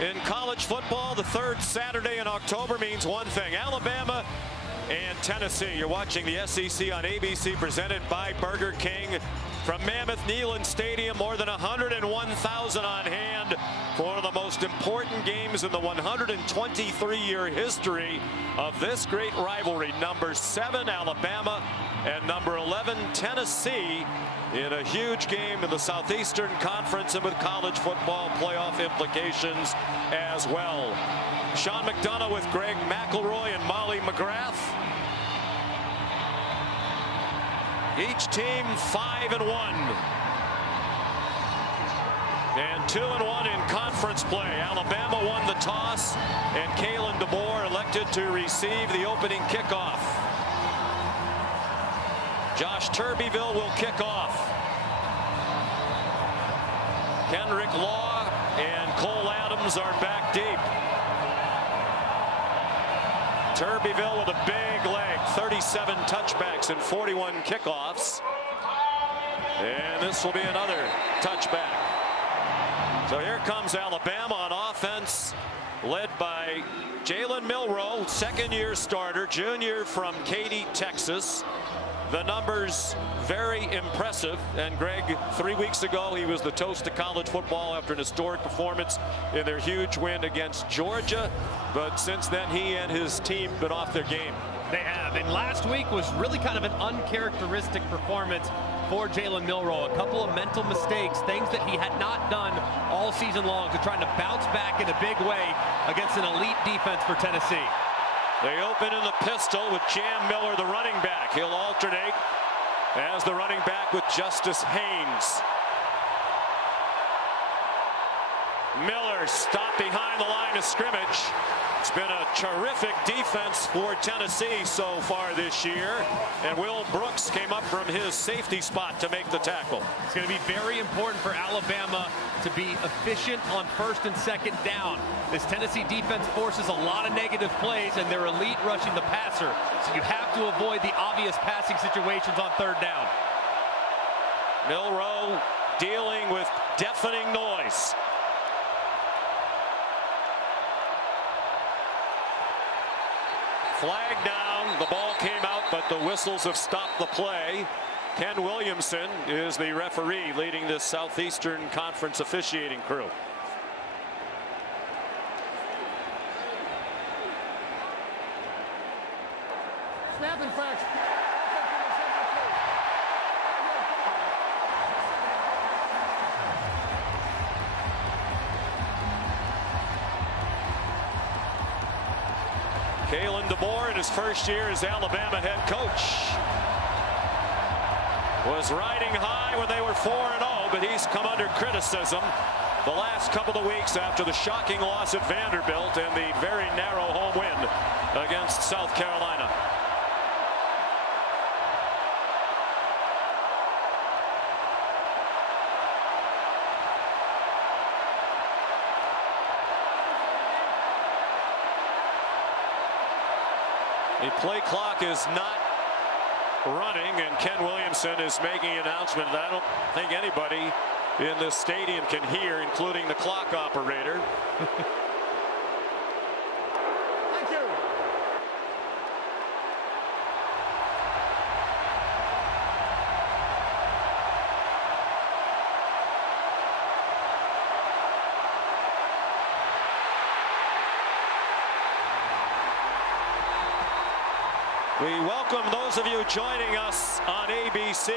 In college football, the third Saturday in October means one thing: Alabama and Tennessee. You're watching the SEC on ABC, presented by Burger King from Mammoth Neyland Stadium. More than 101,000 on hand for one of the most important games in the 123-year history of this great rivalry. Number 7 Alabama and number 11 Tennessee in a huge game in the Southeastern Conference and with college football playoff implications as well. Sean McDonough with Greg McElroy and Molly McGrath. Each team 5-1 and 2-1 in conference play. Alabama won the toss, and Kalen DeBoer elected to receive the opening kickoff. Josh Turbeville will kick off. Kendrick Law and Cole Adams are back deep. Turbeville with a big leg, 37 touchbacks and 41 kickoffs. And this will be another touchback. So here comes Alabama on offense, led by Jalen Milroe, second-year starter, junior from Katy, Texas. The numbers very impressive. And Greg, 3 weeks ago, he was the toast of college football after an historic performance in their huge win against Georgia. But since then, he and his team been off their game. They have. And last week was really kind of an uncharacteristic performance for Jalen Milroe. A couple of mental mistakes, things that he had not done all season long, to trying to bounce back in a big way against an elite defense for Tennessee. They open in the pistol with Jam Miller, the running back. He'll alternate as the running back with Justice Haynes. Miller stopped behind the line of scrimmage. It's been a terrific defense for Tennessee so far this year. And Will Brooks came up from his safety spot to make the tackle. It's going to be very important for Alabama to be efficient on first and second down. This Tennessee defense forces a lot of negative plays, and they're elite rushing the passer. So you have to avoid the obvious passing situations on third down. Milroe dealing with deafening noise. Flag down, the ball came out, but the whistles have stopped the play. Ken Williamson is the referee leading this Southeastern Conference officiating crew. Snap infraction. Kalen DeBoer in his first year as Alabama head coach was riding high when they were 4-0, but he's come under criticism the last couple of weeks after the shocking loss at Vanderbilt and the very narrow home win against South Carolina. The play clock is not running, and Ken Williamson is making an announcement that I don't think anybody in this stadium can hear, including the clock operator. Thank you. We welcome those of you joining us on ABC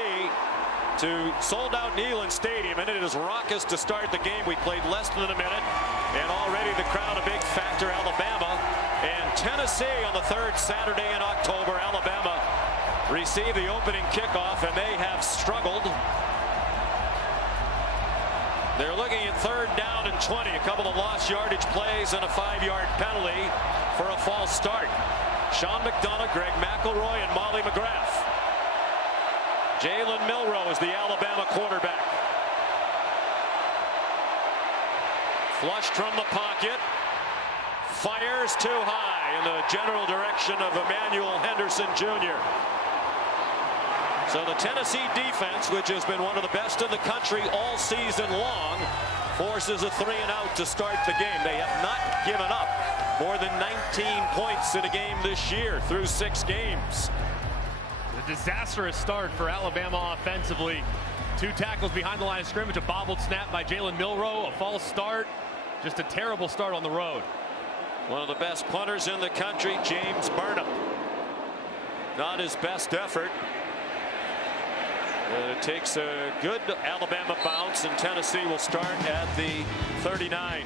to sold-out Neyland Stadium, and it is raucous to start the game. We played less than a minute, and already the crowd a big factor. Alabama and Tennessee on the third Saturday in October. Alabama received the opening kickoff, and they have struggled. They're looking at third down and 20. A couple of lost yardage plays and a 5-yard penalty for a false start. Sean McDonough, Greg McElroy, and Molly McGrath. Jalen Milroe is the Alabama quarterback. Flushed from the pocket. Fires too high in the general direction of Emmanuel Henderson Jr. So the Tennessee defense, which has been one of the best in the country all season long, forces a 3-and-out to start the game. They have not given up more than 19 points in a game this year through 6 games. A disastrous start for Alabama offensively. 2 tackles behind the line of scrimmage, a bobbled snap by Jalen Milroe, a false start. Just a terrible start on the road. One of the best punters in the country, James Burnham. Not his best effort. But it takes a good Alabama bounce, and Tennessee will start at the 39.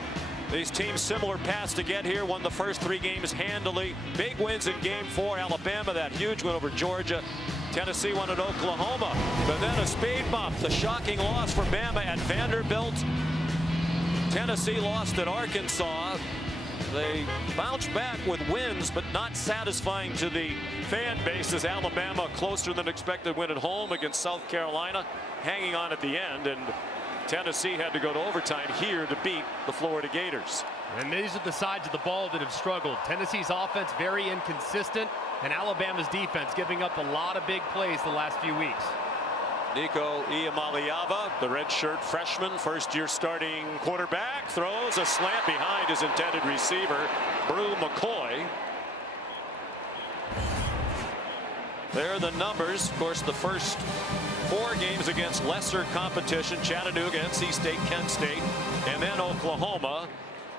These teams similar paths to get here. Won the first 3 games handily. Big wins in game 4. Alabama, that huge win over Georgia. Tennessee won at Oklahoma. But then a speed bump. The shocking loss for Bama at Vanderbilt. Tennessee lost at Arkansas. They bounced back with wins, but not satisfying to the fan base, as Alabama closer than expected win at home against South Carolina, hanging on at the end, and Tennessee had to go to overtime here to beat the Florida Gators. And these are the sides of the ball that have struggled. Tennessee's offense very inconsistent, and Alabama's defense giving up a lot of big plays the last few weeks. Nico Iamaleava, the redshirt freshman, first-year starting quarterback, throws a slant behind his intended receiver, Brew McCoy. There are the numbers. Of course, the first 4 games against lesser competition, Chattanooga, NC State, Kent State, and then Oklahoma.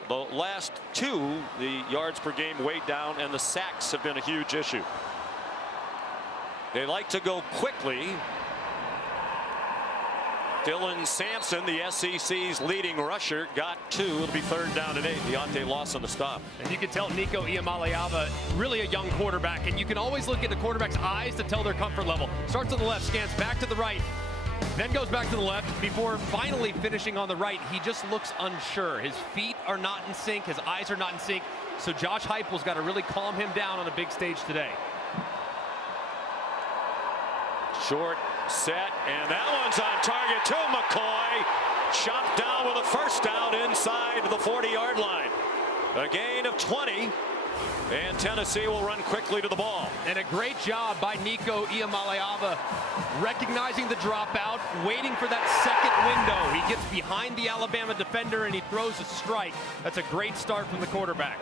The last 2, the yards per game way down, and the sacks have been a huge issue. They like to go quickly. Dylan Sampson, the SEC's leading rusher, got 2. It'll be 3rd down and 8. Deontay loss on the stop. And you can tell Nico Iamaleava, really a young quarterback, and you can always look at the quarterback's eyes to tell their comfort level. Starts on the left, scans back to the right, then goes back to the left before finally finishing on the right. He just looks unsure. His feet are not in sync. His eyes are not in sync. So Josh Heupel's got to really calm him down on a big stage today. Short set, and that one's on target to McCoy. Chopped down with a 1st down inside the 40-yard line. A gain of 20, and Tennessee will run quickly to the ball. And a great job by Nico Iamaleava, recognizing the dropout, waiting for that second window. He gets behind the Alabama defender and he throws a strike. That's a great start from the quarterback.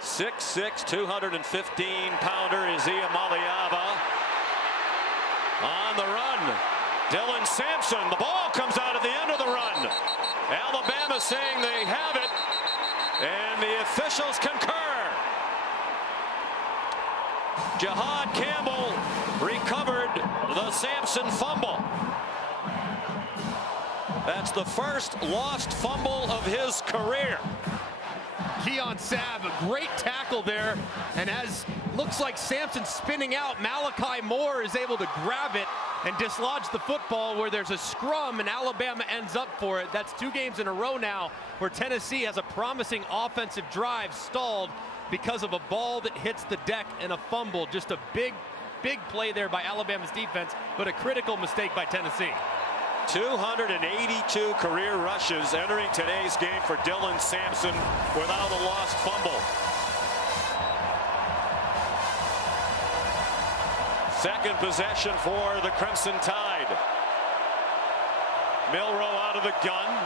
6'6", 215-pounder is Iamaleava. On the run, Dylan Sampson. The ball comes out at the end of the run. Alabama saying they have it, and the officials concur. Jahad Campbell recovered the Sampson fumble. That's the first lost fumble of his career. Keon Sabb, a great tackle there, and as looks like Sampson spinning out, Malachi Moore is able to grab it and dislodge the football where there's a scrum, and Alabama ends up for it. That's 2 games in a row now where Tennessee has a promising offensive drive stalled because of a ball that hits the deck and a fumble. Just a big play there by Alabama's defense, but a critical mistake by Tennessee. 282 career rushes entering today's game for Dylan Sampson without a lost fumble. Second possession for the Crimson Tide. Milroe out of the gun.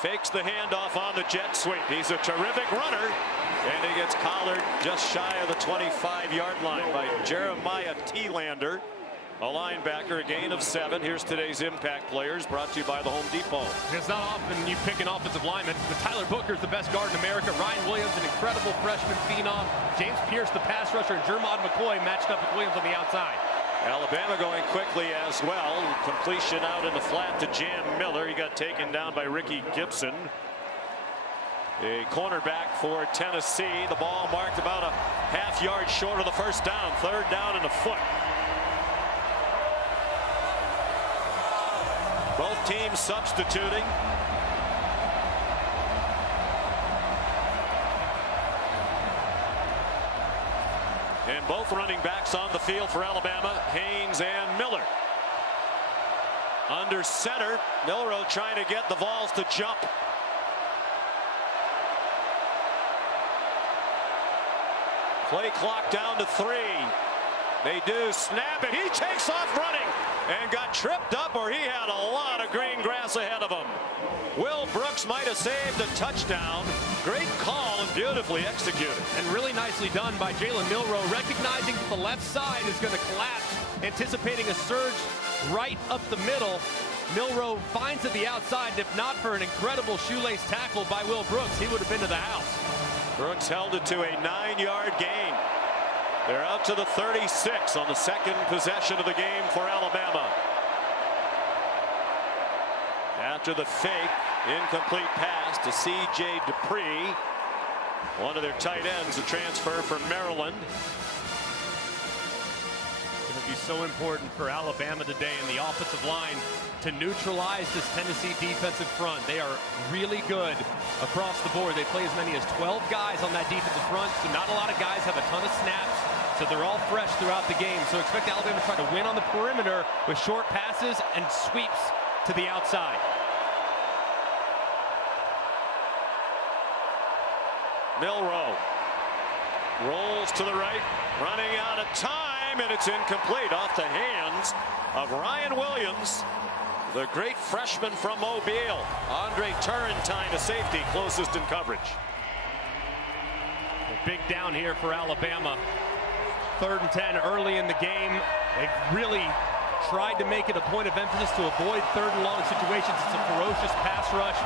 Fakes the handoff on the jet sweep. He's a terrific runner, and he gets collared just shy of the 25-yard line by Jeremiah Thielander, a linebacker. A gain of 7. Here's today's impact players, brought to you by the Home Depot. It's not often you pick an offensive lineman, but Tyler Booker's the best guard in America. Ryan Williams, an incredible freshman phenom. James Pierce, the pass rusher, and Jermod McCoy matched up with Williams on the outside. Alabama going quickly as well. Completion out in the flat to Jam Miller. He got taken down by Ricky Gibson, a cornerback for Tennessee. The ball marked about a half-yard short of the 1st down. 3rd down and a foot. Both teams substituting. And both running backs on the field for Alabama, Haynes and Miller. Under center, Milroe trying to get the Vols to jump. Play clock down to 3. They do snap it. He takes off running and got tripped up, or he had a lot of green grass ahead of him. Will Brooks might have saved a touchdown. Great call and beautifully executed. And really nicely done by Jalen Milroe, recognizing that the left side is going to collapse, anticipating a surge right up the middle. Milroe finds it the outside, and if not for an incredible shoelace tackle by Will Brooks, he would have been to the house. Brooks held it to a 9-yard gain. They're out to the 36 on the second possession of the game for Alabama. After the fake, incomplete pass to C.J. Dupree, one of their tight ends, a transfer from Maryland. It's going to be so important for Alabama today in the offensive line to neutralize this Tennessee defensive front. They are really good across the board. They play as many as 12 guys on that defensive front, so not a lot of guys have a ton of snaps, so they're all fresh throughout the game. So expect Alabama to try to win on the perimeter with short passes and sweeps to the outside. Milroe rolls to the right, running out of time, and it's incomplete off the hands of Ryan Williams, the great freshman from Mobile. Andre Turrentine, a safety, closest in coverage. A big down here for Alabama. 3rd and 10 early in the game. They really tried to make it a point of emphasis to avoid 3rd and long situations. It's a ferocious pass rush.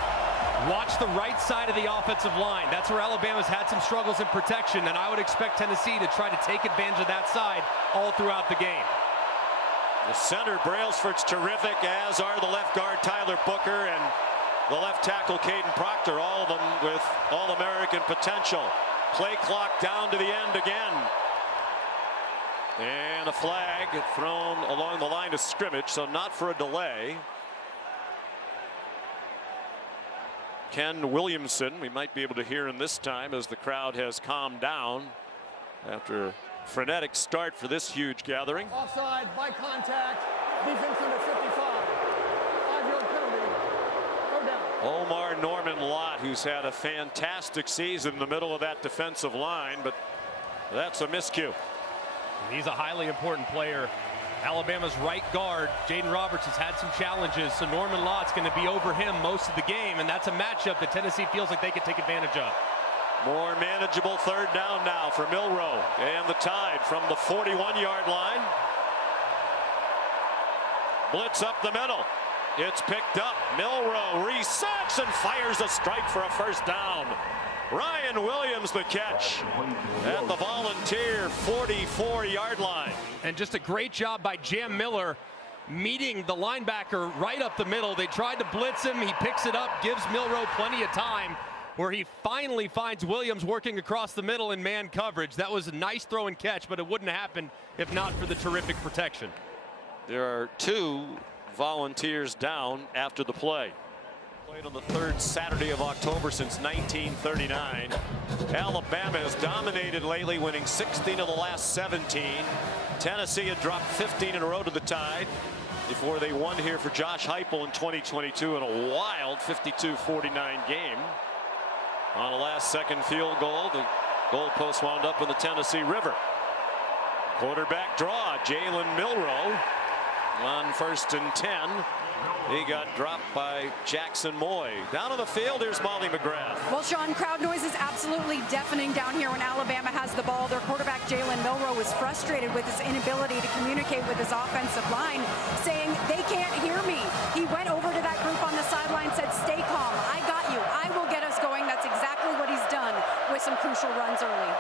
Watch the right side of the offensive line. That's where Alabama's had some struggles in protection, and I would expect Tennessee to try to take advantage of that side all throughout the game. The center, Brailsford's terrific, as are the left guard Tyler Booker and the left tackle Caden Proctor, all of them with All-American potential. Play clock down to the end again. And a flag thrown along the line of scrimmage, so not for a delay. Ken Williamson, we might be able to hear him this time as the crowd has calmed down after a frenetic start for this huge gathering. Offside, by contact, defense under 55. 5-yard penalty. Go down. Omar Norman Lott, who's had a fantastic season in the middle of that defensive line, but that's a miscue. He's a highly important player. Alabama's right guard, Jaden Roberts, has had some challenges, so Norman Lott's going to be over him most of the game, and that's a matchup that Tennessee feels like they could take advantage of. More manageable 3rd down now for Milroe, and the Tide from the 41-yard line. Blitz up the middle. It's picked up. Milroe resets and fires a strike for a 1st down. Ryan Williams the catch at the Volunteer 44-yard line. And just a great job by Jam Miller meeting the linebacker right up the middle. They tried to blitz him. He picks it up, gives Milroe plenty of time, where he finally finds Williams working across the middle in man coverage. That was a nice throw and catch, but it wouldn't have happened if not for the terrific protection. There are 2 Volunteers down after the play. Played on the 3rd Saturday of October since 1939. Alabama has dominated lately, winning 16 of the last 17. Tennessee had dropped 15 in a row to the Tide before they won here for Josh Heupel in 2022 in a wild 52-49 game. On a last-second field goal, the goalpost wound up in the Tennessee River. Quarterback draw, Jalen Milroe on 1st and 10. He got dropped by Jackson Moy. Down on the field, here's Molly McGrath. Well, Sean, crowd noise is absolutely deafening down here when Alabama has the ball. Their quarterback, Jalen Milroe, was frustrated with his inability to communicate with his offensive line, saying, they can't hear me. He went over to that group on the sideline, said, stay calm. I got you. I will get us going. That's exactly what he's done with some crucial runs early.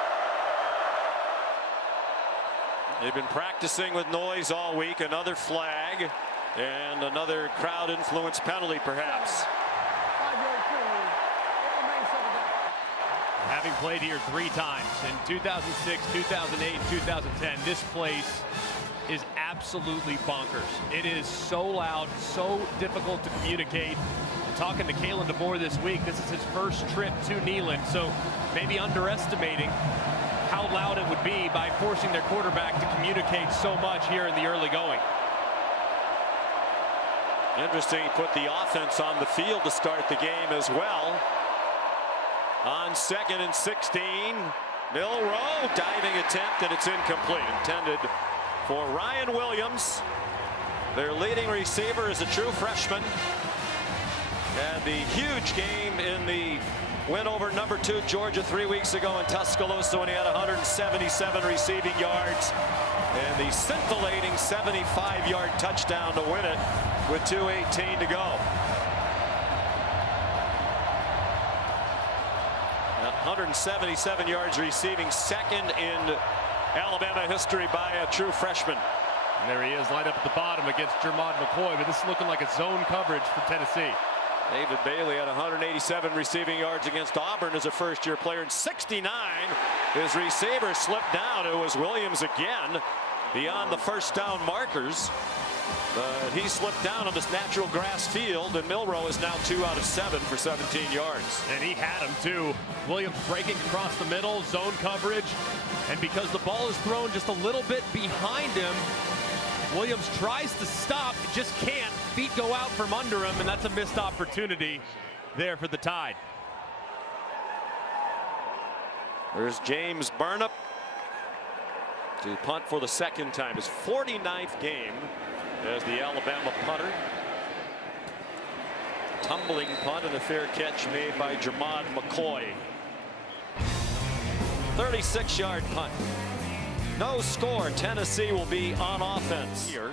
They've been practicing with noise all week. Another flag. And another crowd influence penalty, perhaps. 5-yard penalty. Having played here 3 times in 2006, 2008, 2010, this place is absolutely bonkers. It is so loud, so difficult to communicate. Talking to Kalen DeBoer this week, this is his first trip to Neyland, so maybe underestimating how loud it would be by forcing their quarterback to communicate so much here in the early going. Interesting, he put the offense on the field to start the game as well. On 2nd and 16, Milroe diving attempt, and it's incomplete. Intended for Ryan Williams. Their leading receiver is a true freshman. And the huge game in the win over number 2 Georgia 3 weeks ago in Tuscaloosa when he had 177 receiving yards. And the scintillating 75-yard touchdown to win it with 2:18 to go. 177 yards receiving, second in Alabama history by a true freshman. And there he is, lined up at the bottom against Jermod McCoy, but this is looking like a zone coverage for Tennessee. David Bailey had 187 receiving yards against Auburn as a first-year player. In 69, his receiver slipped down. It was Williams again beyond the first down markers. But he slipped down on this natural grass field, and Milroe is now 2 out of 7 for 17 yards. And he had him too. Williams breaking across the middle, zone coverage. And because the ball is thrown just a little bit behind him, Williams tries to stop, just can't. Feet go out from under him, and that's a missed opportunity there for the Tide. There's James Burnip to punt for the second time. His 49th game as the Alabama punter. Tumbling punt and a fair catch made by Jermod McCoy. 36-yard punt. No score. Tennessee will be on offense here.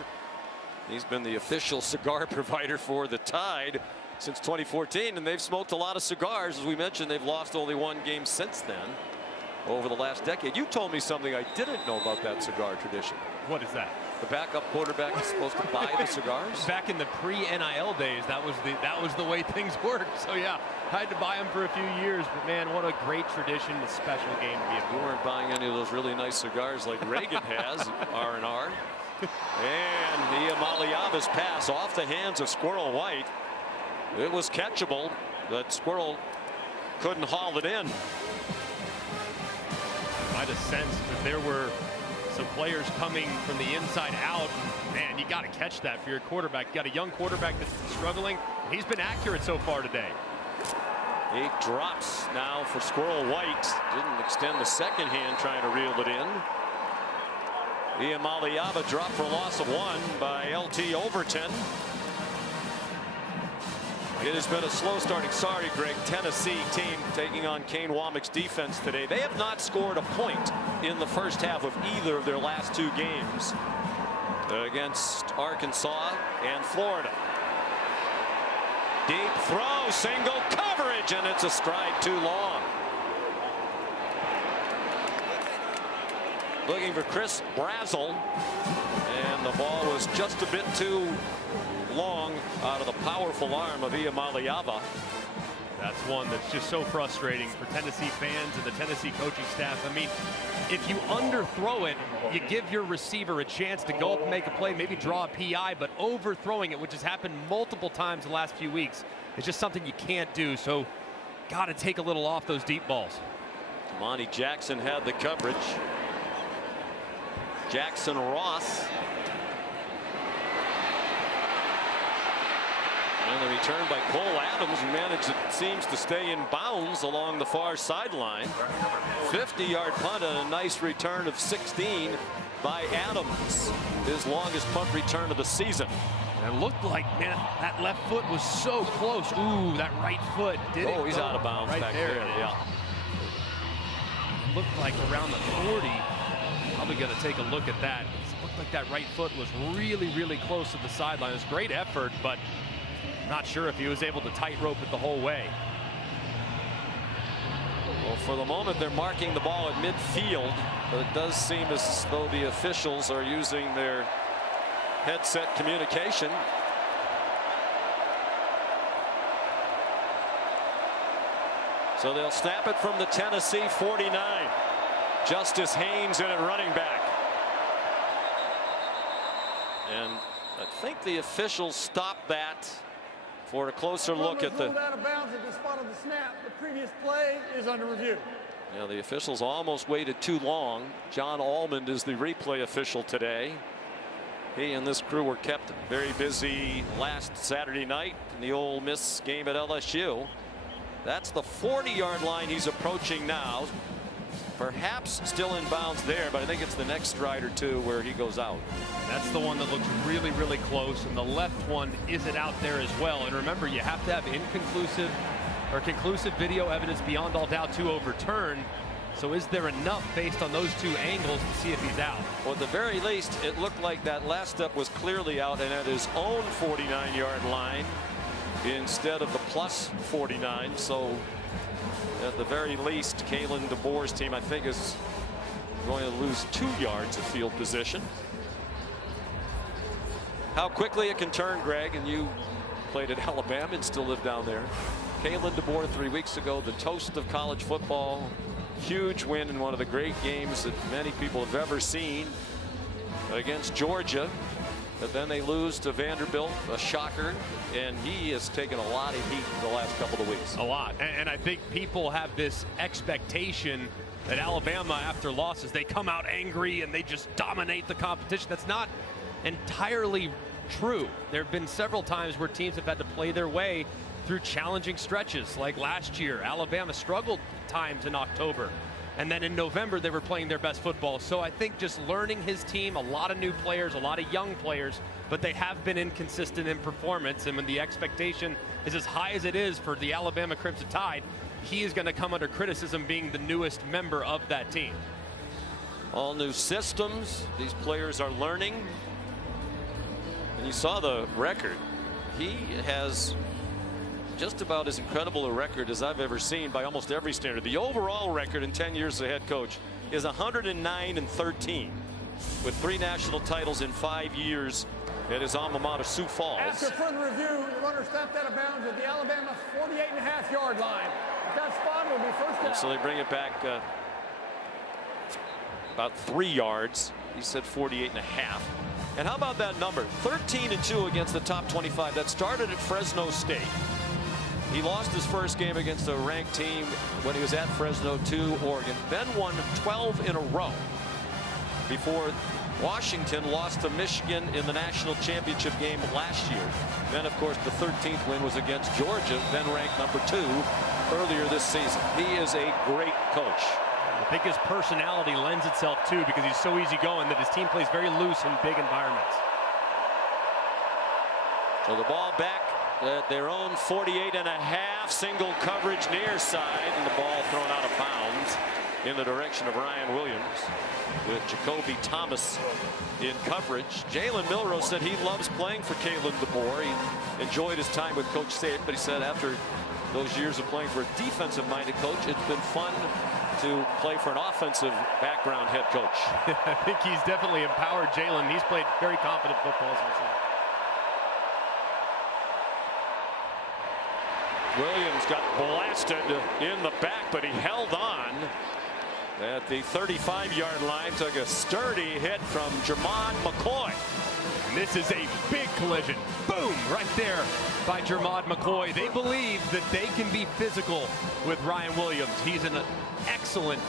He's been the official cigar provider for the Tide since 2014, and they've smoked a lot of cigars. As we mentioned, they've lost only 1 game since then over the last decade. You told me something I didn't know about that cigar tradition. What is that? The backup quarterback is supposed to buy the cigars? Back in the pre-NIL days, that was the way things worked. So yeah, I had to buy them for a few years, but man, what a great tradition, a special game to be a part of. You weren't buying any of those really nice cigars like Reagan has, R&R. And Iamaleava's pass off the hands of Squirrel White. It was catchable, but Squirrel couldn't haul it in. Might have sensed that there were some players coming from the inside out. Man, you got to catch that for your quarterback. You got a young quarterback that's struggling. He's been accurate so far today. 8 drops now for Squirrel White. Didn't extend the second hand trying to reel it in. Iamaleava dropped for a loss of 1 by LT Overton. It has been a slow starting, sorry Greg, Tennessee team taking on Kane Womack's defense today. They have not scored a point in the first half of either of their last 2 games against Arkansas and Florida. Deep throw, single coverage, and it's a stride too long. Looking for Chris Brazel, and the ball was just a bit too long out of the powerful arm of Iamaleava. That's one that's just so frustrating for Tennessee fans and the Tennessee coaching staff. I mean, if you underthrow it, you give your receiver a chance to go up and make a play, maybe draw a PI, but overthrowing it, which has happened multiple times the last few weeks, it's just something you can't do. So got to take a little off those deep balls. Monty Jackson had the coverage. Jackson Ross. And the return by Cole Adams, who managed, it seems, to stay in bounds along the far sideline. 50-yard punt and a nice return of 16 by Adams. His longest punt return of the season. And it looked like, man, that left foot was so close. Ooh, that right foot did it. Oh, he's out of bounds right back there. Yeah. It looked like around the 40. Probably going to take a look at that. It looked like that right foot was really, really close to the sideline. It was great effort, but not sure if he was able to tightrope it the whole way. Well, for the moment, they're marking the ball at midfield, but it does seem as though the officials are using their headset communication. So they'll snap it from the Tennessee 49. Justice Haynes in at running back. And I think the officials stopped that for a closer look at the. Out of bounds at the spot of the snap. The previous play is under review. Yeah, the officials almost waited too long. John Almond is the replay official today. He and this crew were kept very busy last Saturday night in the Ole Miss game at LSU. That's the 40-yard line he's approaching now. Perhaps still in bounds there, but I think it's the next stride or two where he goes out. That's the one that looks really, really close, and the left one isn't out there as well. And remember, you have to have inconclusive or conclusive video evidence beyond all doubt to overturn. So is there enough based on those two angles to see if he's out? Well, at the very least, it looked like that last step was clearly out and at his own 49-yard line instead of the plus 49. So at the very least, Kalen DeBoer's team, I think, is going to lose 2 yards of field position. How quickly it can turn, Greg, and you played at Alabama and still live down there. Kalen DeBoer 3 weeks ago, the toast of college football. Huge win in one of the great games that many people have ever seen against Georgia. But then they lose to Vanderbilt, a shocker, and he has taken a lot of heat the last couple of weeks. A lot, and I think people have this expectation that Alabama, after losses, they come out angry and they just dominate the competition. That's not entirely true. There have been several times where teams have had to play their way through challenging stretches, like last year. Alabama struggled at times in October, and then in November they were playing their best football. So I think just learning his team, a lot of new players, a lot of young players, but they have been inconsistent in performance, and when the expectation is as high as it is for the Alabama Crimson Tide, he is going to come under criticism being the newest member of that team. All new systems, these players are learning, and you saw the record. He has just about as incredible a record as I've ever seen by almost every standard. The overall record in 10 years as a head coach is 109-13, with 3 national titles in 5 years at his alma mater, Sioux Falls. After further review, the runner stepped out of bounds at the Alabama 48.5-yard line. If that spot will be first down. And so they bring it back about 3 yards. He said 48.5. And how about that number? 13-2 against the top 25. That started at Fresno State. He lost his first game against a ranked team when he was at Fresno to Oregon, then won 12 in a row before Washington lost to Michigan in the national championship game last year. Then, of course, the 13th win was against Georgia, then ranked number 2 earlier this season. He is a great coach. I think his personality lends itself too, because he's so easygoing that his team plays very loose in big environments. So the ball back at their own 48.5, single coverage near side, and the ball thrown out of bounds in the direction of Ryan Williams with Jacoby Thomas in coverage. Jalen Milroe said he loves playing for Kalen DeBoer. He enjoyed his time with Coach Saban, but he said after those years of playing for a defensive-minded coach, it's been fun to play for an offensive background head coach. I think he's definitely empowered Jalen. He's played very confident football as himself. Williams got blasted in the back, but he held on at the 35-yard line. Took a sturdy hit from Jermod McCoy. And this is a big collision. Boom! Right there by Jermod McCoy. They believe that they can be physical with Ryan Williams. He's an excellent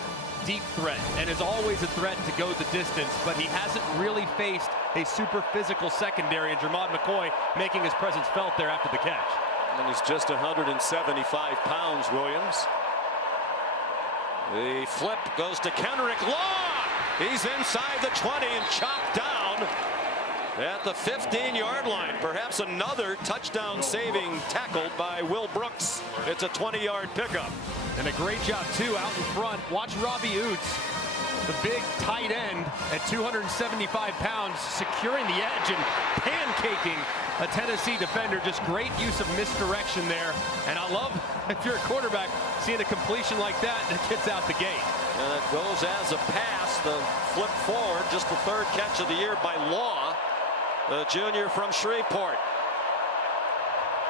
deep threat and is always a threat to go the distance, but he hasn't really faced a super physical secondary, and Jermod McCoy making his presence felt there after the catch. And he's just 175 pounds, Williams. The flip goes to Kendrick Law. He's inside the 20 and chopped down at the 15-yard line. Perhaps another touchdown-saving tackle by Will Brooks. It's a 20-yard pickup. And a great job, too, out in front. Watch Robbie Oots, the big tight end at 275 pounds, securing the edge and pancaking a Tennessee defender. Just great use of misdirection there. And I love, if you're a quarterback, seeing a completion like that that gets out the gate. And it goes as a pass. The flip forward, just the 3rd catch of the year by Law, the junior from Shreveport.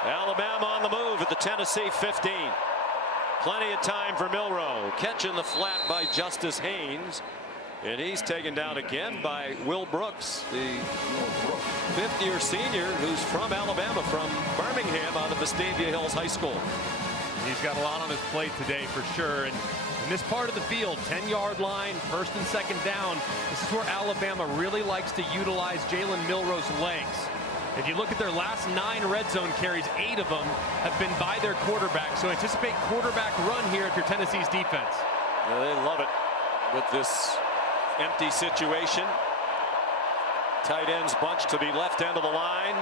Alabama on the move at the Tennessee 15. Plenty of time for Milroe. Catching the flat by Justice Haynes. And he's taken down again by Will Brooks, the 50-year senior who's from Alabama, from Birmingham, out of Vestavia Hills High School. He's got a lot on his plate today for sure. And in this part of the field, 10-yard line, 1st and 2nd down, this is where Alabama really likes to utilize Jalen Milroe's legs. If you look at their last 9 red zone carries, 8 of them have been by their quarterback. So anticipate quarterback run here if you're Tennessee's defense. Yeah, they love it. with this empty situation. Tight ends bunch to the left end of the line.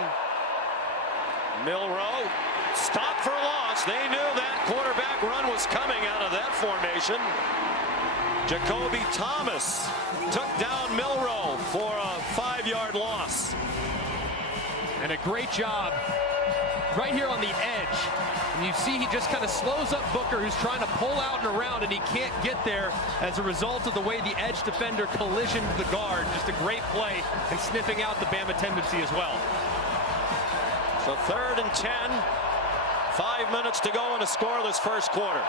Milroe stopped for a loss. They knew that quarterback run was coming out of that formation. Jacoby Thomas took down Milroe for a 5-yard loss. And a great job right here on the edge. And you see he just kind of slows up Booker, who's trying to pull out and around, and he can't get there as a result of the way the edge defender collisioned the guard. Just a great play and sniffing out the Bama tendency as well. So 3rd and 10. 5 minutes to go in a scoreless first quarter.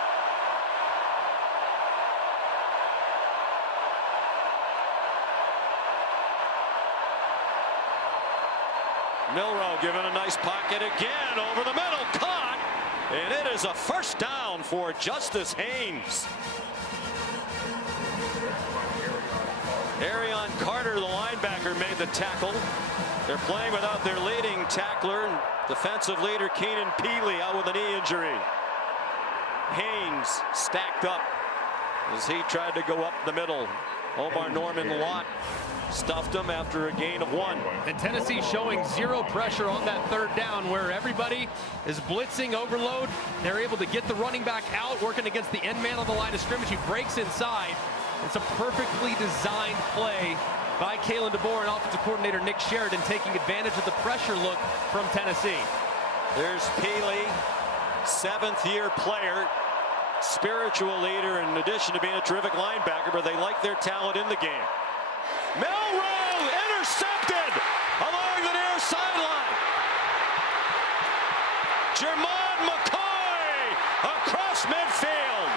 Milroe given a nice pocket again over the middle, caught, and it is a first down for Justice Haynes. Arion Carter, the linebacker, made the tackle. They're playing without their leading tackler, defensive leader Keenan Peely, out with a knee injury. Haynes stacked up as he tried to go up the middle. Omar Norman Lott stuffed him after a gain of 1. And Tennessee showing zero pressure on that 3rd down, where everybody is blitzing overload. They're able to get the running back out, working against the end man on the line of scrimmage. He breaks inside. It's a perfectly designed play by Kalen DeBoer and offensive coordinator Nick Sheridan, taking advantage of the pressure look from Tennessee. There's Peely, 7th-year player, spiritual leader in addition to being a terrific linebacker, but they like their talent in the game. Milroe intercepted along the near sideline. Jermon McCoy across midfield.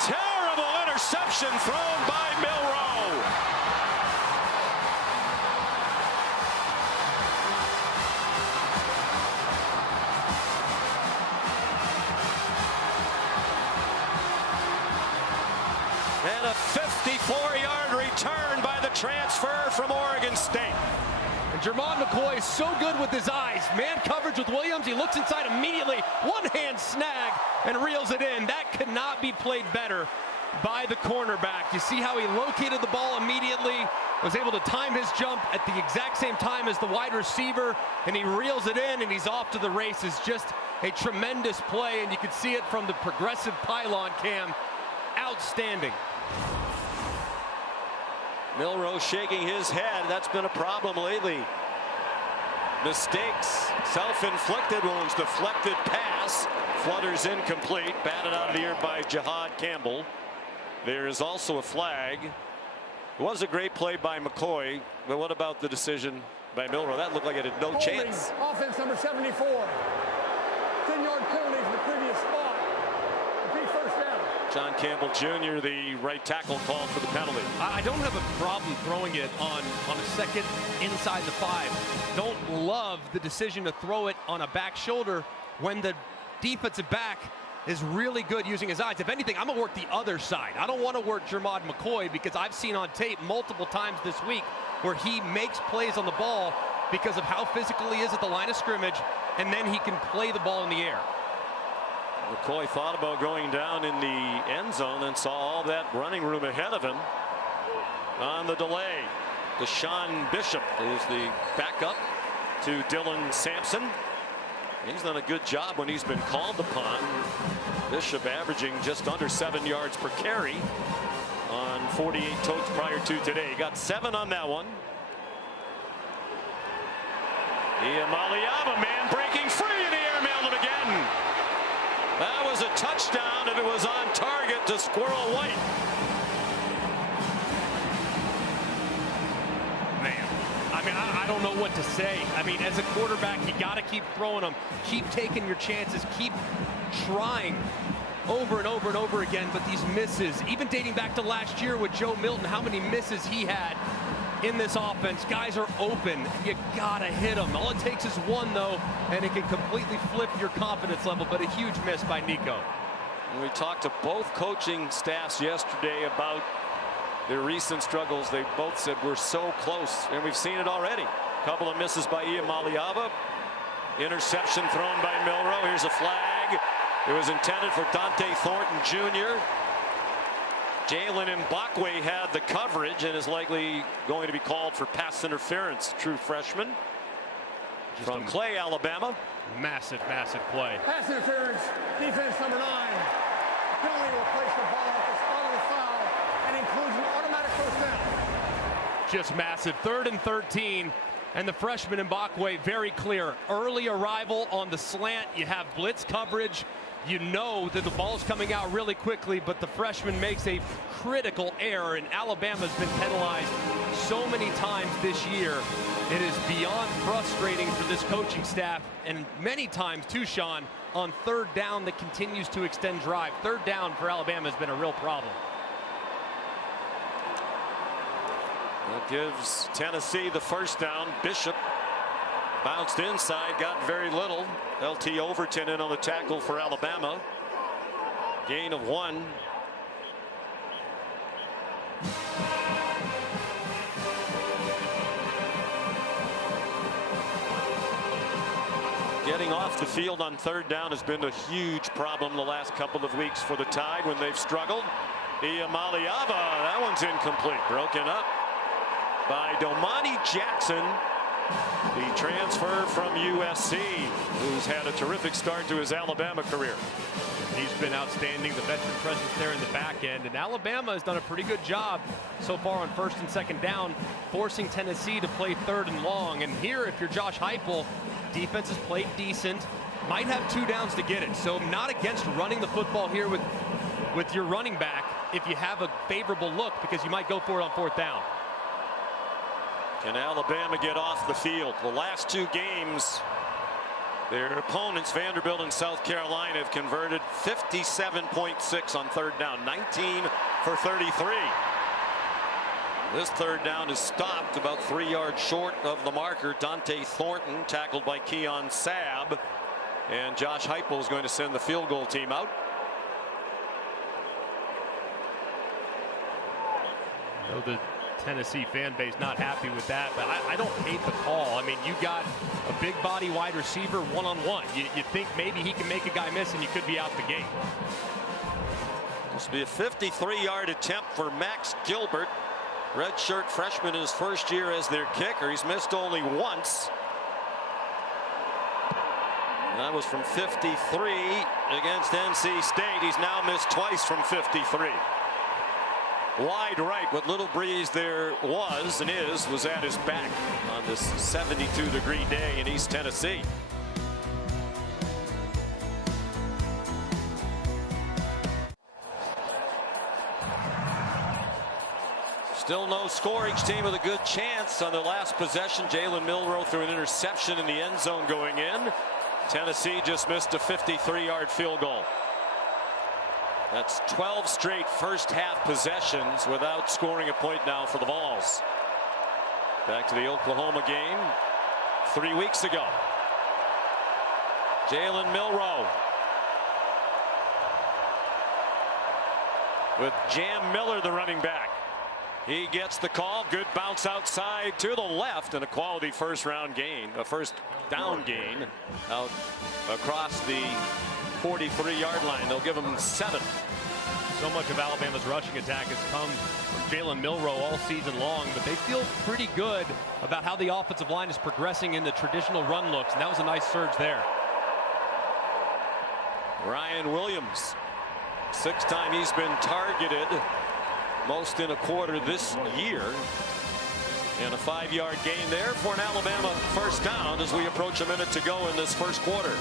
Terrible interception thrown by Milroe. And a 54-yard return by the transfer from Oregon State. And Jermon McCoy is so good with his eyes. Man coverage with Williams. He looks inside immediately. One-hand snag and reels it in. That could not be played better by the cornerback. You see how he located the ball immediately, was able to time his jump at the exact same time as the wide receiver, and he reels it in, and he's off to the races. Just a tremendous play, and you can see it from the progressive pylon cam. Outstanding. Milroe shaking his head. That's been a problem lately. Mistakes, self-inflicted wounds, deflected pass, flutters incomplete, batted out of the air by Jihad Campbell. There is also a flag. It was a great play by McCoy, but what about the decision by Milroe? That looked like it had no chance. Offense number 74. 10-yard penalty from the previous spot. Repeat first down. John Campbell Jr., the right tackle, called for the penalty. I don't have a problem throwing it on a second inside the 5. Don't love the decision to throw it on a back shoulder when the defensive back is really good using his eyes. If anything, I'm going to work the other side. I don't want to work Jermon McCoy, because I've seen on tape multiple times this week where he makes plays on the ball because of how physical he is at the line of scrimmage, and then he can play the ball in the air. McCoy thought about going down in the end zone and saw all that running room ahead of him on the delay. Deshaun Bishop is the backup to Dylan Sampson. He's done a good job when he's been called upon. Bishop averaging just under 7 yards per carry on 48 totes prior to today. He got 7 on that one. Iamaliava, man breaking free in the air, mailed him again. That was a touchdown if it was on target to Squirrel White. Man, I mean, I don't know what to say. I mean, as a quarterback, you got to keep throwing them, keep taking your chances, keep trying over and over and over again. But these misses, even dating back to last year with Joe Milton, how many misses he had in this offense. Guys are open. You gotta hit them. All it takes is one, though, and it can completely flip your confidence level. But a huge miss by Nico. We talked to both coaching staffs yesterday about their recent struggles. They both said we're so close, and we've seen it already. A couple of misses by Iamaliava. Interception thrown by Milroe. Here's a flag. It was intended for Dante Thornton Jr. Jalen Mbakwe had the coverage and is likely going to be called for pass interference. True freshman from Clay, Alabama. Massive play. Pass interference, defense number 9. Penalty will place the ball at the spot of the foul and includes an automatic first down. Just massive. 3rd and 13. And the freshman Mbakwe, very clear. Early arrival on the slant. You have blitz coverage. You know that the ball's coming out really quickly, but the freshman makes a critical error, and Alabama's been penalized so many times this year. It is beyond frustrating for this coaching staff, and many times too, Sean, on 3rd down that continues to extend drive. 3rd down for Alabama has been a real problem. That gives Tennessee the first down. Bishop bounced inside, got very little. LT Overton in on the tackle for Alabama. Gain of 1. Getting off the field on 3rd down has been a huge problem the last couple of weeks for the Tide when they've struggled. Iamaliava, that one's incomplete. Broken up by Domani Jackson, the transfer from USC, who's had a terrific start to his Alabama career. He's been outstanding, the veteran presence there in the back end, and Alabama has done a pretty good job so far on 1st and 2nd down, forcing Tennessee to play 3rd and long. And here, if you're Josh Heupel, defense has played decent, might have 2 downs to get it, so I'm not against running the football here with your running back if you have a favorable look, because you might go for it on 4th down. Can Alabama get off the field? The last 2 games, their opponents, Vanderbilt and South Carolina, have converted 57.6 on 3rd down, 19 for 33. This 3rd down is stopped about 3 yards short of the marker. Dante Thornton tackled by Keon Sabb, and Josh Heupel is going to send the field goal team out. I know the Tennessee fan base not happy with that, but I don't hate the call. I mean, you got a big body wide receiver one-on-one. You think maybe he can make a guy miss and you could be out the gate. This will be a 53-yard attempt for Max Gilbert, redshirt freshman in his first year as their kicker. He's missed only once. And that was from 53 against NC State. He's now missed twice from 53. Wide right, what little breeze there was and was at his back on this 72-degree day in East Tennessee. Still no score. Each team with a good chance on their last possession. Jalen Milroe threw an interception in the end zone going in. Tennessee just missed a 53-yard field goal. That's 12 straight first half possessions without scoring a point now for the Vols. Back to the Oklahoma game 3 weeks ago. Jalen Milroe with Jam Miller, the running back. He gets the call. Good bounce outside to the left, and a quality first down gain out across the 43-yard line. They'll give him 7. So much of Alabama's rushing attack has come from Jalen Milroe all season long, but they feel pretty good about how the offensive line is progressing in the traditional run looks, and that was a nice surge there. Ryan Williams, 6th time he's been targeted, most in a quarter this year. And a 5-yard gain there for an Alabama first down as we approach a minute to go in this first quarter.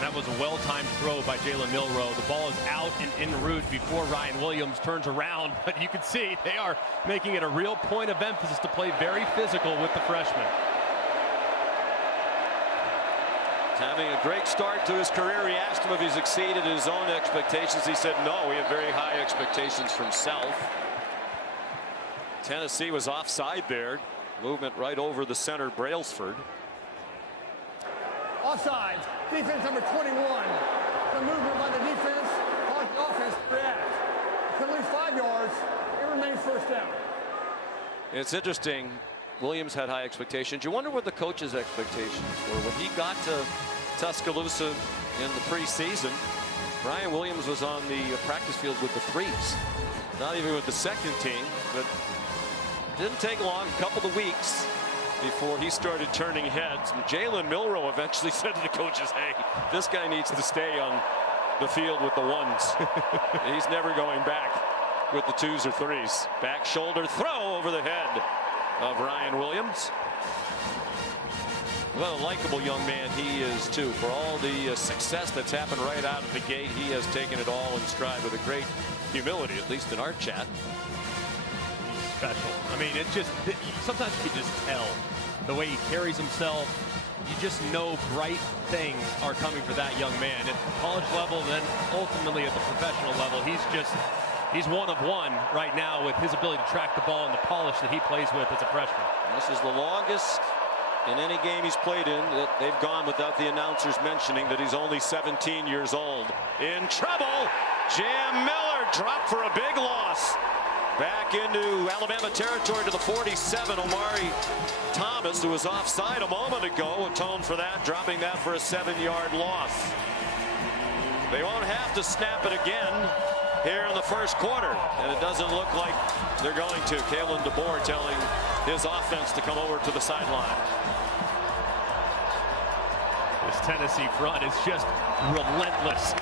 That was a well-timed throw by Jalen Milroe. The ball is out and en route before Ryan Williams turns around. But you can see they are making it a real point of emphasis to play very physical with the freshman. Having a great start to his career. He asked him if he's exceeded his own expectations. He said no, we have very high expectations from self. Tennessee was offside there. Movement right over the center, Brailsford. Offside, defense number 21. The movement by the defense caused the offense to react. Penalty 5 yards. It remains first down. It's interesting. Williams had high expectations. You wonder what the coach's expectations were when he got to Tuscaloosa in the preseason. Ryan Williams was on the practice field with the threes. Not even with the second team, but didn't take long, a couple of weeks before he started turning heads. And Jalen Milroe eventually said to the coaches, hey, this guy needs to stay on the field with the ones. He's never going back with the twos or threes. Back shoulder throw over the head of Ryan Williams. What a likable young man he is, too. For all the success that's happened right out of the gate, he has taken it all in stride with a great humility, at least in our chat. Special. I mean, it's just, sometimes you can just tell the way he carries himself. You just know bright things are coming for that young man at the college level, and then ultimately at the professional level. He's one of one right now with his ability to track the ball and the polish that he plays with as a freshman. This is the longest in any game he's played in that they've gone without the announcers mentioning that he's only 17 years old. In trouble, Jam Miller dropped for a big loss. Back into Alabama territory to the 47. Omari Thomas, who was offside a moment ago, atoned for that, dropping that for a 7-yard loss. They won't have to snap it again here in the first quarter, and it doesn't look like they're going to. Kalen DeBoer telling his offense to come over to the sideline. This Tennessee front is just relentless.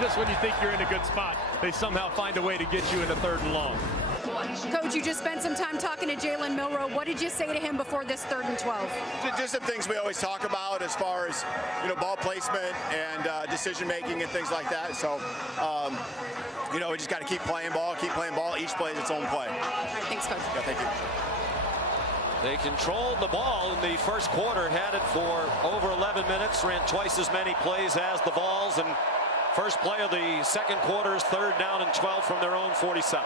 Just when you think you're in a good spot, they somehow find a way to get you into 3rd and long. Coach, you just spent some time talking to Jalen Milroe. What did you say to him before this 3rd and 12? Just some things we always talk about as far as, ball placement and decision making and things like that. So, we just got to keep playing ball. Each play is its own play. All right, thanks, Coach. Yeah, thank you. They controlled the ball in the first quarter, had it for over 11 minutes, ran twice as many plays as the Vols, and first play of the second quarter is 3rd down and 12 from their own 47.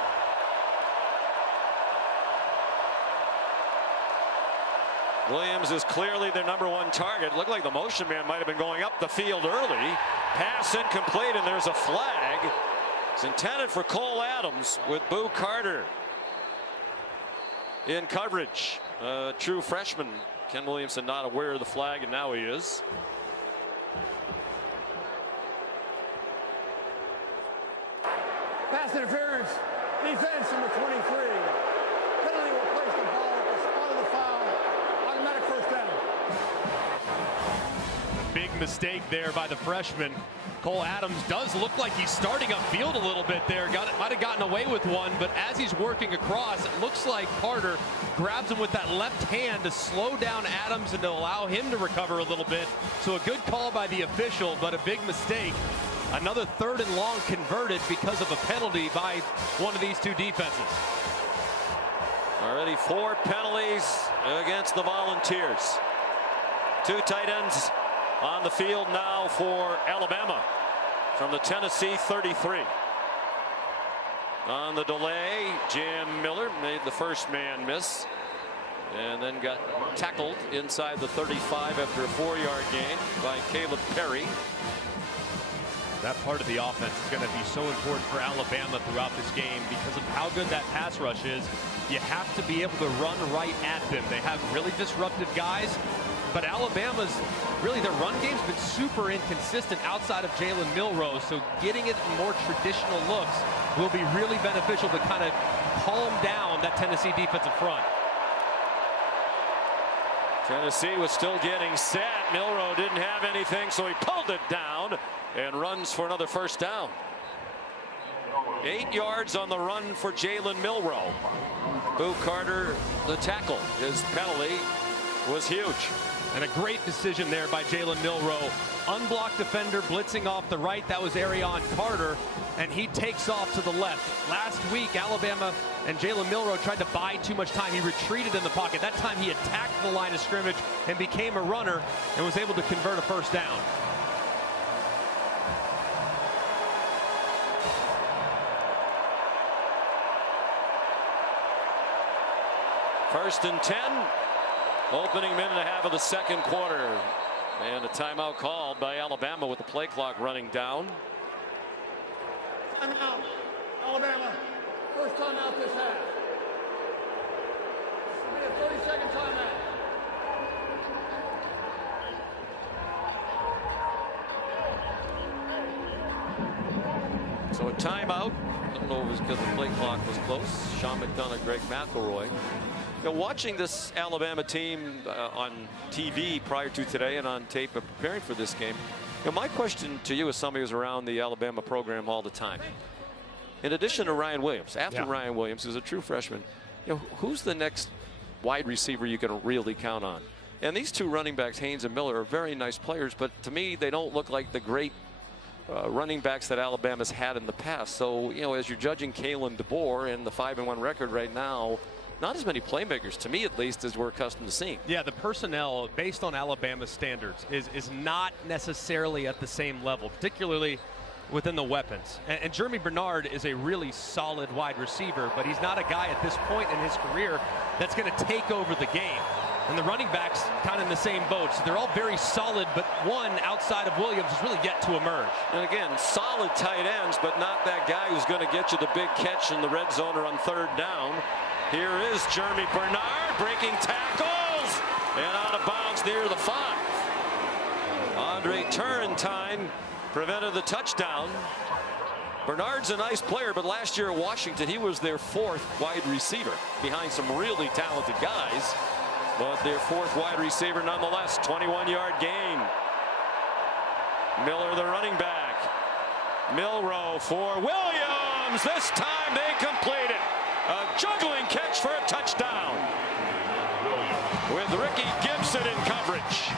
Williams is clearly their #1 target. Looked like the motion man might have been going up the field early. Pass incomplete, and there's a flag. It's intended for Cole Adams with Boo Carter in coverage. True freshman. Ken Williamson not aware of the flag, and now he is. Pass interference. Defense number 23. Penalty will place the ball at the spot of the foul. Automatic first down. A big mistake there by the freshman. Cole Adams does look like he's starting upfield a little bit there. Might have gotten away with one, but as he's working across, it looks like Carter grabs him with that left hand to slow down Adams and to allow him to recover a little bit. So a good call by the official, but a big mistake. Another 3rd and long converted because of a penalty by one of these two defenses. Already 4 penalties against the Volunteers. 2 tight ends on the field now for Alabama from the Tennessee 33. On the delay, Jam Miller made the first man miss and then got tackled inside the 35 after a 4-yard gain by Caleb Perry. That part of the offense is going to be so important for Alabama throughout this game because of how good that pass rush is. You have to be able to run right at them. They have really disruptive guys, but Alabama's really, their run game's been super inconsistent outside of Jalen Milroe, so getting it in more traditional looks will be really beneficial to kind of calm down that Tennessee defensive front. Tennessee was still getting set. Milroe didn't have anything, so he pulled it down and runs for another first down. 8 yards on the run for Jalen Milroe. Boo Carter, the tackle. His penalty was huge. And a great decision there by Jalen Milroe. Unblocked defender blitzing off the right. That was Arion Carter, and he takes off to the left. Last week, Alabama and Jalen Milroe tried to buy too much time. He retreated in the pocket. That time he attacked the line of scrimmage and became a runner and was able to convert a first down. First and 10. Opening minute and a half of the second quarter. And a timeout called by Alabama with the play clock running down. Timeout. Alabama. First timeout this half. This will be a 30-second timeout. So a timeout. I don't know if it was because the play clock was close. Sean McDonough, Greg McElroy. You know, watching this Alabama team on TV prior to today and on tape preparing for this game, you know, my question to you as somebody who's around the Alabama program all the time, in addition to Ryan Williams, after Ryan Williams, who's a true freshman, you know, who's the next wide receiver you can really count on? And these two running backs, Haynes and Miller, are very nice players, but to me, they don't look like the great running backs that Alabama's had in the past. So, you know, as you're judging Kalen DeBoer and the 5-1 record right now, not as many playmakers, to me at least, as we're accustomed to seeing. Yeah, the personnel, based on Alabama's standards, is not necessarily at the same level, particularly within the weapons. And Jeremy Bernard is a really solid wide receiver, but he's not a guy at this point in his career that's going to take over the game. And the running backs kind of in the same boat. So they're all very solid, but one outside of Williams is really yet to emerge. And again, solid tight ends, but not that guy who's going to get you the big catch in the red zone or on third down. Here is Jeremy Bernard breaking tackles and out of bounds near the 5. Andre Turrentine prevented the touchdown. Bernard's a nice player, but last year at Washington, he was their 4th wide receiver behind some really talented guys. But their 4th wide receiver nonetheless. 21-yard gain. Miller, the running back. Milroe for Williams. This time they complete it. A juggling catch for a touchdown with Ricky Gibson in coverage.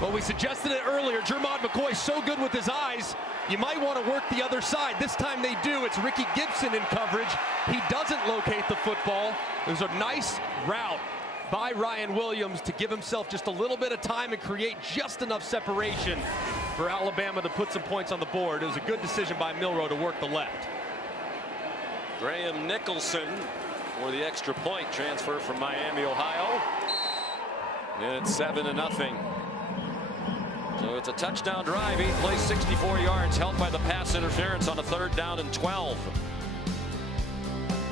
Well, we suggested it earlier. Jermod McCoy so good with his eyes. You might want to work the other side. This time they do. It's Ricky Gibson in coverage. He doesn't locate the football. There's a nice route by Ryan Williams to give himself just a little bit of time and create just enough separation for Alabama to put some points on the board. It was a good decision by Milroe to work the left. Graham Nicholson for the extra point transfer from Miami, Ohio. And it's 7-0. So it's a touchdown drive. He plays 64 yards, helped by the pass interference on a 3rd down and 12.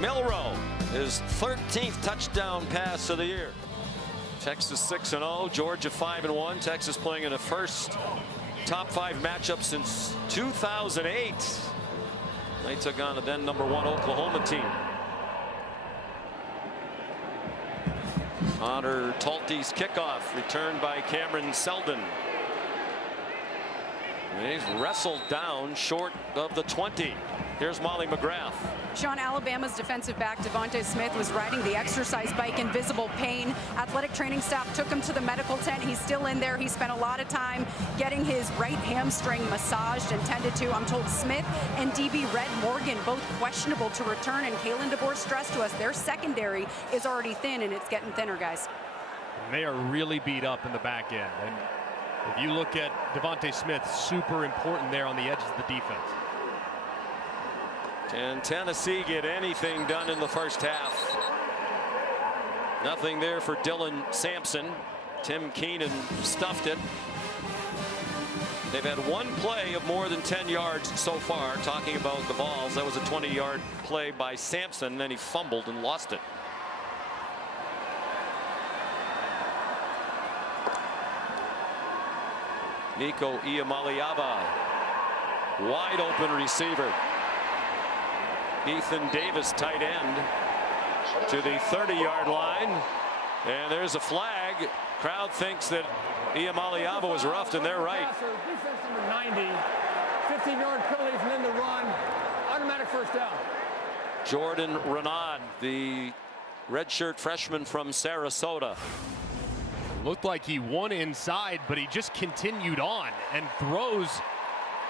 Milroe, his 13th touchdown pass of the year. Texas 6-0, Georgia 5-1. Texas playing in a first top 5 matchup since 2008. They took on the then #1 Oklahoma team. Connor Talty's kickoff returned by Cameron Seldon. And he's wrestled down short of the 20. Here's Molly McGrath. Sean, Alabama's defensive back Devontae Smith was riding the exercise bike in visible pain. Athletic training staff took him to the medical tent. He's still in there. He spent a lot of time getting his right hamstring massaged and tended to. I'm told Smith and DB Red Morgan both questionable to return. And Kalen DeBoer stressed to us their secondary is already thin, and it's getting thinner, guys. And they are really beat up in the back end. And if you look at Devontae Smith, super important there on the edges of the defense. Can Tennessee get anything done in the first half? Nothing there for Dylan Sampson. Tim Keenan stuffed it. They've had one play of more than 10 yards so far. Talking about the balls, that was a 20-yard play by Sampson, then he fumbled and lost it. Nico Iamaleava, wide open receiver. Ethan Davis, tight end, to the 30-yard line. And there's a flag. Crowd thinks that Iamaleava was roughed, and they're right. Defense number 90, 15-yard penalty from in the run, automatic first down. Jordan Renaud, the redshirt freshman from Sarasota. Looked like he won inside, but he just continued on and throws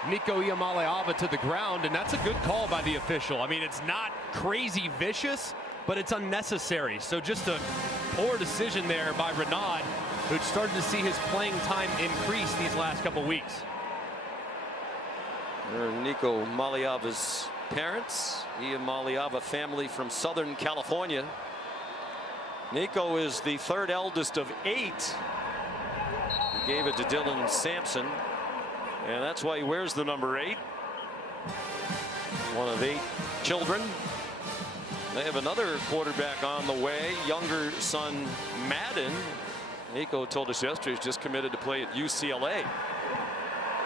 Nico Iamaleava to the ground, and that's a good call by the official. I mean, it's not crazy vicious, but it's unnecessary. So just a poor decision there by Renaud, who started to see his playing time increase these last couple weeks. Nico Iamaleava's parents, Iamaleava family from Southern California. Nico is the 3rd eldest of 8. He gave it to Dylan Sampson, and that's why he wears the number 8. One of 8 children. They have another quarterback on the way, younger son Madden. Nico told us yesterday he's just committed to play at UCLA.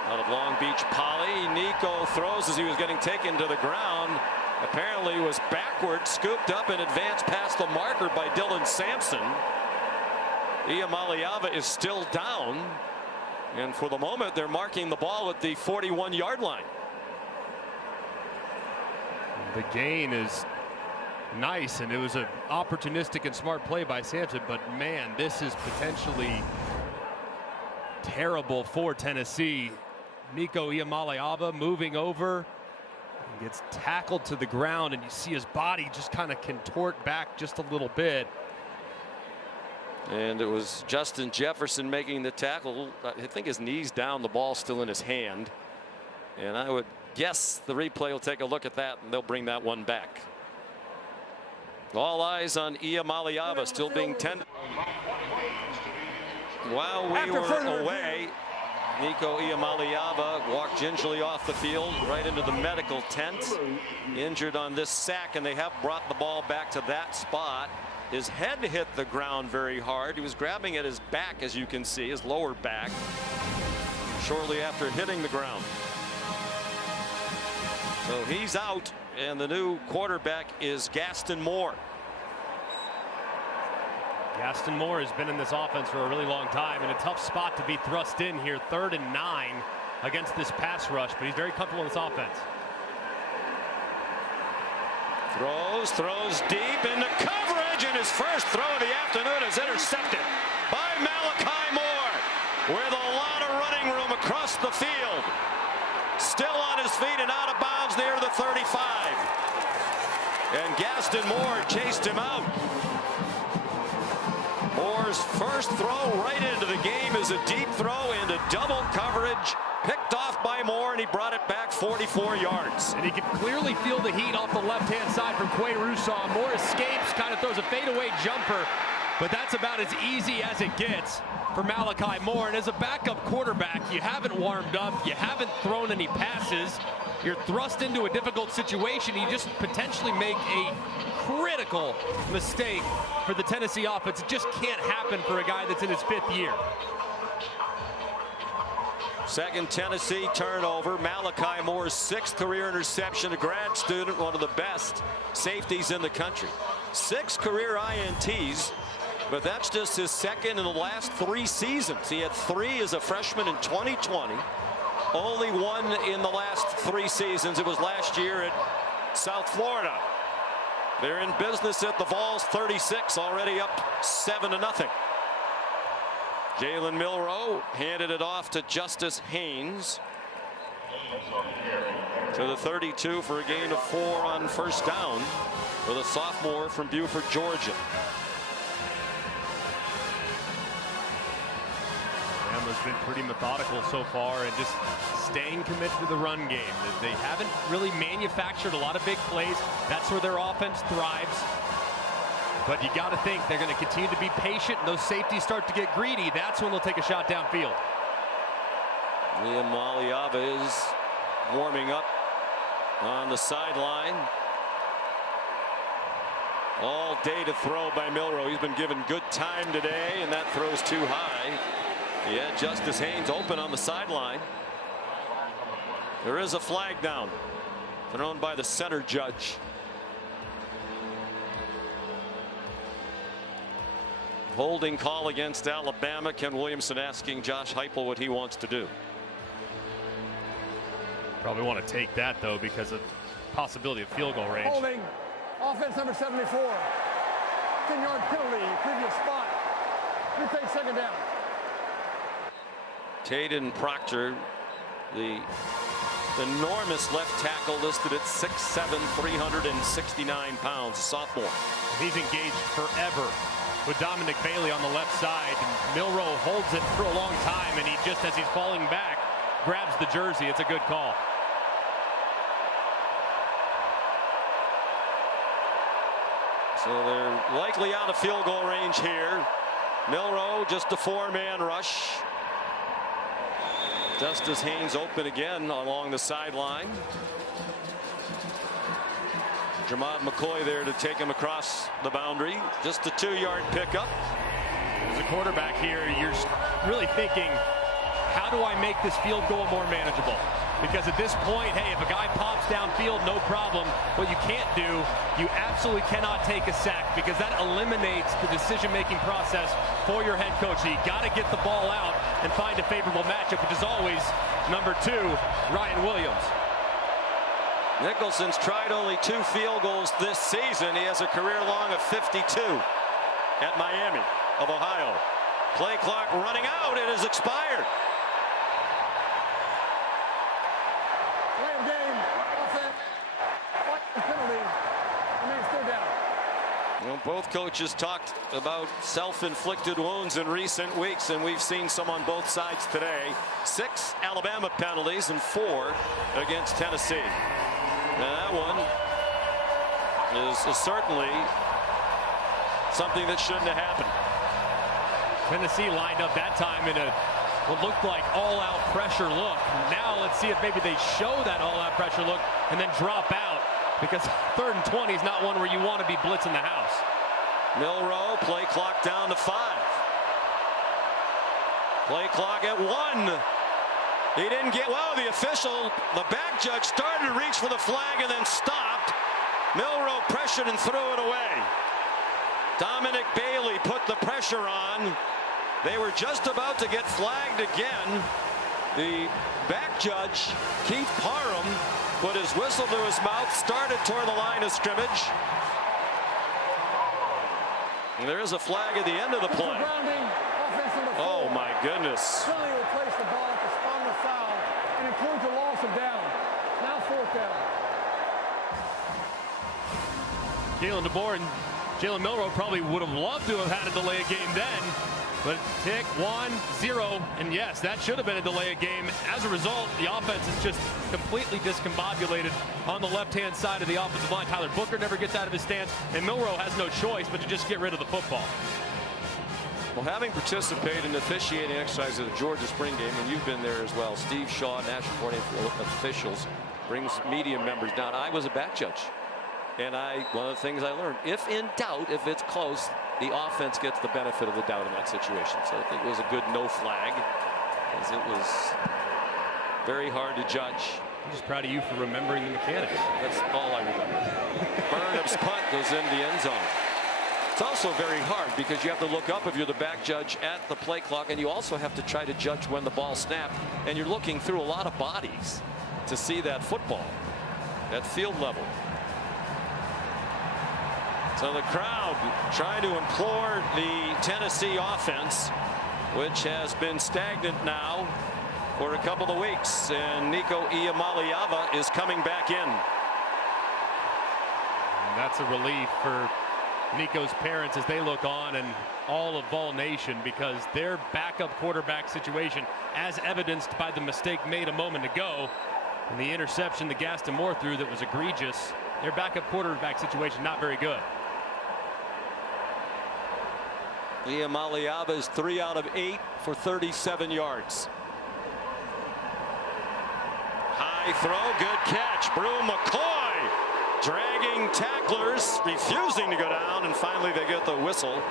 Out of Long Beach Poly, Nico throws as he was getting taken to the ground. Apparently was backward, scooped up and advanced past the marker by Dylan Sampson. Iamaleava is still down, and for the moment they're marking the ball at the 41-yard line. The gain is nice, and it was an opportunistic and smart play by Sampson, but man, this is potentially terrible for Tennessee. Nico Iamaleava moving over, gets tackled to the ground, and you see his body just kind of contort back just a little bit. And it was Justin Jefferson making the tackle. I think his knee's down, the ball's still in his hand, and I would guess the replay will take a look at that and they'll bring that one back. All eyes on Iamaleava, still being tended. While we were away, Nico Iamaleava walked gingerly off the field right into the medical tent, injured on this sack, and they have brought the ball back to that spot. His head hit the ground very hard. He was grabbing at his back, as you can see, his lower back, shortly after hitting the ground. So he's out, and the new quarterback is Gaston Moore. Gaston Moore has been in this offense for a really long time, and a tough spot to be thrust in here, 3rd and 9 against this pass rush, but he's very comfortable in this offense. Throws deep into coverage, and his first throw of the afternoon is intercepted by Malachi Moore with a lot of running room across the field. Still on his feet and out of bounds near the 35. And Gaston Moore chased him out. Moore's first throw right into the game is a deep throw into double coverage, picked off by Moore, and he brought it back 44 yards. And he could clearly feel the heat off the left-hand side from Quay Rousseau. Moore escapes, kind of throws a fadeaway jumper, but that's about as easy as it gets for Malachi Moore. And as a backup quarterback, you haven't warmed up, you haven't thrown any passes, you're thrust into a difficult situation. You just potentially make a critical mistake for the Tennessee offense. It just can't happen for a guy that's in his 5th year. Second Tennessee turnover. Malachi Moore's 6th career interception, a grad student, one of the best safeties in the country. 6 career INTs, but that's just his 2nd in the last 3 seasons. He had 3 as a freshman in 2020. Only 1 in the last 3 seasons. It was last year at South Florida. They're in business at the Vols, 36, already up 7-0. Jalen Milroe handed it off to Justice Haynes to the 32 for a gain of 4 on first down for the sophomore from Buford, Georgia. Bama's been pretty methodical so far and just staying committed to the run game. They haven't really manufactured a lot of big plays. That's where their offense thrives. But you got to think they're going to continue to be patient, and those safeties start to get greedy. That's when they'll take a shot downfield. Iamaleava is warming up on the sideline. All day to throw by Milroe. He's been given good time today, and that throw's too high. Yeah, Justice Haynes open on the sideline. There is a flag down, thrown by the center judge. Holding call against Alabama. Ken Williamson asking Josh Heupel what he wants to do. Probably want to take that, though, because of possibility of field goal range. Holding, offense number 74. 10-yard penalty, previous spot. We take 2nd down. Caden Proctor, the enormous left tackle, listed at 6'7", 369 pounds, sophomore. He's engaged forever with Dominic Bailey on the left side. And Milroe holds it for a long time, and he just, as he's falling back, grabs the jersey. It's a good call. So they're likely out of field goal range here. Milroe, just a 4-man rush. Justice Haynes open again along the sideline. Jamad McCoy there to take him across the boundary. Just a 2-yard pickup. As a quarterback here, you're really thinking, how do I make this field goal more manageable? Because at this point, hey, if a guy pops downfield, no problem. What you can't do, you absolutely cannot take a sack, because that eliminates the decision-making process for your head coach. So you got to get the ball out and find a favorable matchup, which is always number 2, Ryan Williams. Nicholson's tried only 2 field goals this season. He has a career long of 52 at Miami of Ohio. Play clock running out. It has expired. Play of game, offense, penalty, remains still down. Well, both coaches talked about self-inflicted wounds in recent weeks, and we've seen some on both sides today. 6 Alabama penalties and 4 against Tennessee. Now that one is certainly something that shouldn't have happened. Tennessee lined up that time in what looked like all-out pressure look. Now let's see if maybe they show that all-out pressure look and then drop out, because 3rd and 20 is not one where you want to be blitzing the house. Milroe, play clock down to 5. Play clock at 1. He didn't get, well, the official, the back judge started to reach for the flag and then stopped. Milroe pressured and threw it away. Dominic Bailey put the pressure on. They were just about to get flagged again. The back judge, Keith Parham, put his whistle to his mouth, started toward the line of scrimmage. And there is a flag at the end of the play. Oh my goodness. Currently replaced the ball at the spot of the foul and includes a loss of down. Now 4th down. Kalen DeBoer and Jalen Milroe probably would have loved to have had a delay of game then, but tick 1-0, and yes, that should have been a delay of game. As a result, the offense is just completely discombobulated on the left-hand side of the offensive line. Tyler Booker never gets out of his stance, and Milroe has no choice but to just get rid of the football. Well, having participated in officiating exercises at the Georgia spring game, and you've been there as well, Steve Shaw, national coordinator for officials, brings media members down. I was a back judge, and one of the things I learned, if in doubt, if it's close, the offense gets the benefit of the doubt in that situation. So I think it was a good no flag, as it was very hard to judge. I'm just proud of you for remembering the mechanics. That's all I remember. Burnham's punt goes in the end zone. It's also very hard because you have to look up if you're the back judge at the play clock, and you also have to try to judge when the ball snapped, and you're looking through a lot of bodies to see that football at field level. So the crowd trying to implore the Tennessee offense, which has been stagnant now for a couple of weeks, and Nico Iamaleava is coming back in. And that's a relief for Nico's parents as they look on, and all of Vol Nation, because their backup quarterback situation, as evidenced by the mistake made a moment ago and the interception that Gaston Moore threw that was egregious, their backup quarterback situation not very good. Iamaleava is 3 out of 8 for 37 yards. High throw, good catch. Brew McCoy dragging tacklers, refusing to go down, and finally they get the whistle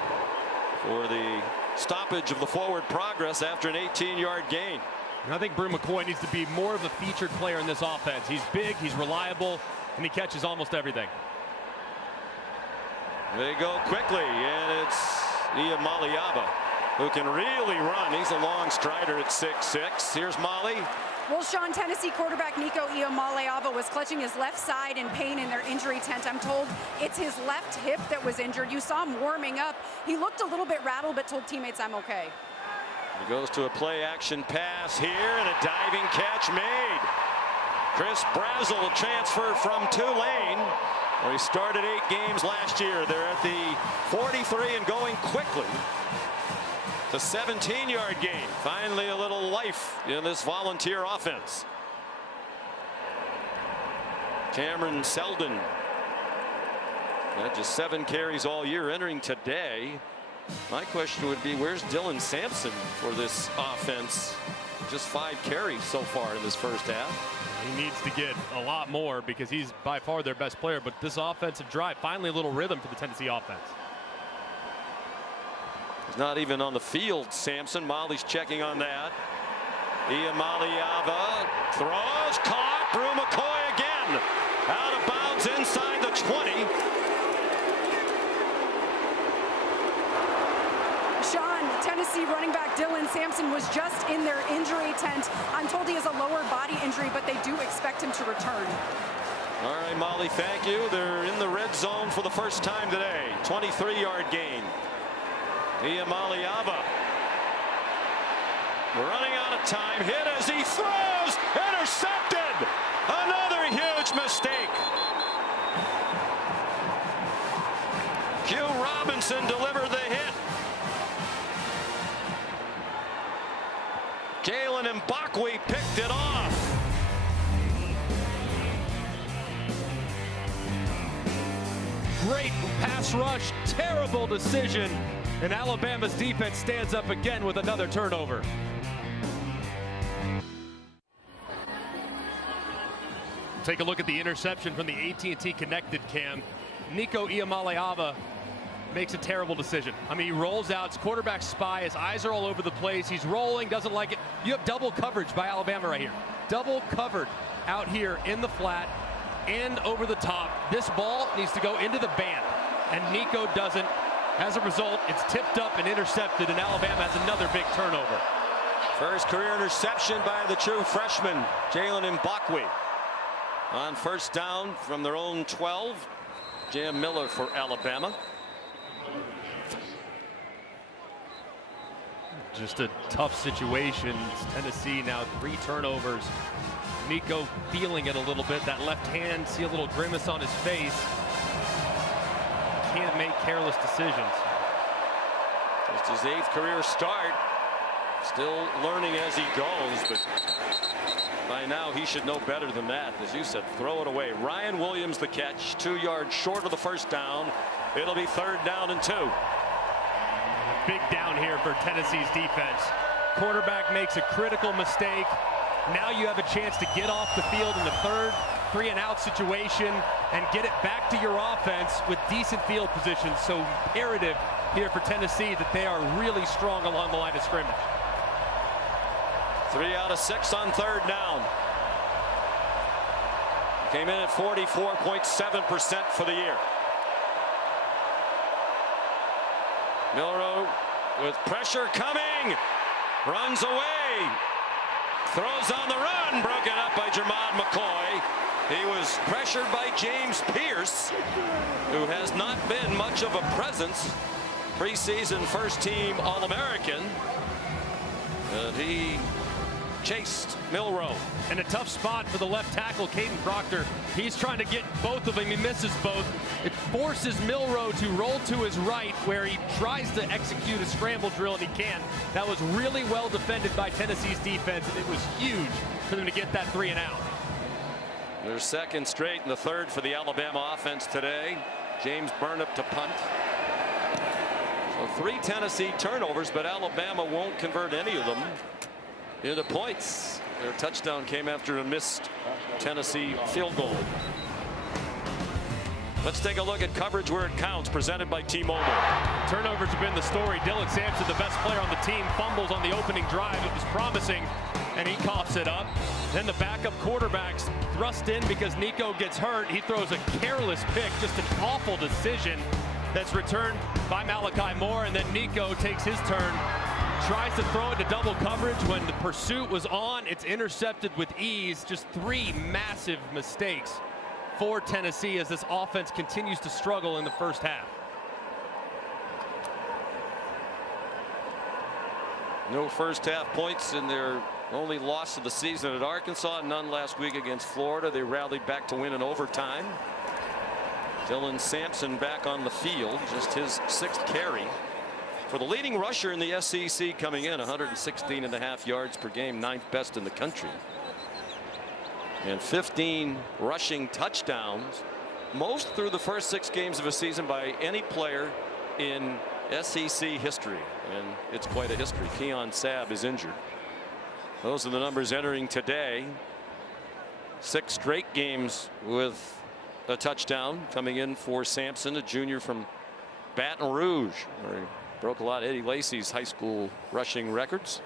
for the stoppage of the forward progress after an 18-yard gain. And I think Brew McCoy needs to be more of a featured player in this offense. He's big, he's reliable, and he catches almost everything. They go quickly, and it's Iamaleava who can really run. He's a long strider at 6'6". Here's Molly. Well, Sean, Tennessee quarterback Nico Iamaleava was clutching his left side in pain in their injury tent. I'm told it's his left hip that was injured. You saw him warming up. He looked a little bit rattled, but told teammates, "I'm okay." He goes to a play action pass here, and a diving catch made. Chris Brazzell, a transfer from Tulane, where he started 8 games last year. They're at the 43 and going quickly. It's a 17-yard gain. Finally a little life in this Volunteer offense. Cameron Seldon, just 7 carries all year entering today. My question would be, where's Dylan Sampson for this offense? Just 5 carries so far in this first half. He needs to get a lot more because he's by far their best player. But this offensive drive, finally a little rhythm for the Tennessee offense. He's not even on the field, Sampson. Molly's checking on that. Iamaleava throws, caught, through McCoy again. Out of bounds inside the 20. Sean, Tennessee running back Dylan Sampson was just in their injury tent. I'm told he has a lower body injury, but they do expect him to return. All right, Molly, thank you. They're in the red zone for the first time today. 23-yard gain. Iamaleava running out of time. Hit as he throws. Intercepted. Another huge mistake. Q Robinson delivered the hit. Jalen Mbakwe picked it off. Great pass rush, terrible decision, and Alabama's defense stands up again with another turnover. Take a look at the interception from the AT&T Connected cam. Nico Iamaleava makes a terrible decision. I mean, he rolls out, it's quarterback spy, his eyes are all over the place, he's rolling, doesn't like it. You have double coverage by Alabama right here. Double covered out here in the flat and over the top. This ball needs to go into the band, and Nico doesn't. As a result, it's tipped up and intercepted, and Alabama has another big turnover. First career interception by the true freshman, Jalen Mbakwe. On first down from their own 12, Jam Miller for Alabama. Just a tough situation. It's Tennessee now 3 turnovers. Nico feeling it a little bit. That left hand, see a little grimace on his face. Can't make careless decisions. Just his 8th career start. Still learning as he goes, but by now he should know better than that. As you said, throw it away. Ryan Williams the catch, 2 yards short of the first down. It'll be 3rd down and 2. Big down here for Tennessee's defense. Quarterback makes a critical mistake. Now you have a chance to get off the field in the 3rd 3-and-out situation and get it back to your offense with decent field position. So imperative here for Tennessee that they are really strong along the line of scrimmage. 3 out of 6 on 3rd down. Came in at 44.7% for the year. Milroe with pressure coming, runs away, throws on the run, broken up by Jermod McCoy. He was pressured by James Pierce, who has not been much of a presence. Preseason first-team All-American. And he chased Milroe. And a tough spot for the left tackle, Caden Proctor. He's trying to get both of them. He misses both. It forces Milroe to roll to his right, where he tries to execute a scramble drill, and he can't. That was really well defended by Tennessee's defense, and it was huge for them to get that 3-and-out. Their 2nd straight and the 3rd for the Alabama offense today. James Burnip to punt. So 3 Tennessee turnovers, but Alabama won't convert any of them into points. Their touchdown came after a missed Tennessee field goal. Let's take a look at coverage where it counts, presented by T-Mobile. Turnovers have been the story. Dylan Sampson, the best player on the team, fumbles on the opening drive. It was promising, and he coughs it up. Then the backup quarterback's thrust in because Nico gets hurt. He throws a careless pick, just an awful decision that's returned by Malachi Moore, and then Nico takes his turn. Tries to throw it to double coverage when the pursuit was on. It's intercepted with ease. Just 3 massive mistakes for Tennessee as this offense continues to struggle in the first half. No first half points in their only loss of the season at Arkansas. None last week against Florida. They rallied back to win in overtime. Dylan Sampson back on the field, just his 6th carry. For the leading rusher in the SEC, coming in 116.5 yards per game, 9th best in the country. And 15 rushing touchdowns, most through the first 6 games of a season by any player in SEC history. And it's quite a history. Keon Sabb is injured. Those are the numbers entering today. 6 straight games with a touchdown coming in for Sampson, a junior from Baton Rouge, where he broke a lot of Eddie Lacy's high school rushing records.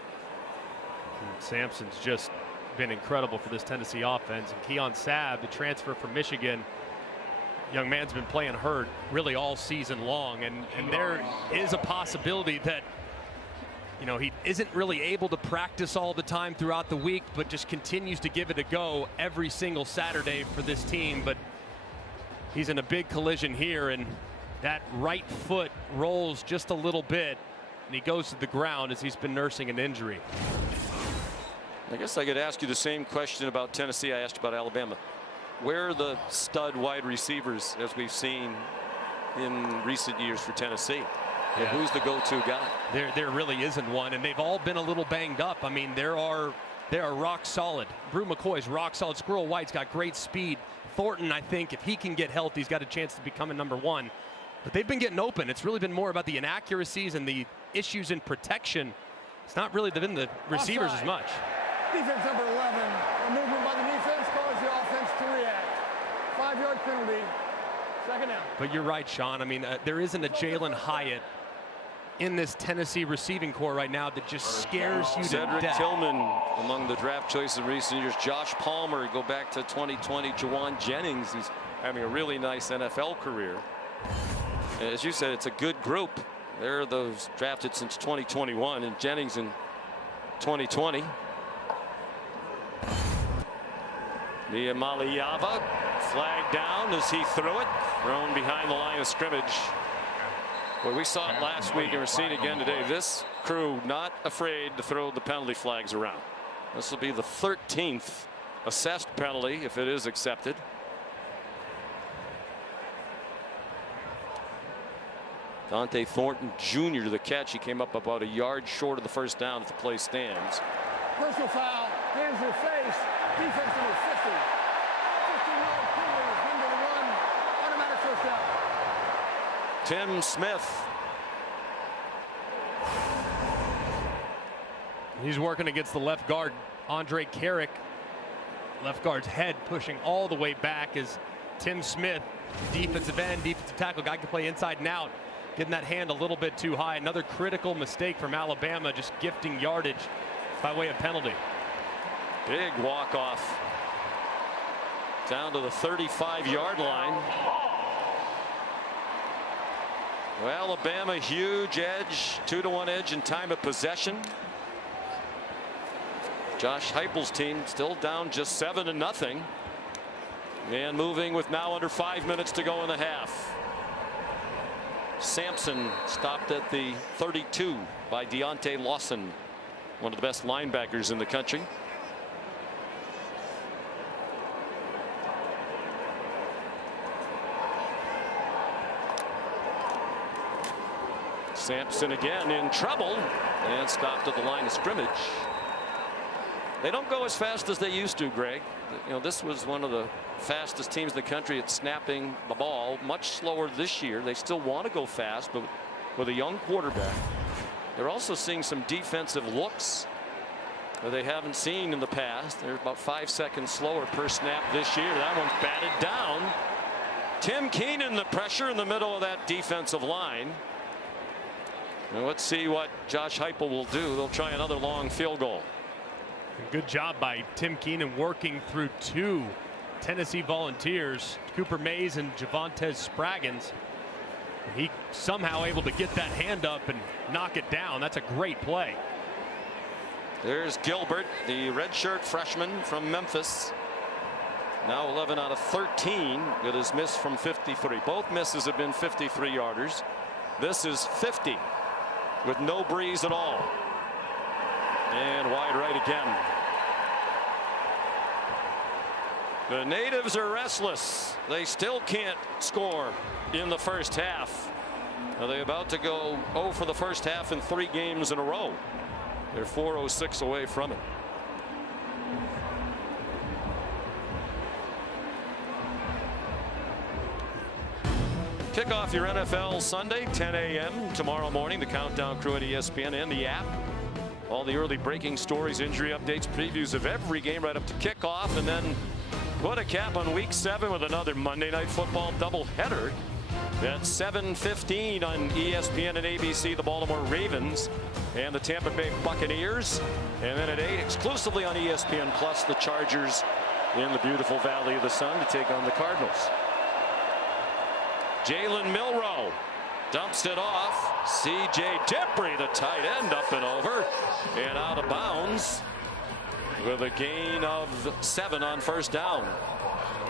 Sampson's just been incredible for this Tennessee offense. And Keon Sabb, the transfer from Michigan, young man's been playing hurt really all season long, and there is a possibility that, you know, he isn't really able to practice all the time throughout the week, but just continues to give it a go every single Saturday for this team. But he's in a big collision here, and that right foot rolls just a little bit, and he goes to the ground as he's been nursing an injury. I guess I could ask you the same question about Tennessee I asked about Alabama. Where are the stud wide receivers, as we've seen in recent years for Tennessee? Yeah. Who's the go-to guy? There really isn't one, and they've all been a little banged up. I mean, they are rock solid. Brew McCoy's rock solid. Squirrel White's got great speed. Thornton, I think, if he can get healthy, he's got a chance to become a #1. But they've been getting open. It's really been more about the inaccuracies and the issues in protection. It's not really been the receivers as much. Defense number 11. A movement by the defense caused the offense to react. 5-yard penalty. Second down. But you're right, Sean. I mean, there isn't a Jalen Hyatt in this Tennessee receiving core right now that just scares you to Cedric death. Tillman among the draft choices in recent years. Josh Palmer, go back to 2020. Jawan Jennings, who's having a really nice NFL career. As you said, it's a good group. There are those drafted since 2021, and Jennings in 2020. Niamaliava flagged down as he threw it, thrown behind the line of scrimmage. Well, we saw it last week and we're seeing it again today. This crew not afraid to throw the penalty flags around. This will be the 13th assessed penalty if it is accepted. Dante Thornton Jr. the catch. He came up about a yard short of the first down as the play stands. Personal foul. Hands to the face. Defense number 50. 15-yard penalty. Number 1. Automatic first down. Tim Smith. He's working against the left guard, Andre Carrick. Left guard's head pushing all the way back as Tim Smith, defensive end, defensive tackle, guy can play inside and out. Getting that hand a little bit too high. Another critical mistake from Alabama, just gifting yardage by way of penalty. Big walk-off down to the 35-yard line. Well, Alabama, huge edge, 2-to-1 edge in time of possession. Josh Heupel's team still down just 7-0, and moving with now under 5 minutes to go in the half. Sampson stopped at the 32 by Deontay Lawson, one of the best linebackers in the country. Sampson again in trouble and stopped at the line of scrimmage. They don't go as fast as they used to, Greg. You know, this was one of the fastest teams in the country at snapping the ball. Much slower this year. They still want to go fast, but with a young quarterback. They're also seeing some defensive looks that they haven't seen in the past. They're about 5 seconds slower per snap this year. That one's batted down. Tim Keenan, the pressure in the middle of that defensive line. And let's see what Josh Heupel will do. They'll try another long field goal. Good job by Tim Keenan working through 2 Tennessee Volunteers, Cooper Mays and Javontes Spraggins. He somehow able to get that hand up and knock it down. That's a great play. There's Gilbert, the redshirt freshman from Memphis. Now 11 out of 13 with his miss from 53. Both misses have been 53-yarders. This is 50 with no breeze at all. And wide right again. The natives are restless. They still can't score in the first half. Are they about to go 0 for the first half in 3 games in a row? They're 4:06 away from it. Kick off your NFL Sunday, 10 a.m. tomorrow morning. The Countdown crew at ESPN and the app. All the early breaking stories, injury updates, previews of every game right up to kickoff, and then Put a cap on week 7 with another Monday Night Football doubleheader. At 7:15 on ESPN and ABC, the Baltimore Ravens and the Tampa Bay Buccaneers. And then at 8, exclusively on ESPN Plus, the Chargers in the beautiful Valley of the Sun to take on the Cardinals. Jalen Milroe dumps it off. C.J. Dippre, the tight end, up and over and out of bounds with a gain of 7 on first down.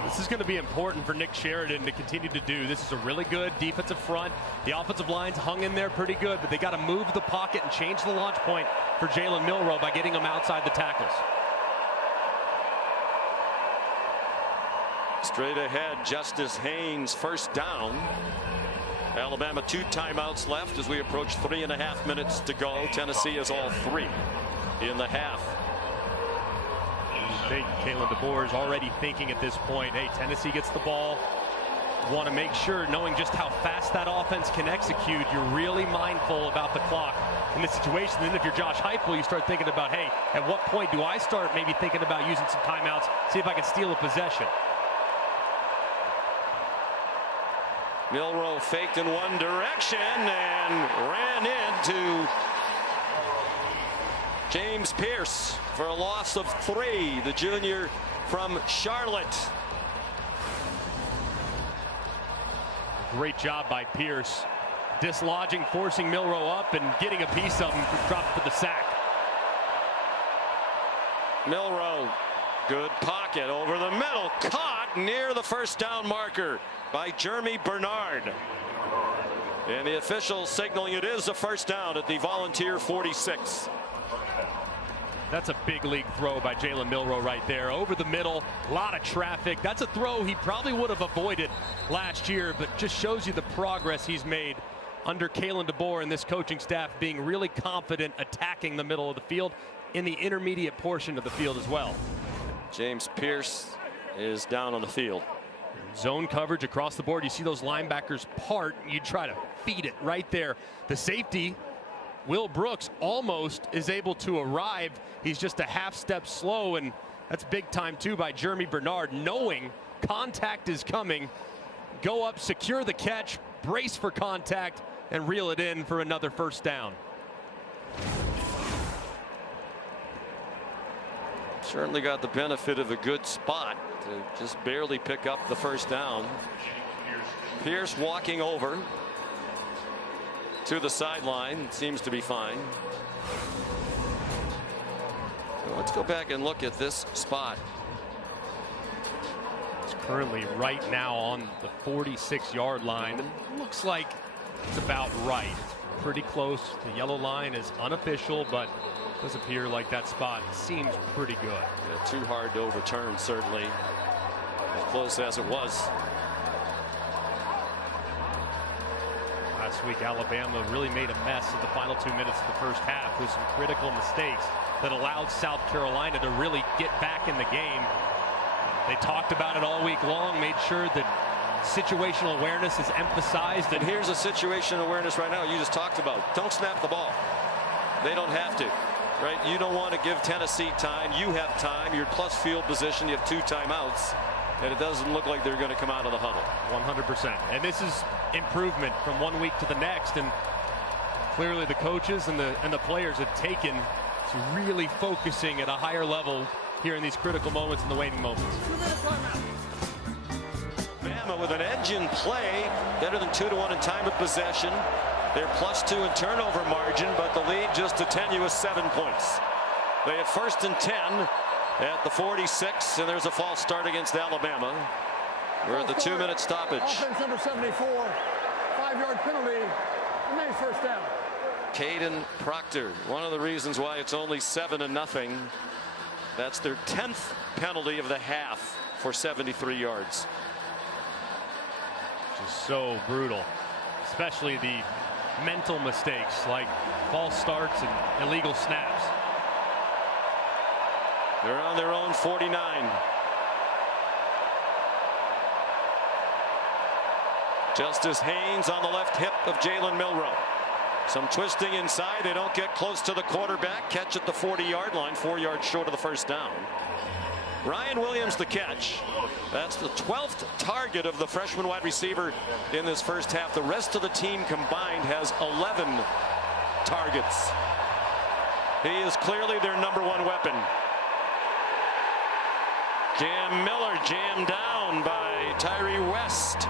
This is going to be important for Nick Sheridan to continue to do. This is a really good defensive front. The offensive line's hung in there pretty good, but they got to move the pocket and change the launch point for Jalen Milroe by getting him outside the tackles. Straight ahead, Justice Haynes, first down. Alabama 2 timeouts left as we approach 3.5 minutes to go. Tennessee is all 3 in the half. I think Kalen DeBoer is already thinking at this point, hey, Tennessee gets the ball. Want to make sure, knowing just how fast that offense can execute, you're really mindful about the clock in this situation. Then if you're Josh Heupel, you start thinking about, hey, at what point do I start maybe thinking about using some timeouts, see if I can steal a possession. Milroe faked in one direction and ran into James Pierce for a loss of 3, the junior from Charlotte. Great job by Pierce, dislodging, forcing Milroe up and getting a piece of him, dropped for the sack. Milroe, good pocket over the middle, caught near the first down marker by Jeremy Bernard. And the official signaling it is a first down at the Volunteer 46. That's a big league throw by Jalen Milroe right there. Over the middle, a lot of traffic. That's a throw he probably would have avoided last year, but just shows you the progress he's made under Kalen DeBoer and this coaching staff being really confident attacking the middle of the field in the intermediate portion of the field as well. James Pierce is down on the field. Zone coverage across the board. You see those linebackers part. You try to feed it right there. The safety, Will Brooks, almost is able to arrive. He's just a half step slow, and that's big time too by Jeremy Bernard, knowing contact is coming. Go up, secure the catch, brace for contact, and reel it in for another first down. Certainly got the benefit of a good spot to just barely pick up the first down. Pierce walking over to the sideline, seems to be fine. So let's go back and look at this spot. It's currently right now on the 46-yard line. It looks like it's about right. It's pretty close. The yellow line is unofficial, but it does appear like that spot seems pretty good. Yeah, too hard to overturn, certainly, as close as it was. Last week, Alabama really made a mess of the final 2 minutes of the first half with some critical mistakes that allowed South Carolina to really get back in the game. They talked about it all week long, made sure that situational awareness is emphasized. And here's a situational awareness right now you just talked about. Don't snap the ball. They don't have to, right? You don't want to give Tennessee time. You have time. You're plus field position. You have 2 timeouts. And it doesn't look like they're going to come out of the huddle. 100%. And this is improvement from 1 week to the next. And clearly the coaches and the players have taken to really focusing at a higher level here in these critical moments and the waiting moments. Bama with an edge in play, better than 2-1 in time of possession. They're +2 in turnover margin, but the lead just a tenuous 7 points. They have first and 10 at the 46, and there's a false start against Alabama. We're at the 2-minute stoppage. Offense number 74, 5-yard penalty, remains first down. Caden Proctor, one of the reasons why it's only 7-0. That's their 10th penalty of the half for 73 yards. Just so brutal, especially the mental mistakes like false starts and illegal snaps. They're on their own 49. Justice Haynes on the left hip of Jalen Milroe. Some twisting inside. They don't get close to the quarterback. Catch at the 40-yard line, 4 yards short of the first down. Ryan Williams the catch. That's the 12th target of the freshman wide receiver in this first half. The rest of the team combined has 11 targets. He is clearly their #1 weapon. Cam Miller jammed down by Tyree West.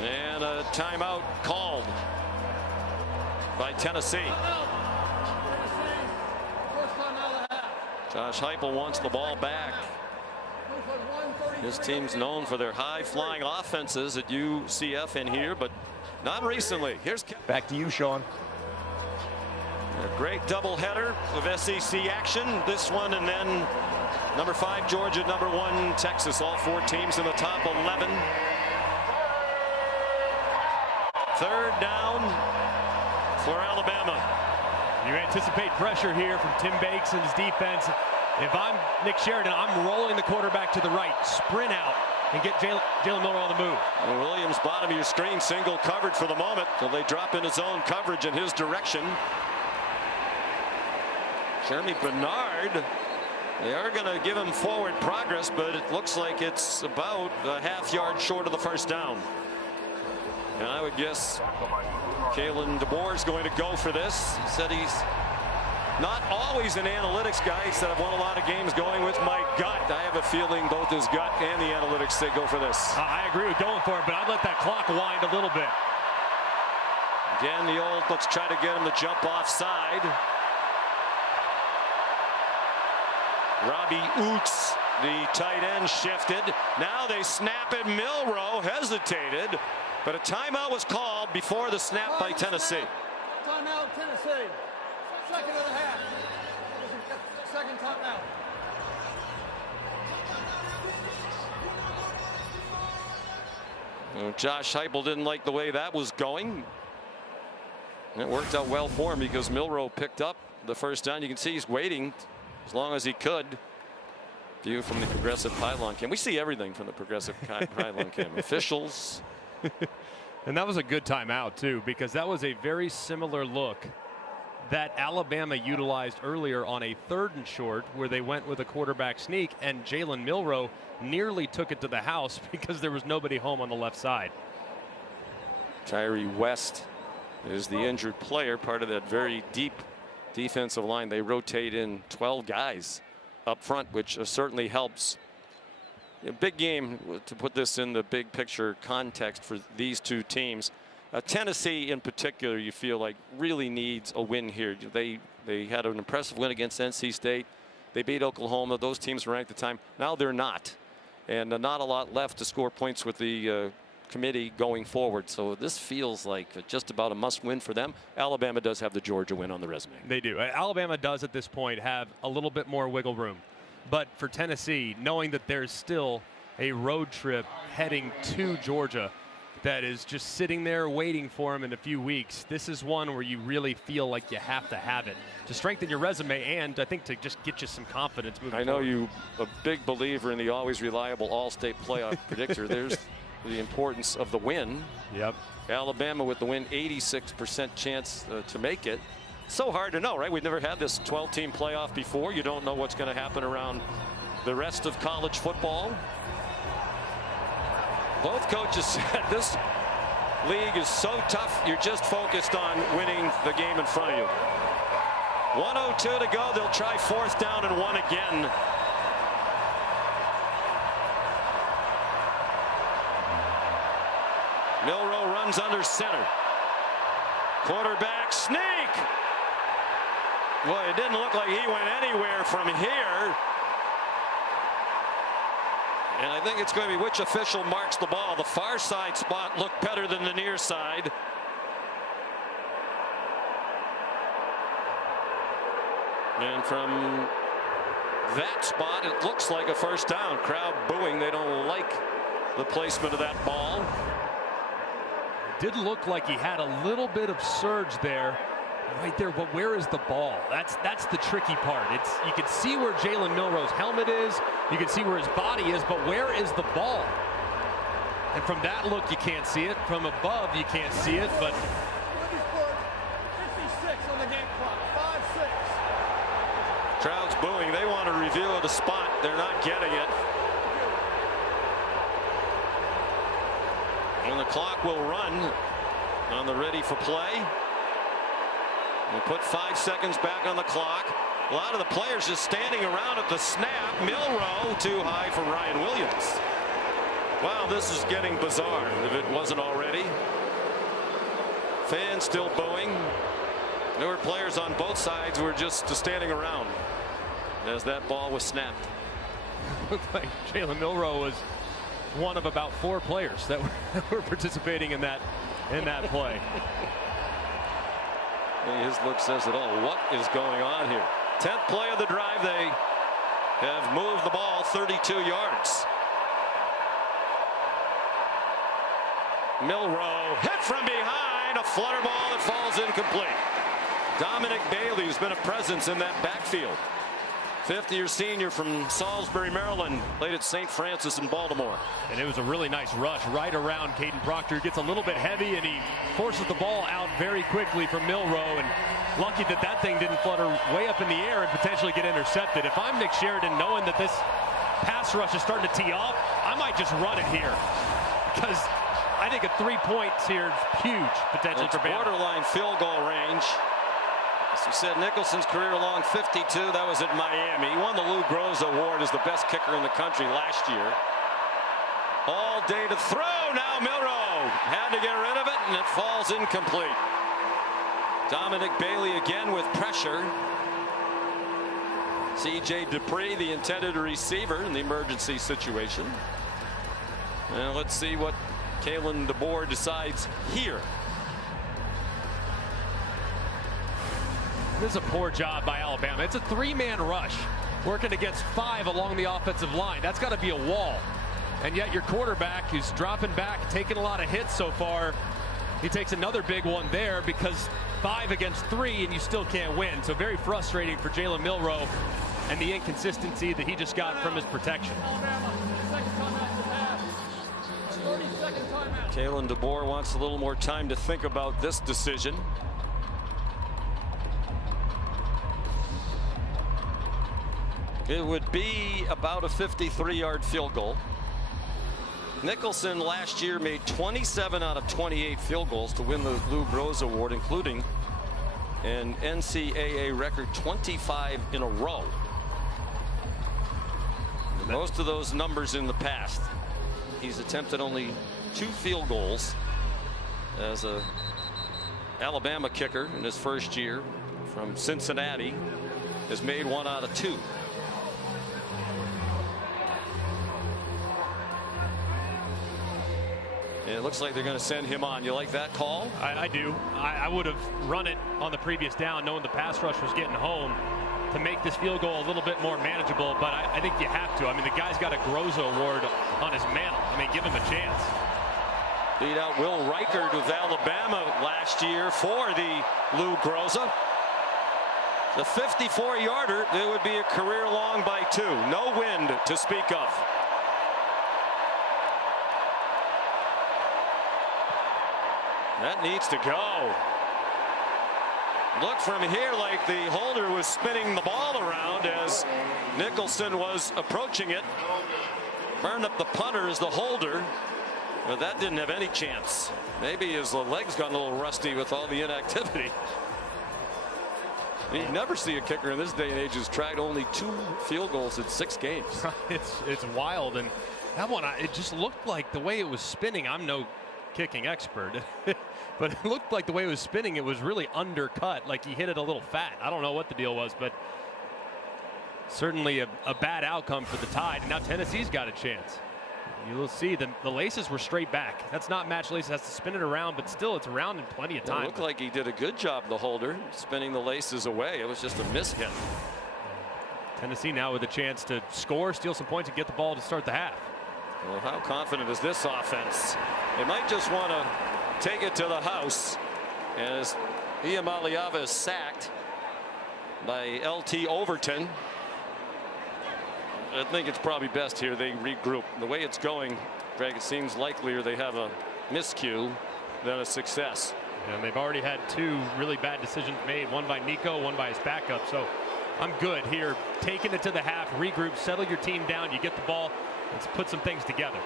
And a timeout called by Tennessee. Josh Heupel wants the ball back. His team's known for their high-flying offenses at UCF in here, but not recently. Here's back to you, Sean. A great doubleheader of SEC action. This one and then number 5 Georgia, number 1 Texas. All 4 teams in the top 11. Third down for Alabama. You anticipate pressure here from Tim Bakes and his defense. If I'm Nick Sheridan, I'm rolling the quarterback to the right, sprint out, and get Jalen Miller on the move. And Williams, bottom of your screen, single covered for the moment. So they drop into zone coverage in his direction. Jeremy Bernard, they are going to give him forward progress, but it looks like it's about a half-yard short of the first down. And I would guess Kalen DeBoer is going to go for this. He said he's not always an analytics guy. He said, I've won a lot of games going with my gut. I have a feeling both his gut and the analytics say go for this. I agree with going for it, but I'd let that clock wind a little bit. Again, the old, let's try to get him to jump offside. Robbie Oots, the tight end, shifted. Now they snap it. Milroe hesitated, but a timeout was called before the snap by Tennessee. Timeout, Tennessee. Second of the half. Second timeout. Well, Josh Heupel didn't like the way that was going. And it worked out well for him because Milroe picked up the first down. You can see he's waiting as long as he could. View from the Progressive Pylon Cam. We see everything from the Progressive Pylon Cam. Officials. And that was a good timeout, too, because that was a very similar look that Alabama utilized earlier on a 3rd and short where they went with a quarterback sneak, and Jalen Milroe nearly took it to the house because there was nobody home on the left side. Tyree West is the injured player, part of that very deep defensive line. They rotate in 12 guys up front, which certainly helps. A big game, to put this in the big picture context for these two teams. Tennessee in particular, you feel like really needs a win here. They had an impressive win against NC State. They beat Oklahoma. Those teams were ranked at the time. Now they're not. And not a lot left to score points with the committee going forward. So this feels like just about a must win for them. Alabama does have the Georgia win on the resume. They do. Alabama does at this point have a little bit more wiggle room. But for Tennessee, knowing that there's still a road trip heading to Georgia that is just sitting there waiting for him in a few weeks, this is one where you really feel like you have to have it to strengthen your resume and I think to just get you some confidence moving forward. I know you a big believer in the always reliable all-state playoff predictor. There's the importance of the win. Yep. Alabama with the win, 86% chance to make it. So hard to know, right? We've never had this 12-team playoff before. You don't know what's going to happen around the rest of college football. Both coaches said this league is so tough, you're just focused on winning the game in front of you. 1:02 to go. They'll try 4th down and 1 again. Milroe runs under center. Quarterback sneak. Boy, it didn't look like he went anywhere from here. And I think it's going to be which official marks the ball. The far side spot looked better than the near side. And from that spot, it looks like a first down. Crowd booing. They don't like the placement of that ball. Did look like he had a little bit of surge there, right there, but where is the ball? That's the tricky part. You can see where Jalen Milroe's helmet is, you can see where his body is, but where is the ball? And from that look, you can't see it. From above, you can't see it, but 56 on the game clock. 5-6. Crowd's booing. They want to reveal the spot. They're not getting it. And the clock will run on the ready for play. We'll put 5 seconds back on the clock. A lot of the players just standing around at the snap. Milroe too high for Ryan Williams. Wow, this is getting bizarre if it wasn't already. Fans still booing. There were players on both sides who were just standing around as that ball was snapped. Looked like Jalen Milroe was one of about 4 players that were participating in that play. His look says it all. What is going on here? 10th play of the drive. They have moved the ball 32 yards. Milroe hit from behind, a flutter ball that falls incomplete. Dominic Bailey, who's been a presence in that backfield. 50-year senior from Salisbury, Maryland, played at St. Francis in Baltimore. And it was a really nice rush right around Caden Proctor. Gets a little bit heavy and he forces the ball out very quickly from Milroe, and lucky that thing didn't flutter way up in the air and potentially get intercepted. If I'm Nick Sheridan, knowing that this pass rush is starting to tee off, I might just run it here, because I think a 3 points here is huge potentially for Bama. Borderline field goal range. As we said, Nicholson's career long 52. That was at Miami. He won the Lou Groza Award as the best kicker in the country last year. All day to throw. Now Milroe had to get rid of it, and it falls incomplete. Dominic Bailey again with pressure. C.J. Dupree, the intended receiver in the emergency situation. And let's see what Kalen DeBoer decides here. This is a poor job by Alabama. It's a 3-man rush working against 5 along the offensive line. That's got to be a wall. And yet your quarterback, who's dropping back, taking a lot of hits so far, he takes another big one there, because 5 against 3 and you still can't win. So very frustrating for Jalen Milroe and the inconsistency that he just got from his protection. Kalen DeBoer wants a little more time to think about this decision. It would be about a 53-yard field goal. Nicholson last year made 27 out of 28 field goals to win the Lou Groza Award, including an NCAA record 25 in a row. Most of those numbers in the past. He's attempted only 2 field goals as a Alabama kicker in his first year. From Cincinnati has made 1 out of 2. It looks like they're going to send him on. You like that call? I do. I would have run it on the previous down, knowing the pass rush was getting home, to make this field goal a little bit more manageable. But I think you have to. I mean, the guy's got a Groza Award on his mantle. I mean, give him a chance. Beat out Will Reichard of Alabama last year for the Lou Groza. The 54-yarder, it would be a career long by 2. No wind to speak of. That needs to go. Look from here like the holder was spinning the ball around as Nicholson was approaching it. Burned up the punter as the holder, but that didn't have any chance. Maybe his legs got a little rusty with all the inactivity. You never see a kicker in this day and age who's tried only 2 field goals in 6 games. It's wild, and that one, it just looked like the way it was spinning. I'm no kicking expert, but it looked like the way it was spinning, it was really undercut, like he hit it a little fat. I don't know what the deal was, but certainly a bad outcome for the Tide. And now Tennessee's got a chance. You'll see the laces were straight back. That's not match laces, has to spin it around, but still it's around in plenty of time. It looked like he did a good job, the holder, spinning the laces away. It was just a mishit. Tennessee now with a chance to score, steal some points, and get the ball to start the half. Well, how confident is this offense? They might just want to take it to the house, as Iamaleava is sacked by L.T. Overton. I think it's probably best here they regroup. The way it's going, Greg, it seems likelier they have a miscue than a success. And they've already had 2 really bad decisions made, one by Nico, one by his backup. So I'm good here. Taking it to the half, regroup, settle your team down. You get the ball. Let's put some things together.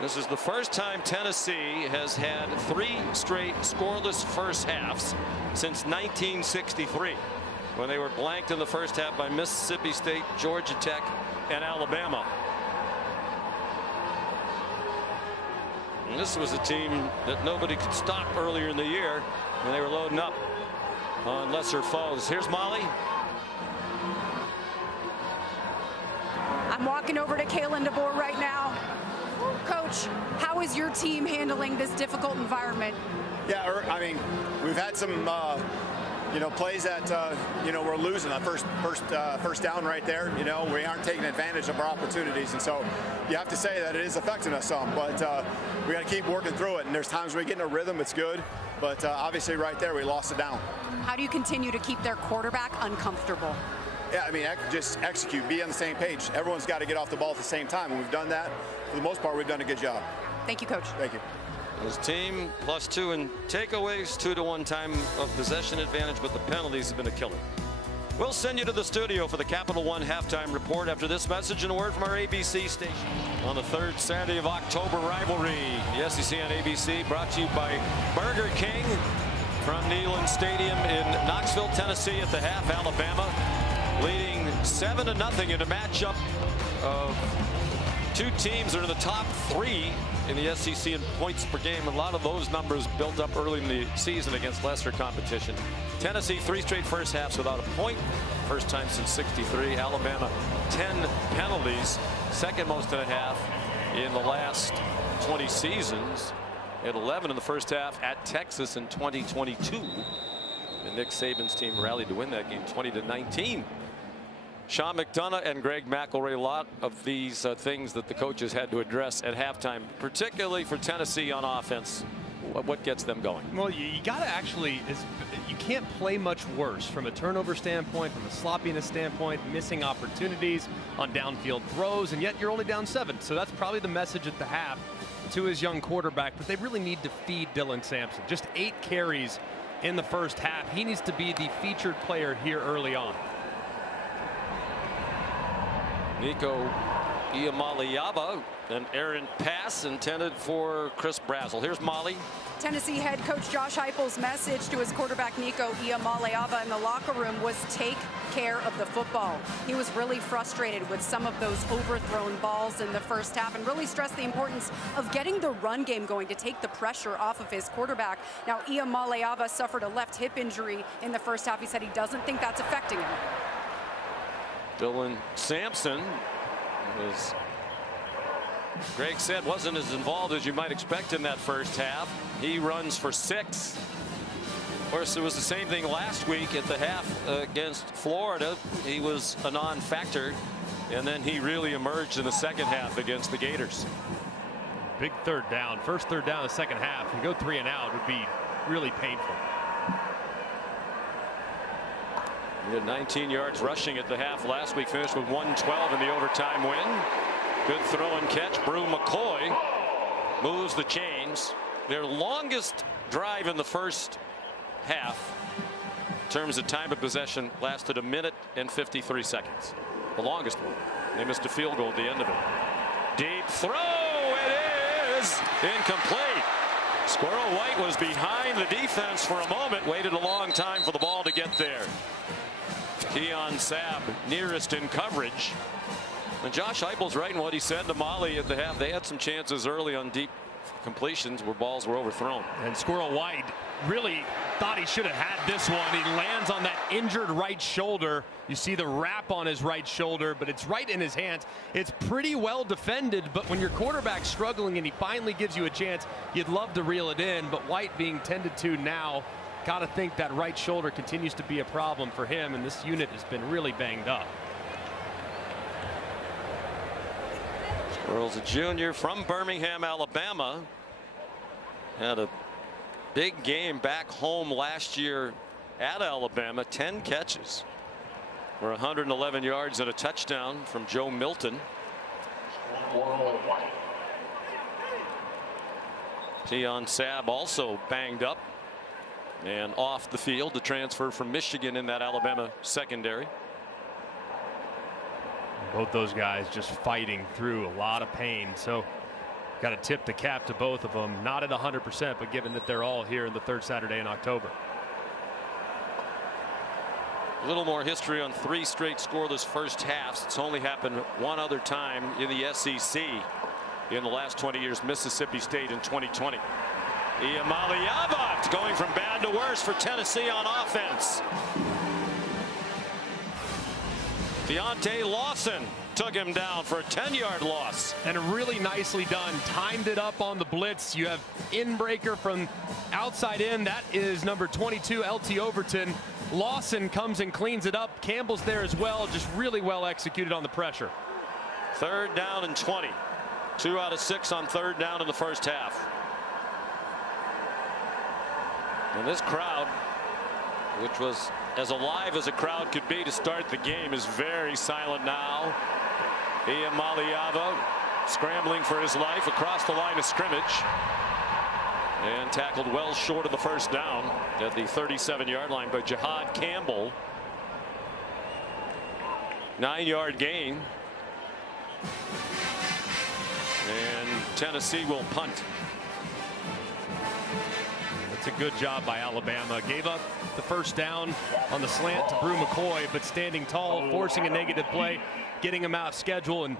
This is the first time Tennessee has had 3 straight scoreless first halves since 1963, when they were blanked in the first half by Mississippi State, Georgia Tech, and Alabama. And this was a team that nobody could stop earlier in the year when they were loading up on lesser foes. Here's Molly. I'm walking over to Kalen DeBoer right now. Coach, how is your team handling this difficult environment? Yeah, I mean, we've had some plays that we're losing. The first down right there. We aren't taking advantage of our opportunities, and so you have to say that it is affecting us some. But we got to keep working through it. And there's times we get in a rhythm, it's good. But obviously, right there, we lost it down. How do you continue to keep their quarterback uncomfortable? Yeah, I mean, just execute, be on the same page. Everyone's got to get off the ball at the same time. And we've done that. For the most part, we've done a good job. Thank you, Coach. Thank you. His team +2 in takeaways, 2-to-1 time of possession advantage, but the penalties have been a killer. We'll send you to the studio for the Capital One halftime report after this message and a word from our ABC station. On the 3rd Saturday of October rivalry, the SEC on ABC, brought to you by Burger King from Neyland Stadium in Knoxville, Tennessee. At the half, Alabama leading 7-0 in a matchup of 2 teams that are in the top 3 in the SEC in points per game. A lot of those numbers built up early in the season against lesser competition. Tennessee 3 straight first halves without a point. First time since '63. Alabama 10 penalties, second most in a half in the last 20 seasons. At 11 in the first half at Texas in 2022. And Nick Saban's team rallied to win that game 20-19. Sean McDonough and Greg McElroy, a lot of these things that the coaches had to address at halftime, particularly for Tennessee on offense. What gets them going? Well, you got to actually, you can't play much worse from a turnover standpoint, from a sloppiness standpoint, missing opportunities on downfield throws, and yet you're only down 7. So that's probably the message at the half to his young quarterback. But they really need to feed Dylan Sampson. Just 8 carries in the first half. He needs to be the featured player here early on. Nico Iamaleava, an errant pass intended for Chris Brazzell. Here's Molly. Tennessee head coach Josh Heupel's message to his quarterback Nico Iamaleava in the locker room was take care of the football. He was really frustrated with some of those overthrown balls in the first half and really stressed the importance of getting the run game going to take the pressure off of his quarterback. Now, Iamaleava suffered a left hip injury in the first half. He said he doesn't think that's affecting him. Dylan Sampson, as Greg said, wasn't as involved as you might expect in that first half. He runs for 6. Of course, it was the same thing last week at the half against Florida. He was a non-factor, and then he really emerged in the second half against the Gators. Big 3rd down. First 3rd down in the second half. And go 3 and out would be really painful. He had 19 yards rushing at the half last week, finished with 112 in the overtime win. Good throw and catch. Brew McCoy moves the chains. Their longest drive in the first half in terms of time of possession lasted 1 minute and 53 seconds. The longest one. They missed a field goal at the end of it. Deep throw. It is incomplete. Squirrel White was behind the defense for a moment, waited a long time for the ball to get there. Keon Sabb nearest in coverage. And Josh Heupel's right in what he said to Molly at the half. They had some chances early on deep completions where balls were overthrown. And Squirrel White really thought he should have had this one. He lands on that injured right shoulder. You see the wrap on his right shoulder, but it's right in his hands. It's pretty well defended, but when your quarterback's struggling and he finally gives you a chance, you'd love to reel it in. But White being tended to now, got to think that right shoulder continues to be a problem for him, and this unit has been really banged up. Squirrel's a junior from Birmingham, Alabama. Had a big game back home last year at Alabama. 10 catches for 111 yards and a touchdown from Joe Milton. Keon Sabb also banged up and off the field, the transfer from Michigan in that Alabama secondary. Both those guys just fighting through a lot of pain. So got to tip the cap to both of them. Not at 100%, but given that they're all here in the third Saturday in October. A little more history on 3 straight scoreless first halves. It's only happened one other time in the SEC in the last 20 years. Mississippi State in 2020. Iamaleava going from bad to worse for Tennessee on offense. Deontay Lawson took him down for a 10-yard loss. And really nicely done. Timed it up on the blitz. You have in-breaker from outside in. That is number 22, LT Overton. Lawson comes and cleans it up. Campbell's there as well. Just really well executed on the pressure. 3rd down and 20. 2 out of 6 on 3rd down in the first half. And this crowd, which was as alive as a crowd could be to start the game, is very silent now. Iamaleava scrambling for his life across the line of scrimmage and tackled well short of the first down at the 37-yard line by Jihad Campbell. 9-yard gain, and Tennessee will punt. It's a good job by Alabama. Gave up the first down on the slant to Brew McCoy, but standing tall, forcing a negative play, getting him out of schedule and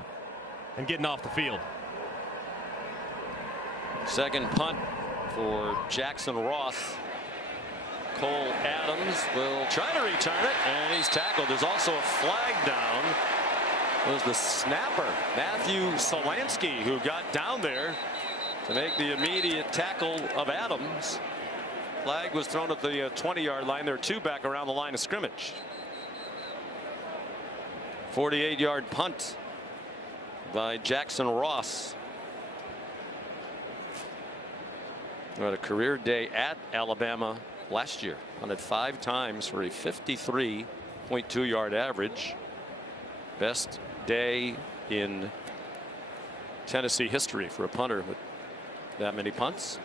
getting off the field. Second punt for Jackson Ross. Cole Adams will try to return it, and he's tackled. There's also a flag down. It was the snapper, Matthew Solansky, who got down there to make the immediate tackle of Adams. Flag was thrown at the 20-yard line. There are 2 back around the line of scrimmage. 48-yard punt by Jackson Ross. Who had a career day at Alabama last year. Punted 5 times for a 53.2-yard average. Best day in Tennessee history for a punter with that many punts.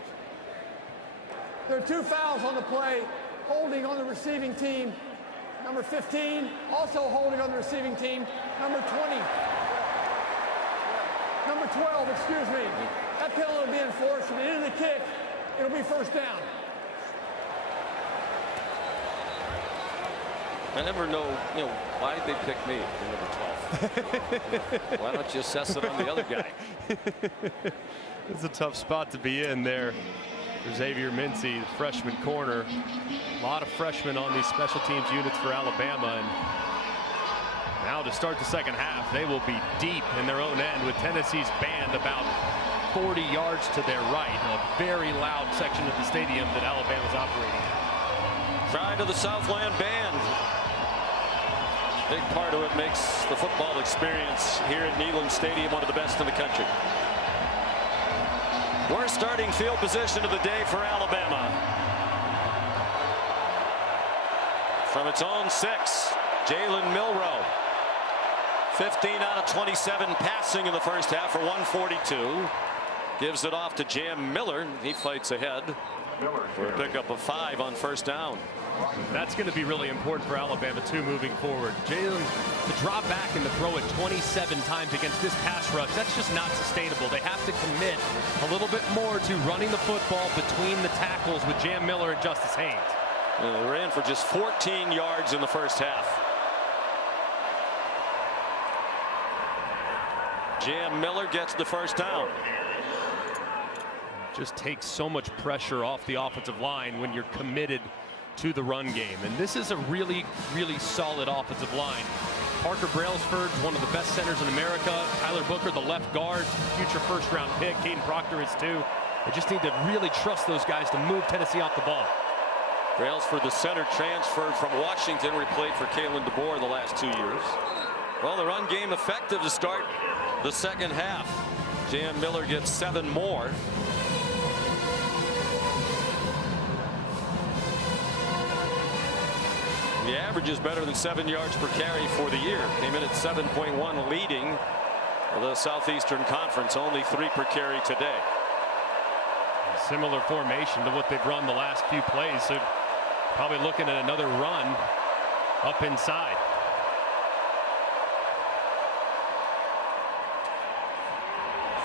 There are 2 fouls on the play. Holding on the receiving team. Number 15, also holding on the receiving team. Number 20. Number 12, excuse me. That penalty will be enforced. At the end of the kick, it'll be first down. I never know, why did they pick me for number 12? Why don't you assess it on the other guy? It's a tough spot to be in there for Xavier Mincy, the freshman corner. A lot of freshmen on these special teams units for Alabama. And now to start the second half, they will be deep in their own end with Tennessee's band about 40 yards to their right. A very loud section of the stadium that Alabama's operating in. Pride of the Southland band. Big part of it makes the football experience here at Neyland Stadium one of the best in the country. Worst starting field position of the day for Alabama. From its own 6, Jalen Milroe. 15 out of 27 passing in the first half for 142. Gives it off to Jam Miller. He fights ahead for a pickup of 5 on first down. That's going to be really important for Alabama too moving forward. Jalen to drop back and to throw it 27 times against this pass rush, that's just not sustainable. They have to commit a little bit more to running the football between the tackles with Jam Miller and Justice Haynes. They ran for just 14 yards in the first half. Jam Miller gets the first down. Just takes so much pressure off the offensive line when you're committed to the run game. And this is a really, really solid offensive line. Parker Brailsford, one of the best centers in America. Tyler Booker, the left guard, future first-round pick. Caden Proctor is too. They just need to really trust those guys to move Tennessee off the ball. Brailsford, the center, transferred from Washington, where he played for Kalen DeBoer the last 2 years. Well, the run game effective to start the second half. Jam Miller gets 7 more. The average is better than 7 yards per carry for the year. Came in at 7.1, leading the Southeastern Conference. Only 3 per carry today. Similar formation to what they've run the last few plays. So probably looking at another run up inside.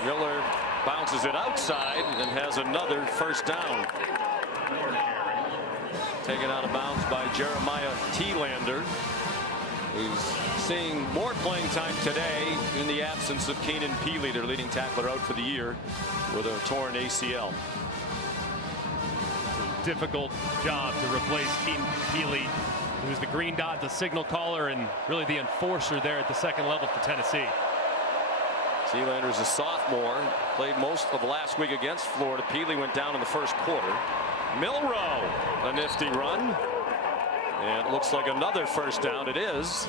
Miller bounces it outside and has another first down. Taken out of bounds by Jeremiah Thielander, who's seeing more playing time today in the absence of Keenan Peely, their leading tackler, out for the year with a torn ACL. Difficult job to replace Keenan Peely, who's the green dot, the signal caller, and really the enforcer there at the second level for Tennessee. Thielander is a sophomore, played most of last week against Florida. Peely went down in the first quarter. Milroe, a nifty run, and it looks like another first down. It is.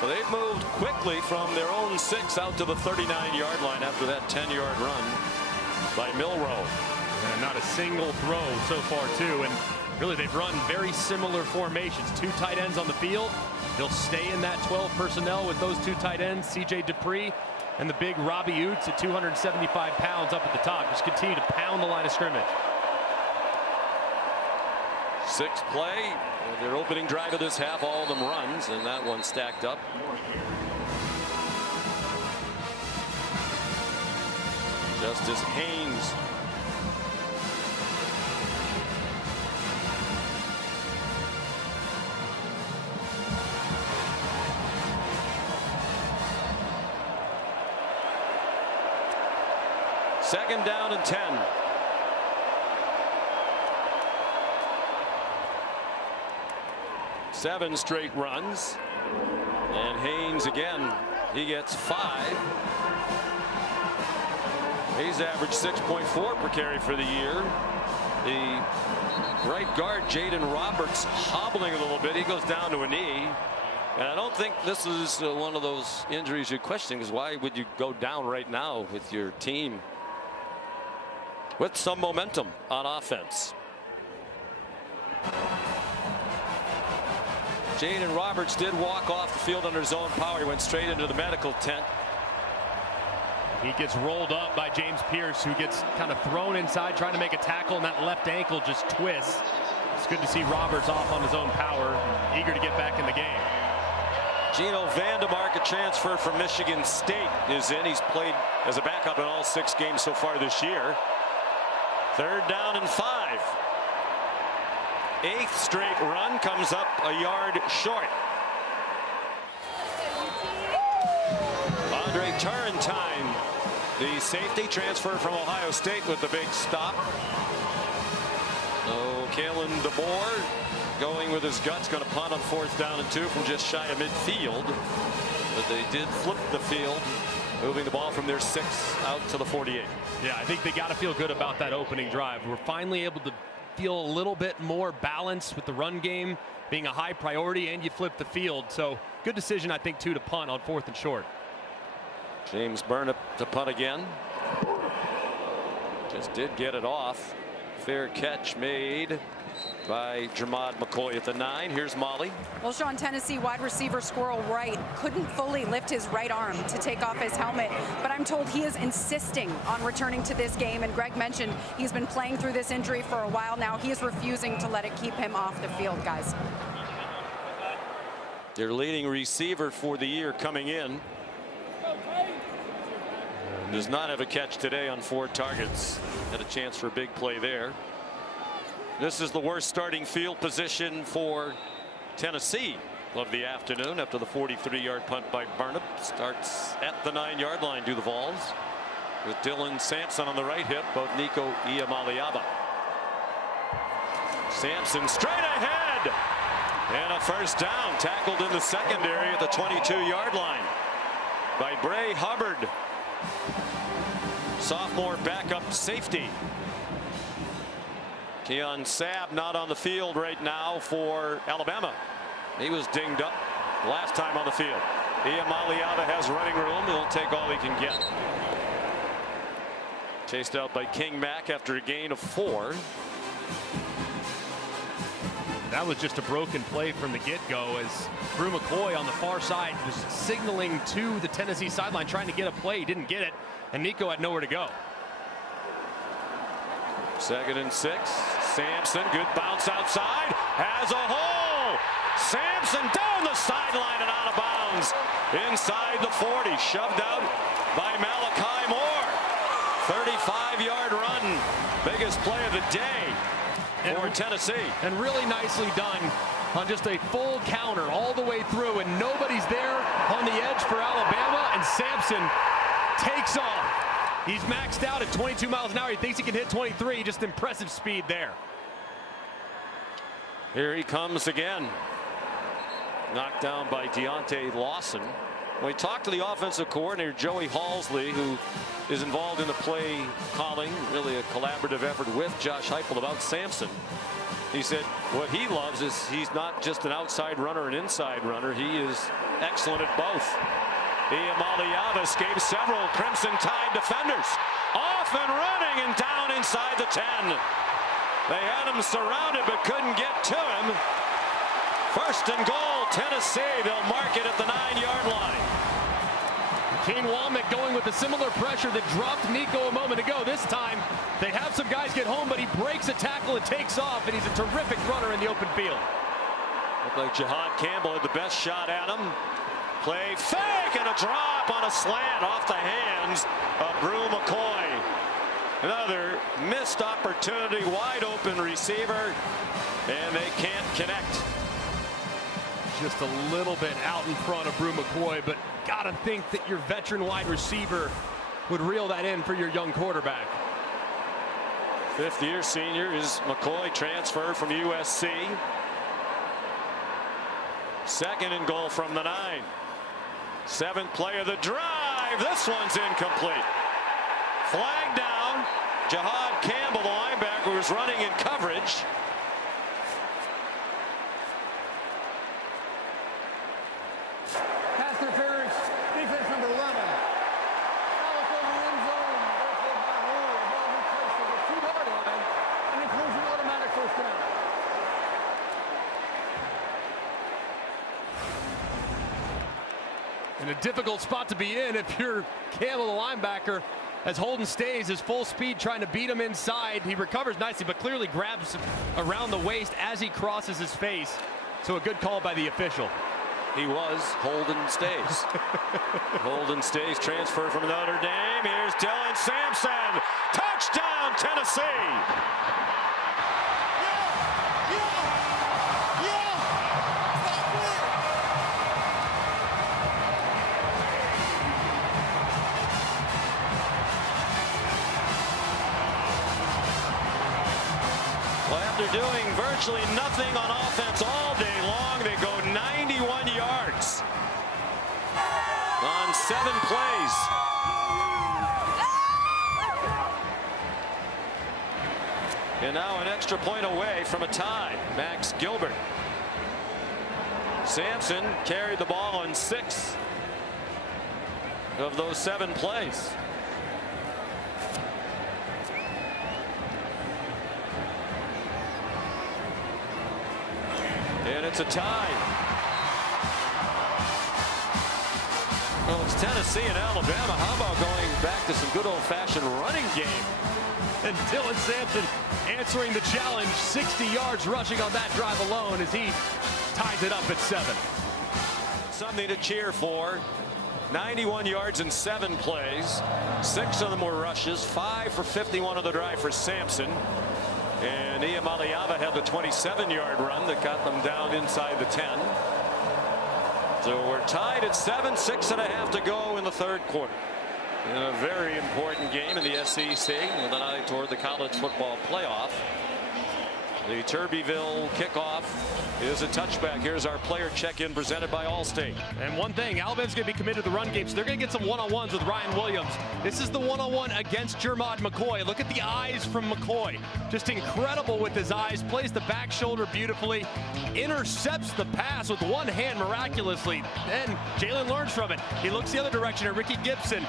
So they've moved quickly from their own 6 out to the 39-yard line after that 10-yard run by Milroe. And not a single throw so far, too. And really, they've run very similar formations. 2 tight ends on the field. They'll stay in that 12 personnel with those 2 tight ends, C.J. Dupree and the big Robbie Oots at 275 pounds up at the top. Just continue to pound the line of scrimmage. 6th play, their opening drive of this half, all of them runs, and that one stacked up. Justice Haynes. Second down and 10. Seven straight runs, and Haynes again, he gets 5. He's averaged 6.4 per carry for the year. The right guard Jaden Roberts hobbling a little bit. He goes down to a knee, and I don't think this is one of those injuries you're questioning, because why would you go down right now with your team with some momentum on offense? Jaden Roberts did walk off the field under his own power. He went straight into the medical tent. He gets rolled up by James Pierce, who gets kind of thrown inside trying to make a tackle, and that left ankle just twists. It's good to see Roberts off on his own power, eager to get back in the game. Gino Vandemark, a transfer from Michigan State, is in. He's played as a backup in all 6 games so far this year. 3rd down and 5. 8th straight run comes up a yard short. Andre Turrentine, the safety, transfer from Ohio State, with the big stop. So Kalen DeBoer going with his guts, going to punt on 4th down and 2 from just shy of midfield. But they did flip the field, moving the ball from their 6 out to the 48. Yeah, I think they got to feel good about that opening drive. We're finally able to feel a little bit more balanced with the run game being a high priority, and you flip the field. So good decision, I think, too, to punt on 4th and short. James Burnip to punt again. Just did get it off. Fair catch made by Jermod McCoy at the 9. Here's Molly. Well, Sean, Tennessee wide receiver Squirrel Wright couldn't fully lift his right arm to take off his helmet, but I'm told he is insisting on returning to this game. And Greg mentioned he's been playing through this injury for a while now. He is refusing to let it keep him off the field, guys. Their leading receiver for the year coming in does not have a catch today on 4 targets. Had a chance for a big play there. This is the worst starting field position for Tennessee of the afternoon after the 43-yard punt by Burnip. Starts at the 9-yard line, do the Vols, with Dylan Sampson on the right hip, both Nico Iamaleava. Sampson straight ahead, and a first down, tackled in the secondary at the 22-yard line by Bray Hubbard, sophomore backup safety. Keon Sabb not on the field right now for Alabama. He was dinged up last time on the field. Iamaleava has running room. He'll take all he can get. Chased out by King Mack after a gain of 4. That was just a broken play from the get-go, as Drew McCoy on the far side was signaling to the Tennessee sideline, trying to get a play. He didn't get it, and Nico had nowhere to go. 2nd and 6. Sampson, good bounce outside, has a hole. Sampson down the sideline and out of bounds inside the 40, shoved out by Malachi Moore. Tennessee. And really nicely done on just a full counter all the way through, and nobody's there on the edge for Alabama, and Sampson takes off. He's maxed out at 22 miles an hour. He thinks he can hit 23. Just impressive speed there. Here he comes again. Knocked down by Deontay Lawson. We talked to the offensive coordinator, Joey Halsley, who is involved in the play calling, really a collaborative effort with Josh Heupel, about Sampson. He said what he loves is he's not just an outside runner, an inside runner. He is excellent at both. Iamaleava escapes several Crimson Tide defenders. Off and running and down inside the 10. They had him surrounded but couldn't get to him. First and goal, Tennessee. They'll mark it at the 9-yard line. Kane Womack going with a similar pressure that dropped Nico a moment ago. This time, they have some guys get home, but he breaks a tackle and takes off, and he's a terrific runner in the open field. Looked like Jahad Campbell had the best shot at him. Play fake and a drop on a slant off the hands of Brew McCoy. Another missed opportunity, wide open receiver, and they can't connect. Just a little bit out in front of Brew McCoy, but gotta think that your veteran wide receiver would reel that in for your young quarterback. Fifth-year senior is McCoy, transferred from USC. Second and goal from the 9. Seventh play of the drive. This one's incomplete. Flag down. Jahad Campbell, the linebacker, was running in coverage. Pass interference, defense number 11. Now it's over the end zone. Therefore, by rule, the ball is placed at the 2-yard line and includes an automatic first down. In a difficult spot to be in if you're Campbell, the linebacker, as Holden stays his full speed trying to beat him inside. He recovers nicely, but clearly grabs him around the waist as he crosses his face. So a good call by the official. He was Holden Stays. Holden Stays, transfer from Notre Dame. Here's Dylan Sampson. Touchdown, Tennessee. Well, after doing virtually nothing on offense all day long, they go 91 yards on 7 plays. And now an extra point away from a tie. Max Gilbert. Sampson carried the ball on 6 of those 7 plays. And it's a tie. Well, it's Tennessee and Alabama. How about going back to some good old-fashioned running game? And Dylan Sampson answering the challenge, 60 yards rushing on that drive alone as he ties it up at 7. Something to cheer for. 91 yards in 7 plays. 6 of them were rushes. 5 for 51 on the drive for Sampson. And Iamaleava had the 27-yard run that got them down inside the 10. So we're tied at 7, 6.5 to go in the 3rd quarter. In a very important game in the SEC with an eye toward the college football playoff. The Turbeville kickoff is a touchback. Here's our player check-in presented by Allstate. And one thing, Alabama's going to be committed to the run game, so they're going to get some one-on-ones with Ryan Williams. This is the one-on-one against Jermod McCoy. Look at the eyes from McCoy. Just incredible with his eyes. Plays the back shoulder beautifully. Intercepts the pass with one hand miraculously. Then Jalen learns from it. He looks the other direction at Ricky Gibson.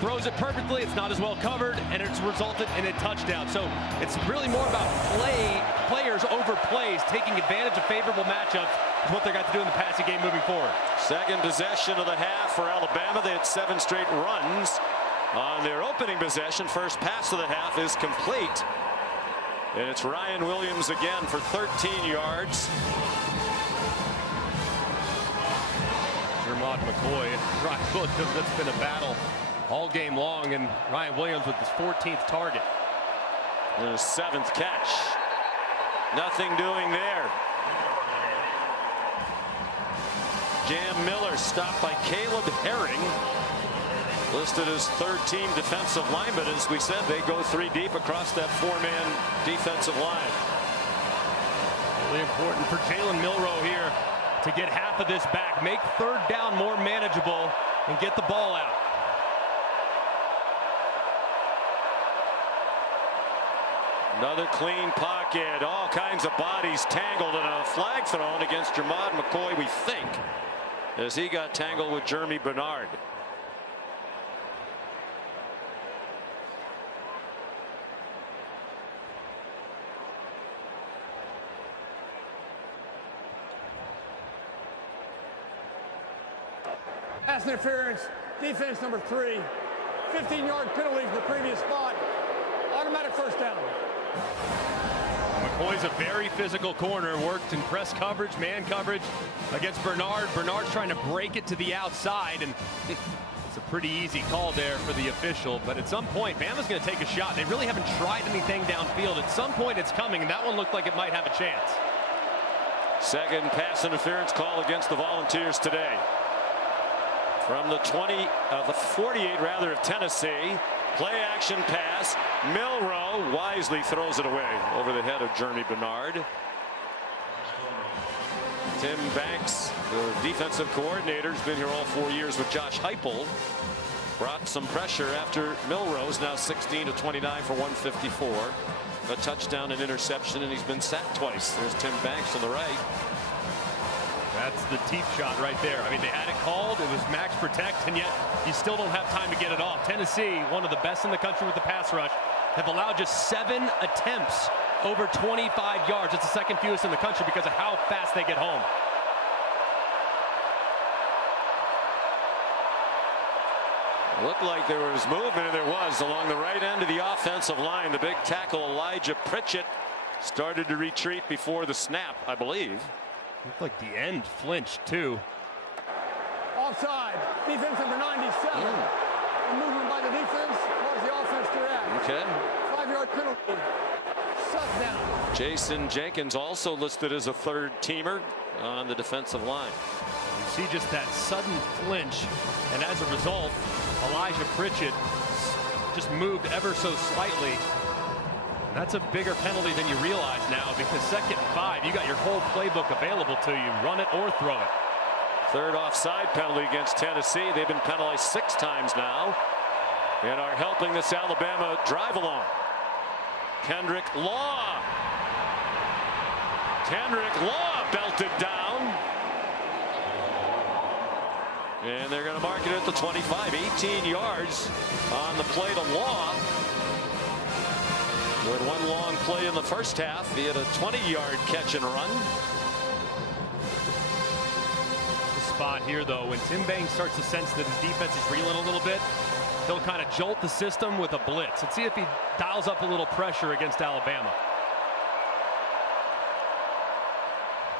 Throws it perfectly. It's not as well covered, and it's resulted in a touchdown. So it's really more about players over plays, taking advantage of favorable matchups is what they're going to do in the passing game moving forward. Second possession of the half for Alabama. They had 7 straight runs on their opening possession. First pass of the half is complete. And it's Ryan Williams again for 13 yards. Jermod McCoy and Ryan Williams, that's been a battle all game long, and Ryan Williams with his 14th target. And his 7th catch. Nothing doing there. Jam Miller stopped by Caleb Herring. Listed as third-team defensive lineman. As we said, they go 3 deep across that 4-man defensive line. Really important for Jalen Milroe here to get half of this back, make third down more manageable, and get the ball out. Another clean pocket. All kinds of bodies tangled, and a flag thrown against Jermod McCoy, we think, as he got tangled with Jeremy Bernard. Pass interference, defense number 3, 15-yard penalty from the previous spot, automatic first down. McCoy's a very physical corner, worked in press coverage, man coverage against Bernard. Bernard's trying to break it to the outside, and it's a pretty easy call there for the official. But at some point, Bama's going to take a shot. They really haven't tried anything downfield. At some point, it's coming, and that one looked like it might have a chance. Second pass interference call against the Volunteers today. From the 48 rather of Tennessee. Play action pass. Milroe wisely throws it away over the head of Jeremy Bernard. Tim Banks, the defensive coordinator, has been here all 4 years with Josh Heupel. Brought some pressure after Milroe's now 16 of 29 for 154. A touchdown and interception, and he's been sacked twice. There's Tim Banks on the right. That's the teep shot right there. I mean, they had it called. It was max protect, and yet you still don't have time to get it off. Tennessee, one of the best in the country with the pass rush, have allowed just 7 attempts over 25 yards. It's the second fewest in the country because of how fast they get home. It looked like there was movement, and there was along the right end of the offensive line. The big tackle, Elijah Pritchett, started to retreat before the snap, I believe. Looked like the end flinched, too. Offside, defense number 97. A movement by the defense caused the offense to react. Okay. 5-yard penalty. Shut down. Jason Jenkins also listed as a third-teamer on the defensive line. You see just that sudden flinch, and as a result, Elijah Pritchett just moved ever so slightly. That's a bigger penalty than you realize now, because 2nd and 5, you got your whole playbook available to you. Run it or throw it. Third offside penalty against Tennessee. They've been penalized 6 times now and are helping this Alabama drive along. Kendrick Law. Kendrick Law belted down. And they're going to mark it at the 25. 18 yards on the play to Law. With one long play in the first half, he had a 20-yard catch and run. The spot here, though, when Tim Banks starts to sense that his defense is reeling a little bit, he'll kind of jolt the system with a blitz. Let's see if he dials up a little pressure against Alabama.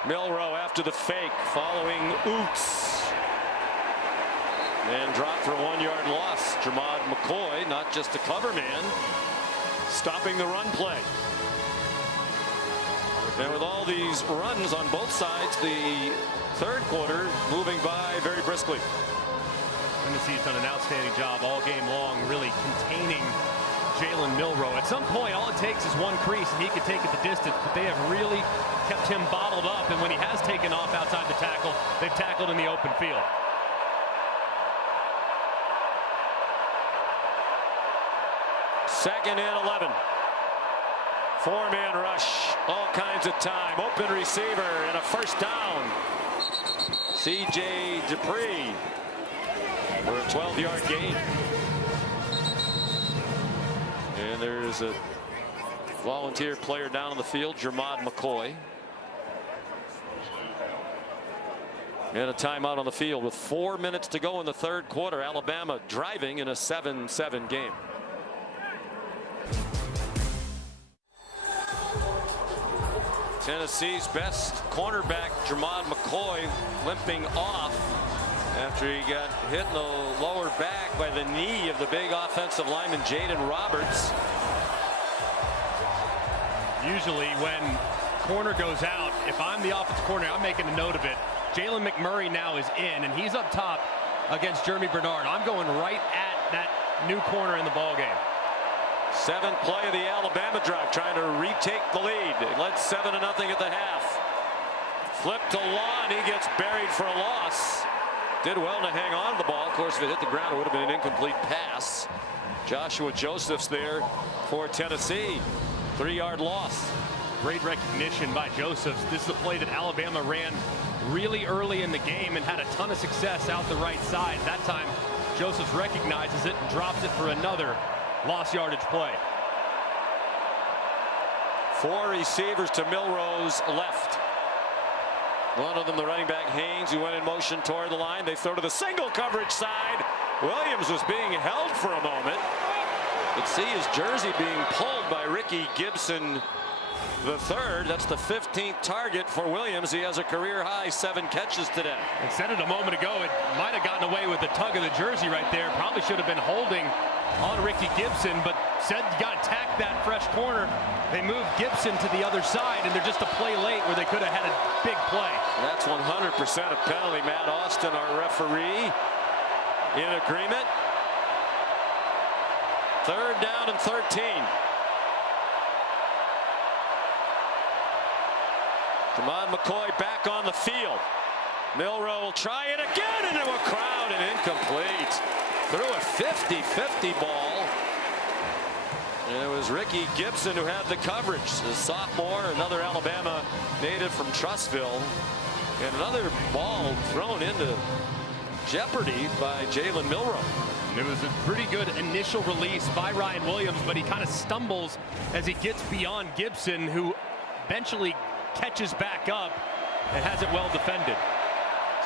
Milroe after the fake, following Oots. And dropped for a 1-yard loss. Jermod McCoy, not just a cover man, stopping the run play. And with all these runs on both sides, the third quarter moving by very briskly. Tennessee's done an outstanding job all game long, really containing Jalen Milroe. At some point, all it takes is one crease, and he could take it the distance, but they have really kept him bottled up, and when he has taken off outside the tackle, they've tackled in the open field. Second and 11. 4-man rush. All kinds of time. Open receiver and a first down. C.J. Dupree for a 12-yard gain. And there's a volunteer player down on the field, Jermod McCoy. And a timeout on the field with 4 minutes to go in the third quarter. Alabama driving in a 7-7 game. Tennessee's best cornerback, Jermod McCoy, limping off after he got hit in the lower back by the knee of the big offensive lineman, Jaden Roberts. Usually when corner goes out, if I'm the offensive coordinator, I'm making a note of it. Jalen McMurray now is in, and he's up top against Jeremy Bernard. I'm going right at that new corner in the ball game. 7th play of the Alabama drive, trying to retake the lead. It led 7-0 at the half. Flip to Law, and he gets buried for a loss. Did well to hang on to the ball. Of course, if it hit the ground, it would have been an incomplete pass. Joshua Josephs there for Tennessee. 3-yard loss. Great recognition by Josephs. This is a play that Alabama ran really early in the game and had a ton of success out the right side. That time, Josephs recognizes it and drops it for another lost yardage play. 4 receivers to Milroe's left. One of them, the running back Haynes, who went in motion toward the line. They throw to the single coverage side. Williams was being held for a moment. You could see his jersey being pulled by Ricky Gibson III. That's the 15th target for Williams. He has a career high 7 catches today. And said it a moment ago, it might have gotten away with the tug of the jersey right there. Probably should have been holding on Ricky Gibson, but said you got to tack that fresh corner. They moved Gibson to the other side, and they're just a play late where they could have had a big play. That's 100% a penalty. Matt Austin, our referee, in agreement. 3rd down and 13. Jamon McCoy back on the field. Milroe will try it again into a crowd and incomplete. Threw a 50-50 ball. And it was Ricky Gibson who had the coverage. The sophomore, another Alabama native from Trussville. And another ball thrown into jeopardy by Jalen Milroe. It was a pretty good initial release by Ryan Williams, but he kind of stumbles as he gets beyond Gibson, who eventually catches back up and has it well defended.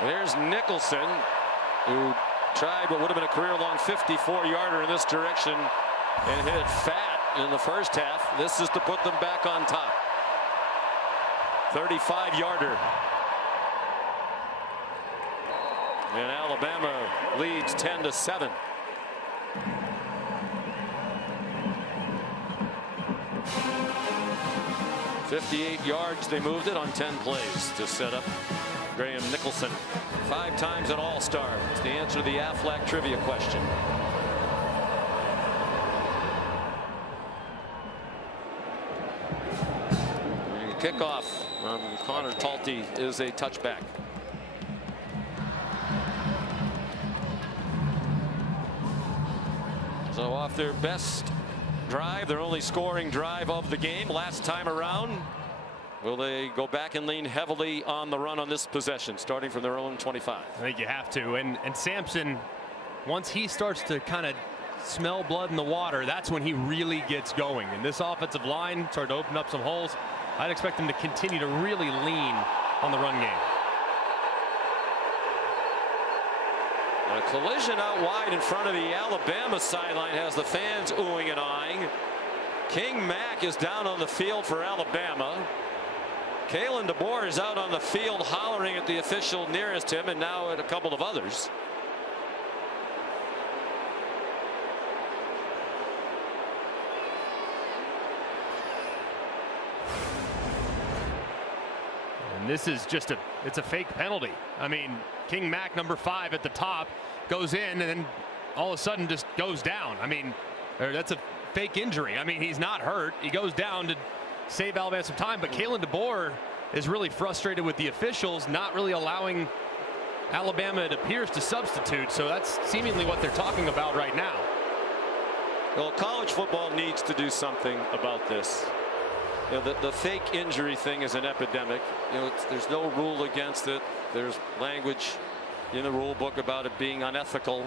So here's Nicholson, who tried what would have been a career-long 54-yarder in this direction and hit it fat in the first half. This is to put them back on top. 35-yarder. And Alabama leads 10-7. .58 yards. They moved it on 10 plays to set up Graham Nicholson. 5 times an All-Star. It's the answer to the Aflac trivia question. Kickoff from Connor Talty is a touchback. So off their best drive, their only scoring drive of the game last time around. Will they go back and lean heavily on the run on this possession, starting from their own 25? I think you have to. And Sampson, once he starts to kind of smell blood in the water, that's when he really gets going. And this offensive line started to open up some holes. I'd expect them to continue to really lean on the run game. A collision out wide in front of the Alabama sideline has the fans oohing and eyeing. King Mack is down on the field for Alabama. Kalen DeBoer is out on the field hollering at the official nearest him, and now at a couple of others. And this is just it's a fake penalty. I mean, King Mack, number 5 at the top, goes in and then all of a sudden just goes down. I mean, that's a fake injury. I mean, he's not hurt. He goes down to save Alabama some time, but Kalen DeBoer is really frustrated with the officials not really allowing Alabama, it appears, to substitute. So that's seemingly what they're talking about right now. Well, college football needs to do something about this. You know, the fake injury thing is an epidemic. You know, there's no rule against it. There's language in the rule book about it being unethical.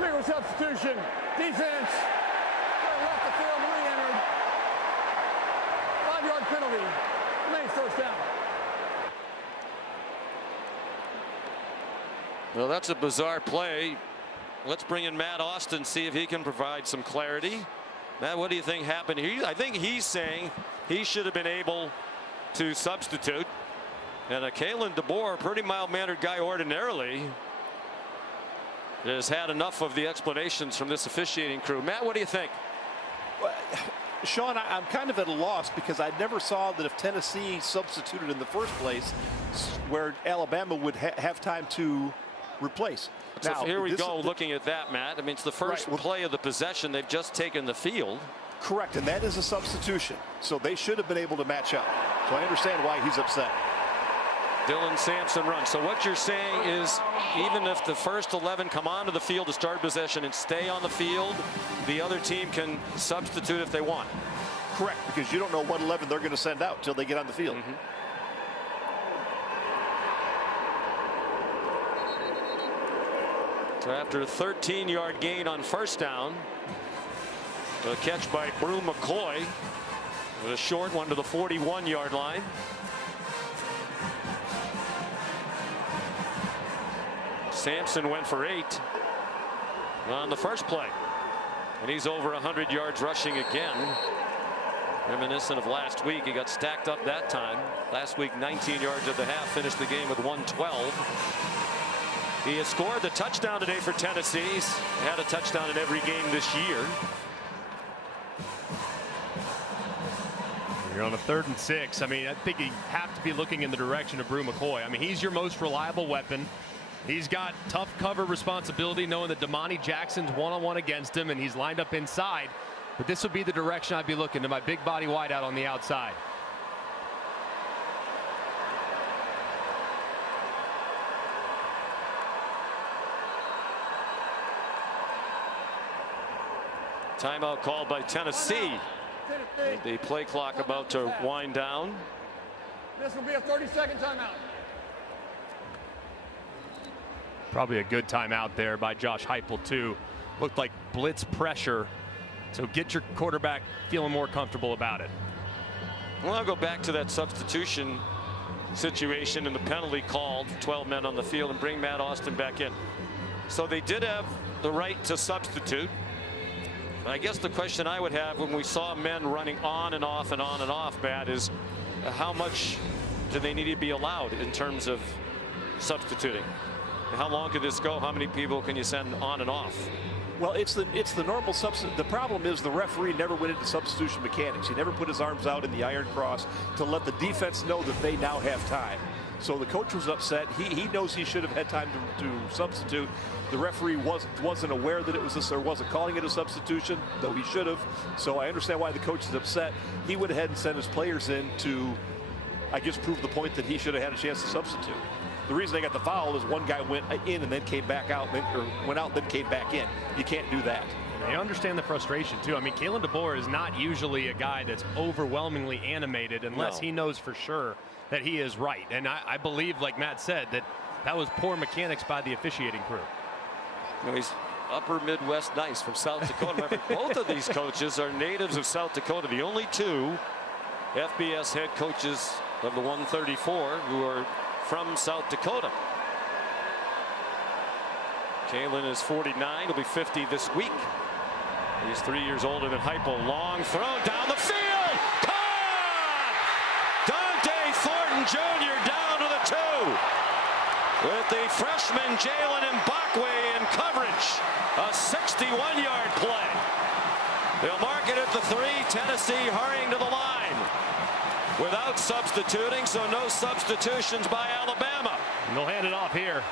Legal substitution. Defense. Left the field, re-entered. 5-yard penalty. Remains first down. Well, that's a bizarre play. Let's bring in Matt Austin, see if he can provide some clarity. Matt, what do you think happened here? I think he's saying he should have been able to substitute. And Kalen DeBoer, pretty mild-mannered guy ordinarily, has had enough of the explanations from this officiating crew. Matt, what do you think? Well, Sean, I'm kind of at a loss because I never saw that if Tennessee substituted in the first place, where Alabama would have time to replace. So now, here we go, looking at that, Matt. I mean, it's the first play of the possession. They've just taken the field. Correct, and that is a substitution. So they should have been able to match up. So I understand why he's upset. Dylan Sampson runs. So what you're saying is, even if the first 11 come onto the field to start possession and stay on the field, the other team can substitute if they want. Correct, because you don't know what 11 they're going to send out until they get on the field. So after a 13-yard gain on first down, a catch by Brew McCoy with a short one to the 41-yard line. Sampson went for 8 on the first play, and he's over 100 yards rushing again. Reminiscent of last week, he got stacked up that time. Last week, 19 yards at the half, finished the game with 112. He has scored the touchdown today for Tennessee. He's had a touchdown in every game this year. You're on a 3rd and 6. I mean, I think you have to be looking in the direction of Brew McCoy. I mean, he's your most reliable weapon. He's got tough cover responsibility, knowing that Damani Jackson's one-on-one against him, and he's lined up inside. But this would be the direction I'd be looking, to my big body wideout on the outside. Timeout called by Tennessee. The play clock about to wind down. This will be a 30-second timeout. Probably a good timeout there by Josh Heupel too. Looked like blitz pressure. So get your quarterback feeling more comfortable about it. Well, I'll go back to that substitution situation and the penalty called, 12 men on the field, and bring Matt Austin back in. So they did have the right to substitute. I guess the question I would have when we saw men running on and off and on and off, Matt, is how much do they need to be allowed in terms of substituting? How long could this go? How many people can you send on and off? Well, it's the normal substitute. The problem is the referee never went into substitution mechanics. He never put his arms out in the iron cross to let the defense know that they now have time. So the coach was upset. He knows he should have had time to substitute. The referee wasn't aware that it was this, or wasn't calling it a substitution, though he should have. So I understand why the coach is upset. He went ahead and sent his players in to, I guess, prove the point that he should have had a chance to substitute. The reason they got the foul is one guy went in and then came back out, or went out then came back in. You can't do that. I understand the frustration too. I mean, Kalen DeBoer is not usually a guy that's overwhelmingly animated unless he knows for sure that he is right. And I believe, like Matt said, that was poor mechanics by the officiating crew. You know, he's upper Midwest nice from South Dakota. Remember, both of these coaches are natives of South Dakota. The only two FBS head coaches of the 134 who are from South Dakota. Kalen is 49. He'll be 50 this week. He's 3 years older than Heupel. Long throw down the field. Caught! Dante Thornton Jr. down to the 2. With the freshman Jalen Mbakwe in coverage. A 61-yard play. They'll mark it at the 3. Tennessee hurrying to the line without substituting, so no substitutions by Alabama. And they'll hand it off here.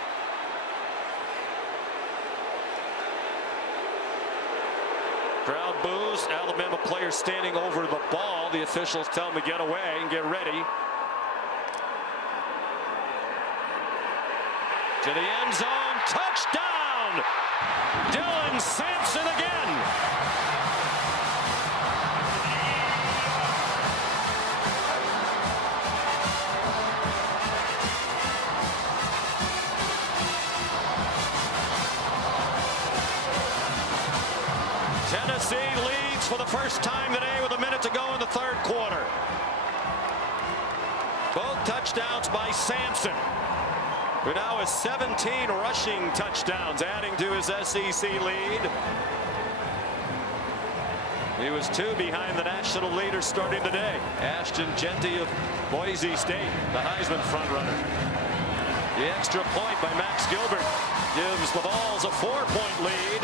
Crowd boos. Alabama players standing over the ball. The officials tell them to get away and get ready. To the end zone. Touchdown! Dylan Sampson again. Tennessee leads for the first time today with a minute to go in the 3rd quarter. Both touchdowns by Sampson, who now has 17 rushing touchdowns, adding to his SEC lead. He was 2 behind the national leader starting today, Ashton Jeanty of Boise State, the Heisman frontrunner. The extra point by Max Gilbert gives the Vols a 4-point lead.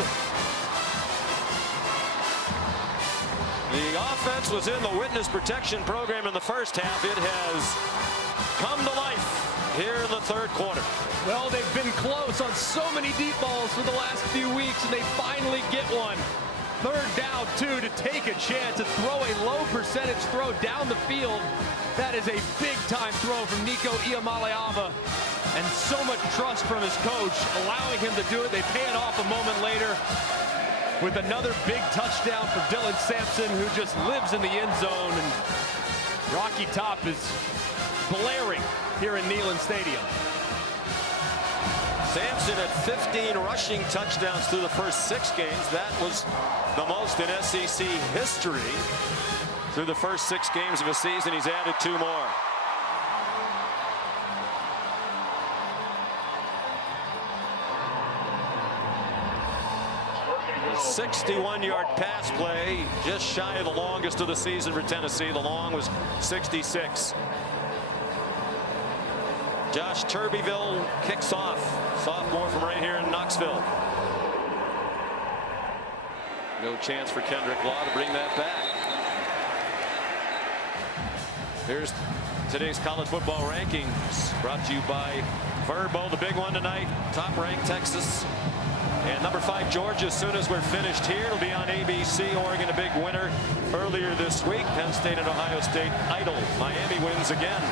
The offense was in the witness protection program in the first half. It has come to life here in the third quarter. Well, they've been close on so many deep balls for the last few weeks, and they finally get one. Third down, 2 to take a chance to throw a low percentage throw down the field. That is a big-time throw from Nico Iamaleava, and so much trust from his coach, allowing him to do it. They pay it off a moment later with another big touchdown for Dylan Sampson, who just lives in the end zone. And Rocky Top is blaring here in Neyland Stadium. Sampson had 15 rushing touchdowns through the first 6 games. That was the most in SEC history through the first 6 games of a season. He's added 2 more. 61-yard pass play, just shy of the longest of the season for Tennessee. The long was 66. Josh Turbyville kicks off, sophomore from right here in Knoxville. No chance for Kendrick Law to bring that back. Here's today's college football rankings, brought to you by Verbo, the big one tonight. Top ranked Texas and number 5 Georgia. As soon as we're finished here, it'll be on ABC. Oregon a big winner earlier this week. Penn State and Ohio State idle. Miami wins again.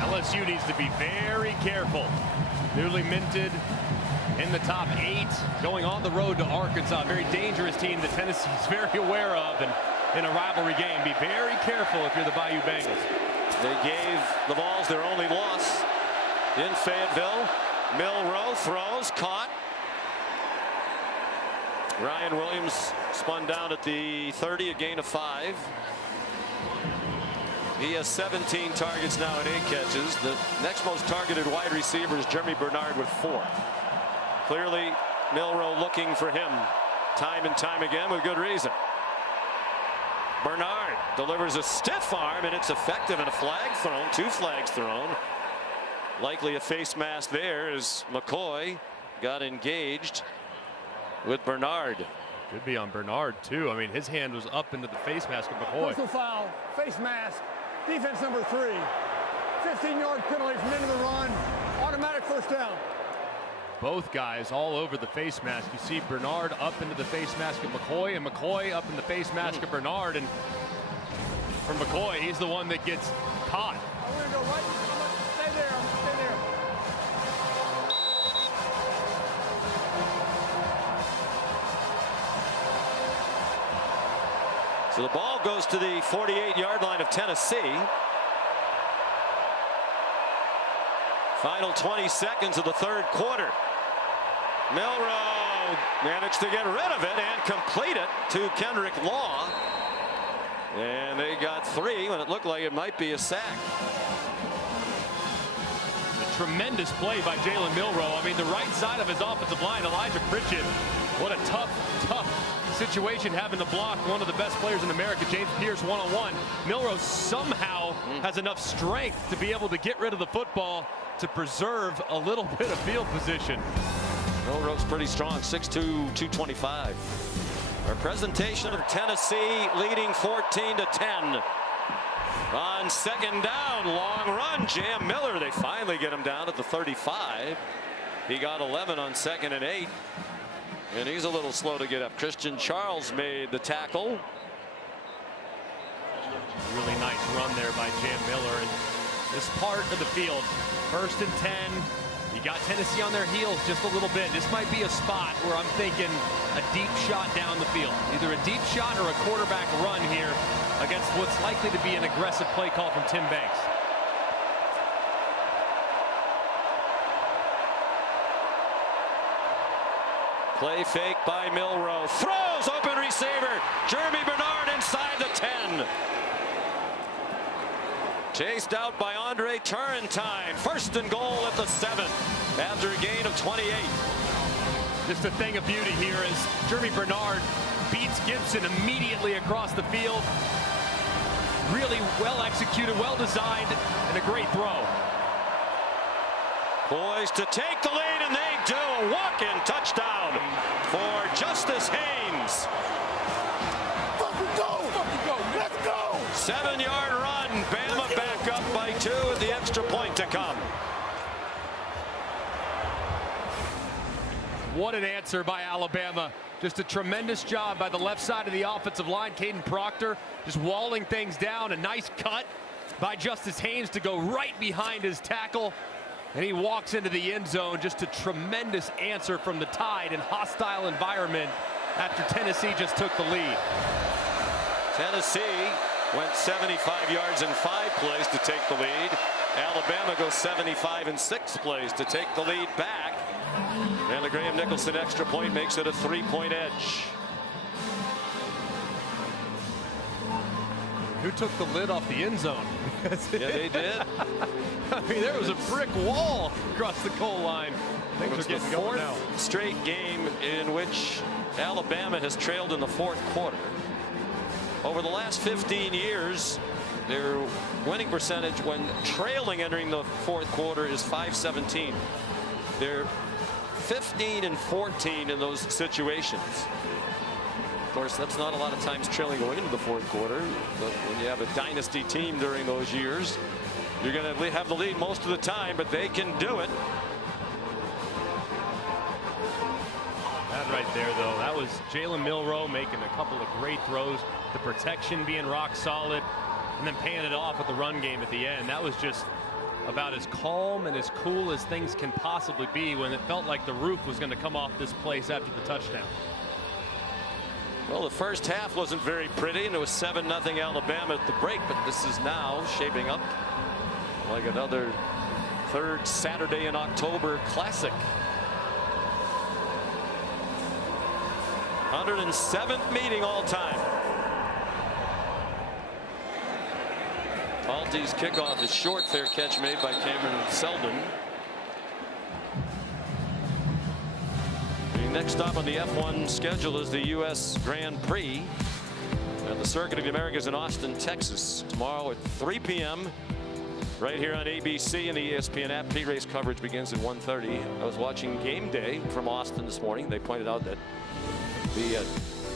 LSU needs to be very careful. Newly minted in the top 8, going on the road to Arkansas. Very dangerous team that Tennessee is very aware of, and in a rivalry game, be very careful if you're the Bayou Bengals. They gave the Vols their only loss in Fayetteville. Milroe throws, caught. Ryan Williams spun down at the 30, a gain of 5. He has 17 targets now and 8 catches. The next most targeted wide receiver is Jeremy Bernard with 4. Clearly, Milroe looking for him time and time again with good reason. Bernard delivers a stiff arm, and it's effective, and a flag thrown, 2 flags thrown. Likely a face mask there as McCoy got engaged with Bernard. Could be on Bernard too. I mean, his hand was up into the face mask of McCoy. Personal foul, face mask, defense number 3. 15-yard penalty from into the run, automatic first down. Both guys all over the face mask. You see Bernard up into the face mask of McCoy, and McCoy up in the face mask of Bernard. And for McCoy, he's the one that gets caught. I'm going to go right. Stay there. Stay there. So the ball goes to the 48-yard line of Tennessee. Final 20 seconds of the third quarter. Milroe managed to get rid of it and complete it to Kendrick Law. And they got 3 when it looked like it might be a sack. A tremendous play by Jalen Milroe. I mean, the right side of his offensive line, Elijah Pritchett. What a tough situation having to block one of the best players in America, James Pierce, one-on-one. Milroe somehow has enough strength to be able to get rid of the football to preserve a little bit of field position. Milroe's pretty strong, 6'2", 225. Our presentation of Tennessee leading 14-10. On second down, long run, Jam Miller. They finally get him down at the 35. He got 11 on 2nd and 8. And he's a little slow to get up. Christian Charles made the tackle. Really nice run there by Jam Miller. And this part of the field, 1st and 10. You got Tennessee on their heels just a little bit. This might be a spot where I'm thinking a deep shot down the field. Either a deep shot or a quarterback run here against what's likely to be an aggressive play call from Tim Banks. Play fake by Milroe. Throws, open receiver. Jeremy Bernard inside the 10. Chased out by Andre Turrentine. 1st and goal at the 7 after a gain of 28. Just a thing of beauty here as Jeremy Bernard beats Gibson immediately across the field. Really well executed, well designed, and a great throw. Poised to take the lead, and they do. A walk-in touchdown for Justice Haynes. Fucking go! Fucking go! Let's go! 7-yard run. Bama back up by 2 with the extra point to come. What an answer by Alabama. Just a tremendous job by the left side of the offensive line. Caden Proctor just walling things down. A nice cut by Justice Haynes to go right behind his tackle. And he walks into the end zone. Just a tremendous answer from the Tide in hostile environment after Tennessee just took the lead. Tennessee went 75 yards in 5 plays to take the lead. Alabama goes 75 in 6 plays to take the lead back. And the Graham Nicholson extra point makes it a 3-point edge. Who took the lid off the end zone? Yeah, they did. I mean, there was a brick wall across the goal line. Things are getting going now. 4th straight game in which Alabama has trailed in the 4th quarter. Over the last 15 years, their winning percentage when trailing entering the 4th quarter is .517. They're 15 and 14 in those situations. Of course, that's not a lot of times trailing going into the 4th quarter, but when you have a dynasty team during those years, you're going to have the lead most of the time, but they can do it. That right there, though, that was Jalen Milroe making a couple of great throws, the protection being rock solid, and then paying it off with the run game at the end. That was just about as calm and as cool as things can possibly be when it felt like the roof was going to come off this place after the touchdown. Well, the first half wasn't very pretty, and it was 7-0 Alabama at the break, but this is now shaping up like another 3rd Saturday in October classic. 107th meeting all time. Alti's kickoff is short. Fair catch made by Cameron Seldon. The next stop on the F1 schedule is the U.S. Grand Prix at the Circuit of the Americas in Austin, Texas. Tomorrow at 3 p.m. right here on ABC and the ESPN app. Pre-race coverage begins at 1:30. I was watching Game Day from Austin this morning. They pointed out that the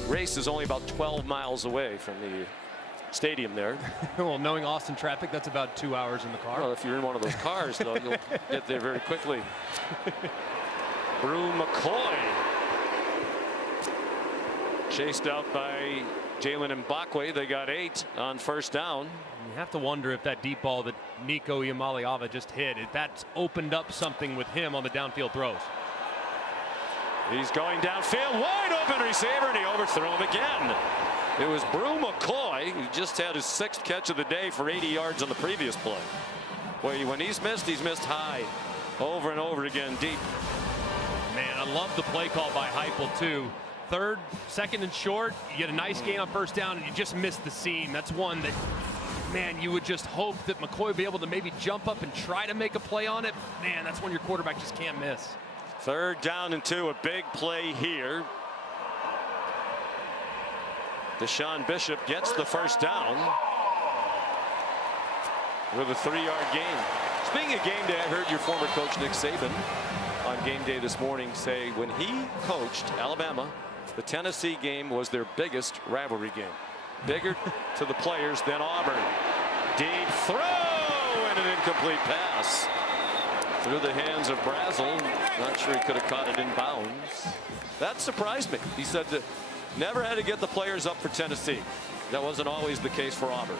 race is only about 12 miles away from the stadium there. Well, knowing Austin traffic, that's about 2 hours in the car. Well, if you're in one of those cars, though, you'll get there very quickly. Brew McCoy chased out by Jalen Mbakwe. They got 8 on 1st down. You have to wonder if that deep ball that Nico Iamaleava just hit, if that's opened up something with him on the downfield throws. He's going downfield, wide open receiver, and he overthrew him again. It was Brew McCoy, who just had his 6th catch of the day for 80 yards on the previous play. Boy, when he's missed high over and over again deep. Man, I love the play call by Heupel too. 3rd, 2nd and short, you get a nice gain on 1st down, and you just miss the seam. That's one that, man, you would just hope that McCoy would be able to maybe jump up and try to make a play on it. Man, that's one your quarterback just can't miss. 3rd down and 2, a big play here. Deshaun Bishop gets the 1st down with a 3-yard gain. Speaking of game day, I heard your former coach Nick Saban on game day this morning say when he coached Alabama, the Tennessee game was their biggest rivalry game. Bigger to the players than Auburn. Deep throw and an incomplete pass through the hands of Brazel. Not sure he could have caught it in bounds. That surprised me. He said that never had to get the players up for Tennessee. That wasn't always the case for Auburn.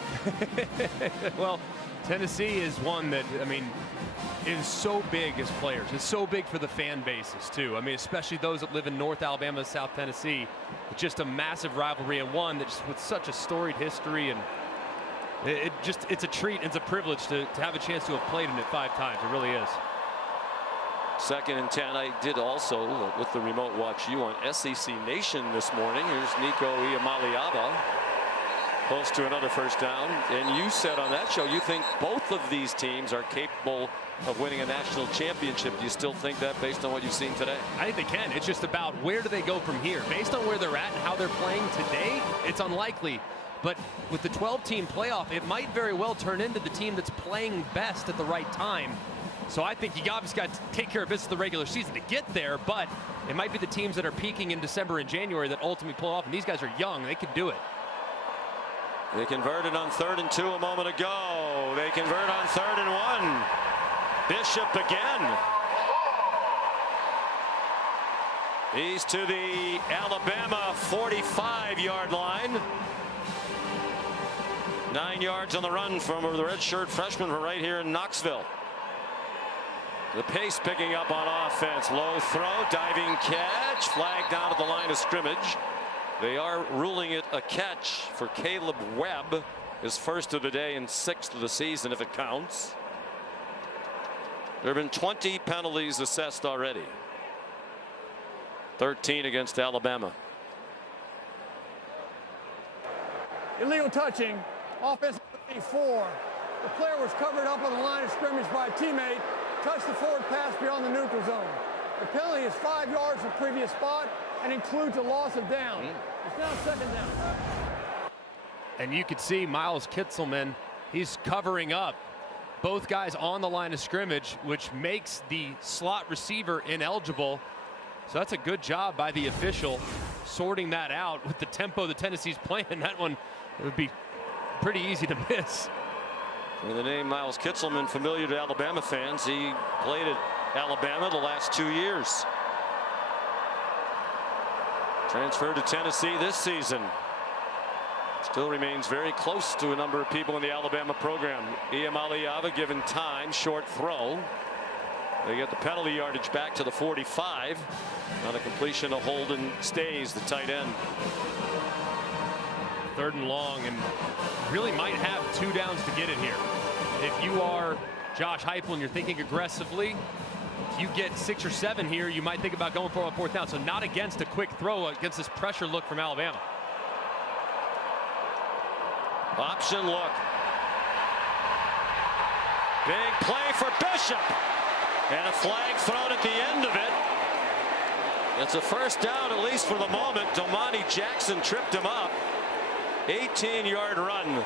Well, Tennessee is one that, I mean, is so big as players. It's so big for the fan bases too. I mean, especially those that live in North Alabama, South Tennessee. It's just a massive rivalry, and one that just with such a storied history, and it's a treat. It's a privilege to have a chance to have played in it 5 times. It really is. 2nd and 10. I did also with the remote watch you on SEC Nation this morning. Here's Nico Iamaleava close to another 1st down, and you said on that show you think both of these teams are capable of winning a national championship. Do you still think that based on what you've seen today? I think they can. It's just about where do they go from here. Based on where they're at and how they're playing today, it's unlikely. But with the 12-team playoff, it might very well turn into the team that's playing best at the right time. So I think you obviously got to take care of business the regular season to get there, but it might be the teams that are peaking in December and January that ultimately pull off, and these guys are young. They can do it. They converted on 3rd and 2 a moment ago. They convert on 3rd and 1. Bishop again. He's to the Alabama 45-yard line. 9 yards on the run from the redshirt freshman from right here in Knoxville. The pace picking up on offense. Low throw, diving catch, flag down at the line of scrimmage. They are ruling it a catch for Caleb Webb, his first of the day and 6th of the season if it counts. There have been 20 penalties assessed already. 13 against Alabama. Illegal touching. Offense 4. The player was covered up on the line of scrimmage by a teammate. Touched the forward pass beyond the neutral zone. The penalty is 5 yards from previous spot and includes a loss of down. It's now 2nd down. And you could see Miles Kitzelman, he's covering up both guys on the line of scrimmage, which makes the slot receiver ineligible. So that's a good job by the official sorting that out with the tempo the Tennessee's playing. That one would be pretty easy to miss. With the name Miles Kitzelman familiar to Alabama fans, he played at Alabama the last 2 years. Transferred to Tennessee this season. Still remains very close to a number of people in the Alabama program. Iamaliava given time, short throw. They get the penalty yardage back to the 45 on a completion of Holden Stays, the tight end. 3rd and long, and really might have 2 downs to get it here. If you are Josh Heupel and you're thinking aggressively, if you get 6 or 7 here, you might think about going for a 4th down. So not against a quick throw, against this pressure look from Alabama. Option look. Big play for Bishop. And a flag thrown at the end of it. It's a 1st down, at least for the moment. Domani Jackson tripped him up. 18-yard run.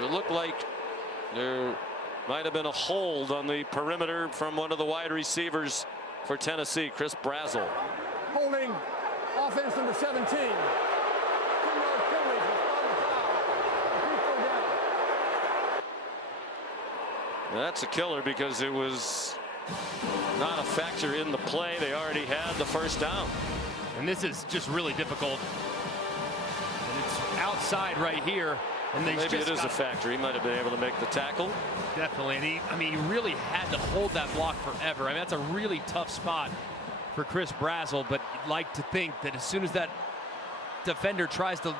It looked like there might have been a hold on the perimeter from one of the wide receivers for Tennessee, Chris Brazel. Holding offense number 17. 2-yard penalty for spotting foul. That's a killer because it was not a factor in the play. They already had the 1st down. And this is just really difficult. And it's outside right here. And they maybe it is a factor. He might have been able to make the tackle. Definitely. And he really had to hold that block forever. I mean, that's a really tough spot for Chris Brazel, but you'd like to think that as soon as that defender tries to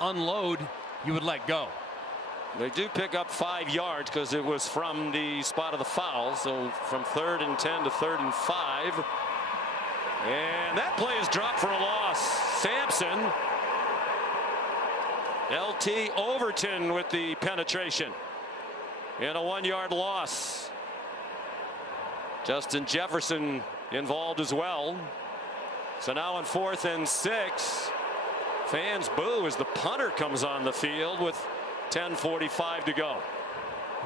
unload, you would let go. They do pick up 5 yards because it was from the spot of the foul. So from 3rd and 10 to 3rd and 5. And that play is dropped for a loss. Sampson. LT Overton with the penetration. And a 1-yard loss. Justin Jefferson involved as well. So now on 4th and 6. Fans boo as the punter comes on the field with 10:45 to go.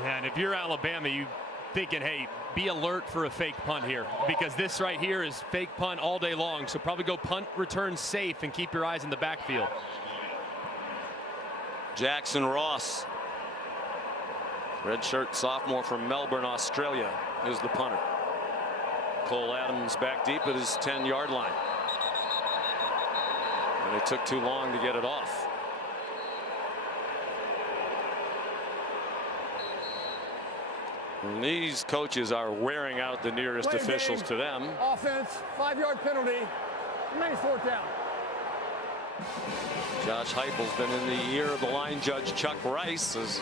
Yeah, and if you're Alabama, you thinking, hey, be alert for a fake punt here, because this right here is fake punt all day long. So probably go punt return safe and keep your eyes in the backfield. Jackson Ross, redshirt sophomore from Melbourne, Australia, is the punter. Cole Adams back deep at his 10-yard line. And it took too long to get it off. And these coaches are wearing out the nearest officials to them. Offense, 5-yard penalty. Remains 4th down. Josh Heupel's been in the ear of the line judge Chuck Rice as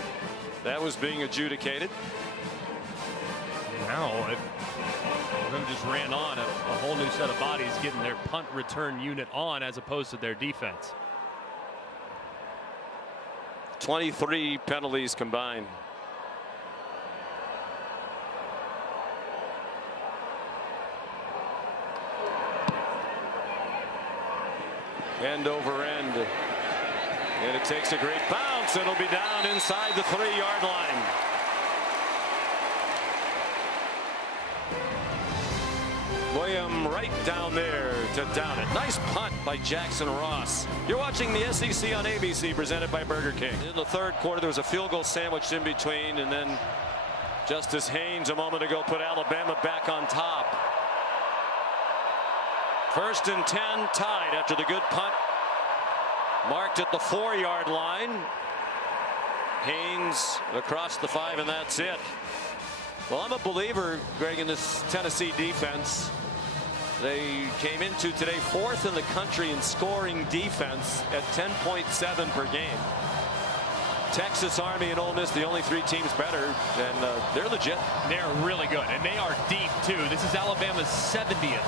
that was being adjudicated. Now them just ran on a whole new set of bodies getting their punt return unit on as opposed to their defense. 23 penalties combined. End over end. And it takes a great bounce. It'll be down inside the 3-yard line. William right down there to down it. Nice punt by Jackson Ross. You're watching the SEC on ABC, presented by Burger King. In the third quarter, there was a field goal sandwiched in between, and then Justice Haynes a moment ago put Alabama back on top. 1st and 10, tied after the good punt. Marked at the 4-yard line. Haynes across the 5, and that's it. Well, I'm a believer, Greg, in this Tennessee defense. They came into today 4th in the country in scoring defense at 10.7 per game. Texas, Army, and Ole Miss, the only 3 teams better, and they're legit. They're really good, and they are deep, too. This is Alabama's 70th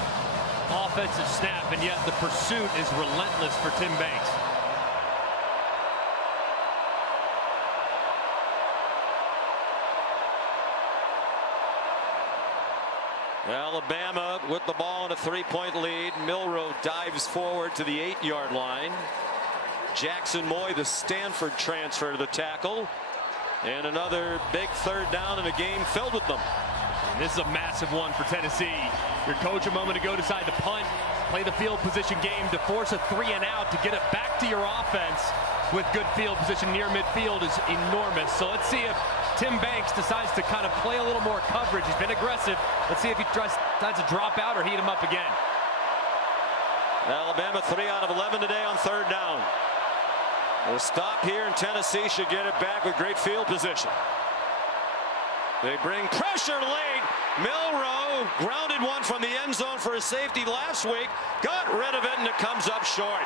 offensive snap, and yet the pursuit is relentless for Tim Banks. Alabama with the ball in a 3-point lead. Milroe dives forward to the 8-yard line. Jackson Moy, the Stanford transfer, to the tackle. And another big 3rd down in a game filled with them. And this is a massive one for Tennessee. Your coach a moment ago decided to punt, play the field position game to force a 3-and-out to get it back to your offense with good field position near midfield is enormous. So let's see if Tim Banks decides to kind of play a little more coverage. He's been aggressive. Let's see if he decides to drop out or heat him up again. Alabama 3 out of 11 today on 3rd down. A stop here, and Tennessee should get it back with great field position. They bring pressure late. Milroe grounded one from the end zone for a safety last week. Got rid of it, and it comes up short.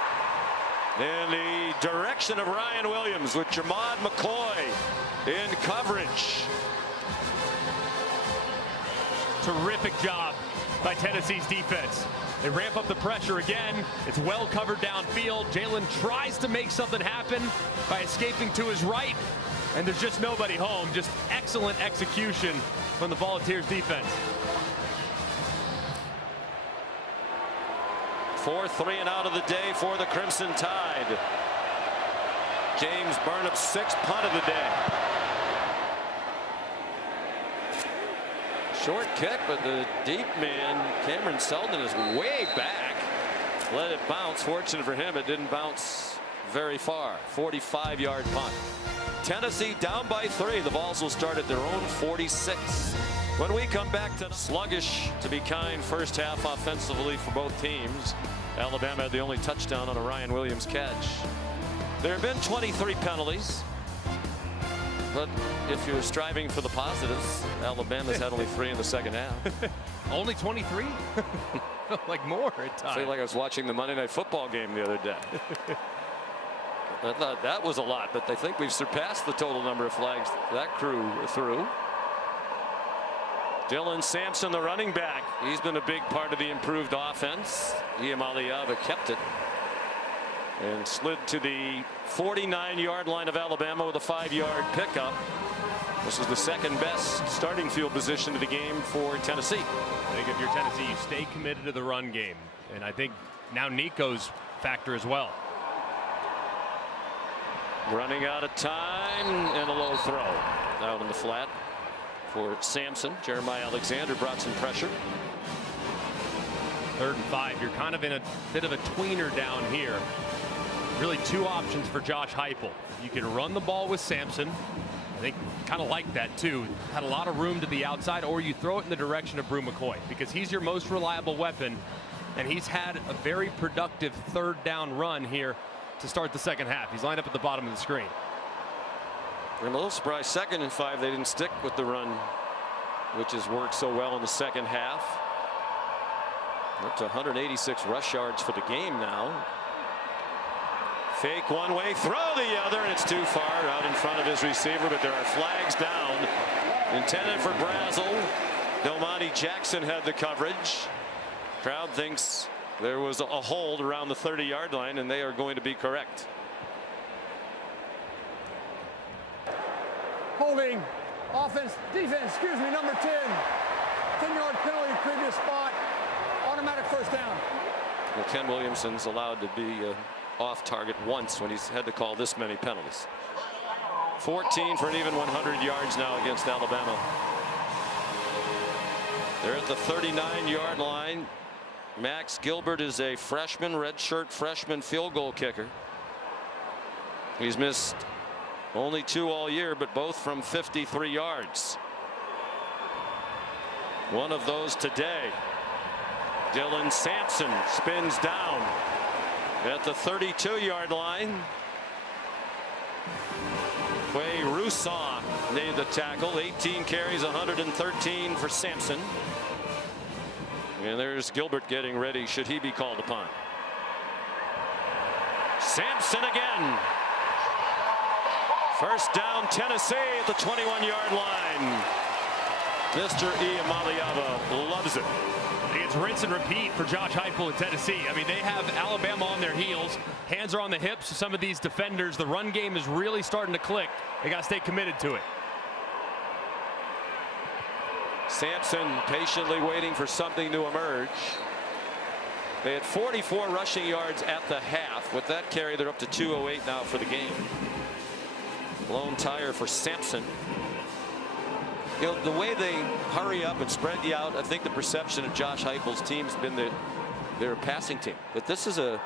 In the direction of Ryan Williams with Jamad McCoy in coverage. Terrific job by Tennessee's defense. They ramp up the pressure again. It's well covered downfield. Jalen tries to make something happen by escaping to his right, and there's just nobody home. Just excellent execution from the Volunteers defense. 4th 3-and-out of the day for the Crimson Tide. James Burnup's 6th punt of the day. Short kick, but the deep man, Cameron Selden, is way back. Let it bounce. Fortunate for him, it didn't bounce very far. 45-yard punt. Tennessee down by 3. The Vols will start at their own 46. When we come back to sluggish, to be kind, first half offensively for both teams. Alabama had the only touchdown on a Ryan Williams catch. There have been 23 penalties. But if you're striving for the positives, Alabama's had only 3 in the second half. Only 23? Like more at times. I feel like I was watching the Monday Night Football game the other day. I thought that was a lot, but I think we've surpassed the total number of flags that crew threw. Dylan Sampson, the running back. He's been a big part of the improved offense. Iamaliava kept it and slid to the 49-yard line of Alabama with a 5-yard pickup. This is the 2nd best starting field position of the game for Tennessee. I think if you're Tennessee, you stay committed to the run game. And I think now Nico's factor as well. Running out of time, and a low throw out in the flat for Sampson. Jeremiah Alexander brought some pressure. 3rd and 5. You're kind of in a bit of a tweener down here. Really 2 options for Josh Heupel. You can run the ball with Sampson. I think kind of like that too. Had a lot of room to the outside, or you throw it in the direction of Brew McCoy because he's your most reliable weapon, and he's had a very productive 3rd down run here to start the second half. He's lined up at the bottom of the screen. I'm a little surprised 2nd and 5 they didn't stick with the run, which has worked so well in the second half. Up to 186 rush yards for the game now. Fake one way, throw the other, and it's too far out in front of his receiver, but there are flags down. Intended for Brazel. Delmonte Jackson had the coverage. Crowd thinks there was a hold around the 30-yard line, and they are going to be correct. Holding, offense, defense, number 10. 10-yard penalty, previous spot, automatic 1st down. Well, Ken Williamson's allowed to be off target once when he's had to call this many penalties. 14 for an even 100 yards now against Alabama. They're at the 39-yard line. Max Gilbert is a freshman, redshirt freshman field goal kicker. He's missed only 2 all year, but both from 53 yards. One of those today. Dylan Sampson spins down at the 32-yard line. Quay Rousseau made the tackle. 18 carries, 113 for Sampson. And there's Gilbert getting ready should he be called upon. Sampson again. First down, Tennessee at the 21-yard line. Mr. Iamaleava loves it. It's rinse and repeat for Josh Heupel in Tennessee. I mean, they have Alabama on their heels. Hands are on the hips of some of these defenders. The run game is really starting to click. They got to stay committed to it. Sampson patiently waiting for something to emerge. They had 44 rushing yards at the half. With that carry, they're up to 208 now for the game. Blown tire for Sampson. You know, the way they hurry up and spread you out, I think the perception of Josh Heupel's team has been that they're a passing team. But this is a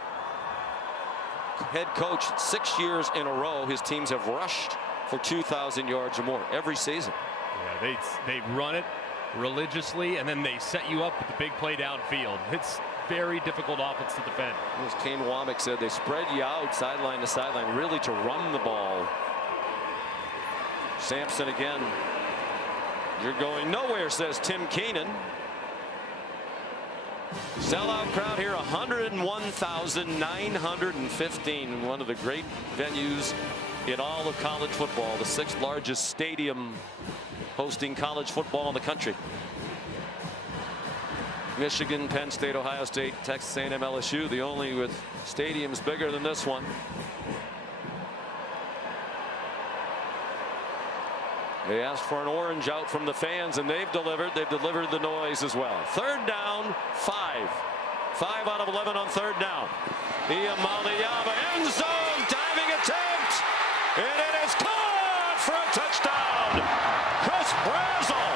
head coach 6 years in a row. His teams have rushed for 2,000 yards or more every season. Yeah, they run it religiously, and then they set you up with the big play downfield. It's very difficult offense to defend. As Kane Womack said, they spread you out sideline to sideline, really to run the ball. Sampson again. You're going nowhere, says Tim Keenan. Sellout crowd here, 101,915. One of the great venues in all of college football. The 6th largest stadium hosting college football in the country. Michigan, Penn State, Ohio State, Texas A&M, LSU, the only with stadiums bigger than this one. They asked for an orange out from the fans, and they've delivered. They've delivered the noise as well. 3rd down, 5. 5 out of 11 on 3rd down. Iamaleava, end zone, diving attempt, and it is caught for a touchdown. Chris Brazel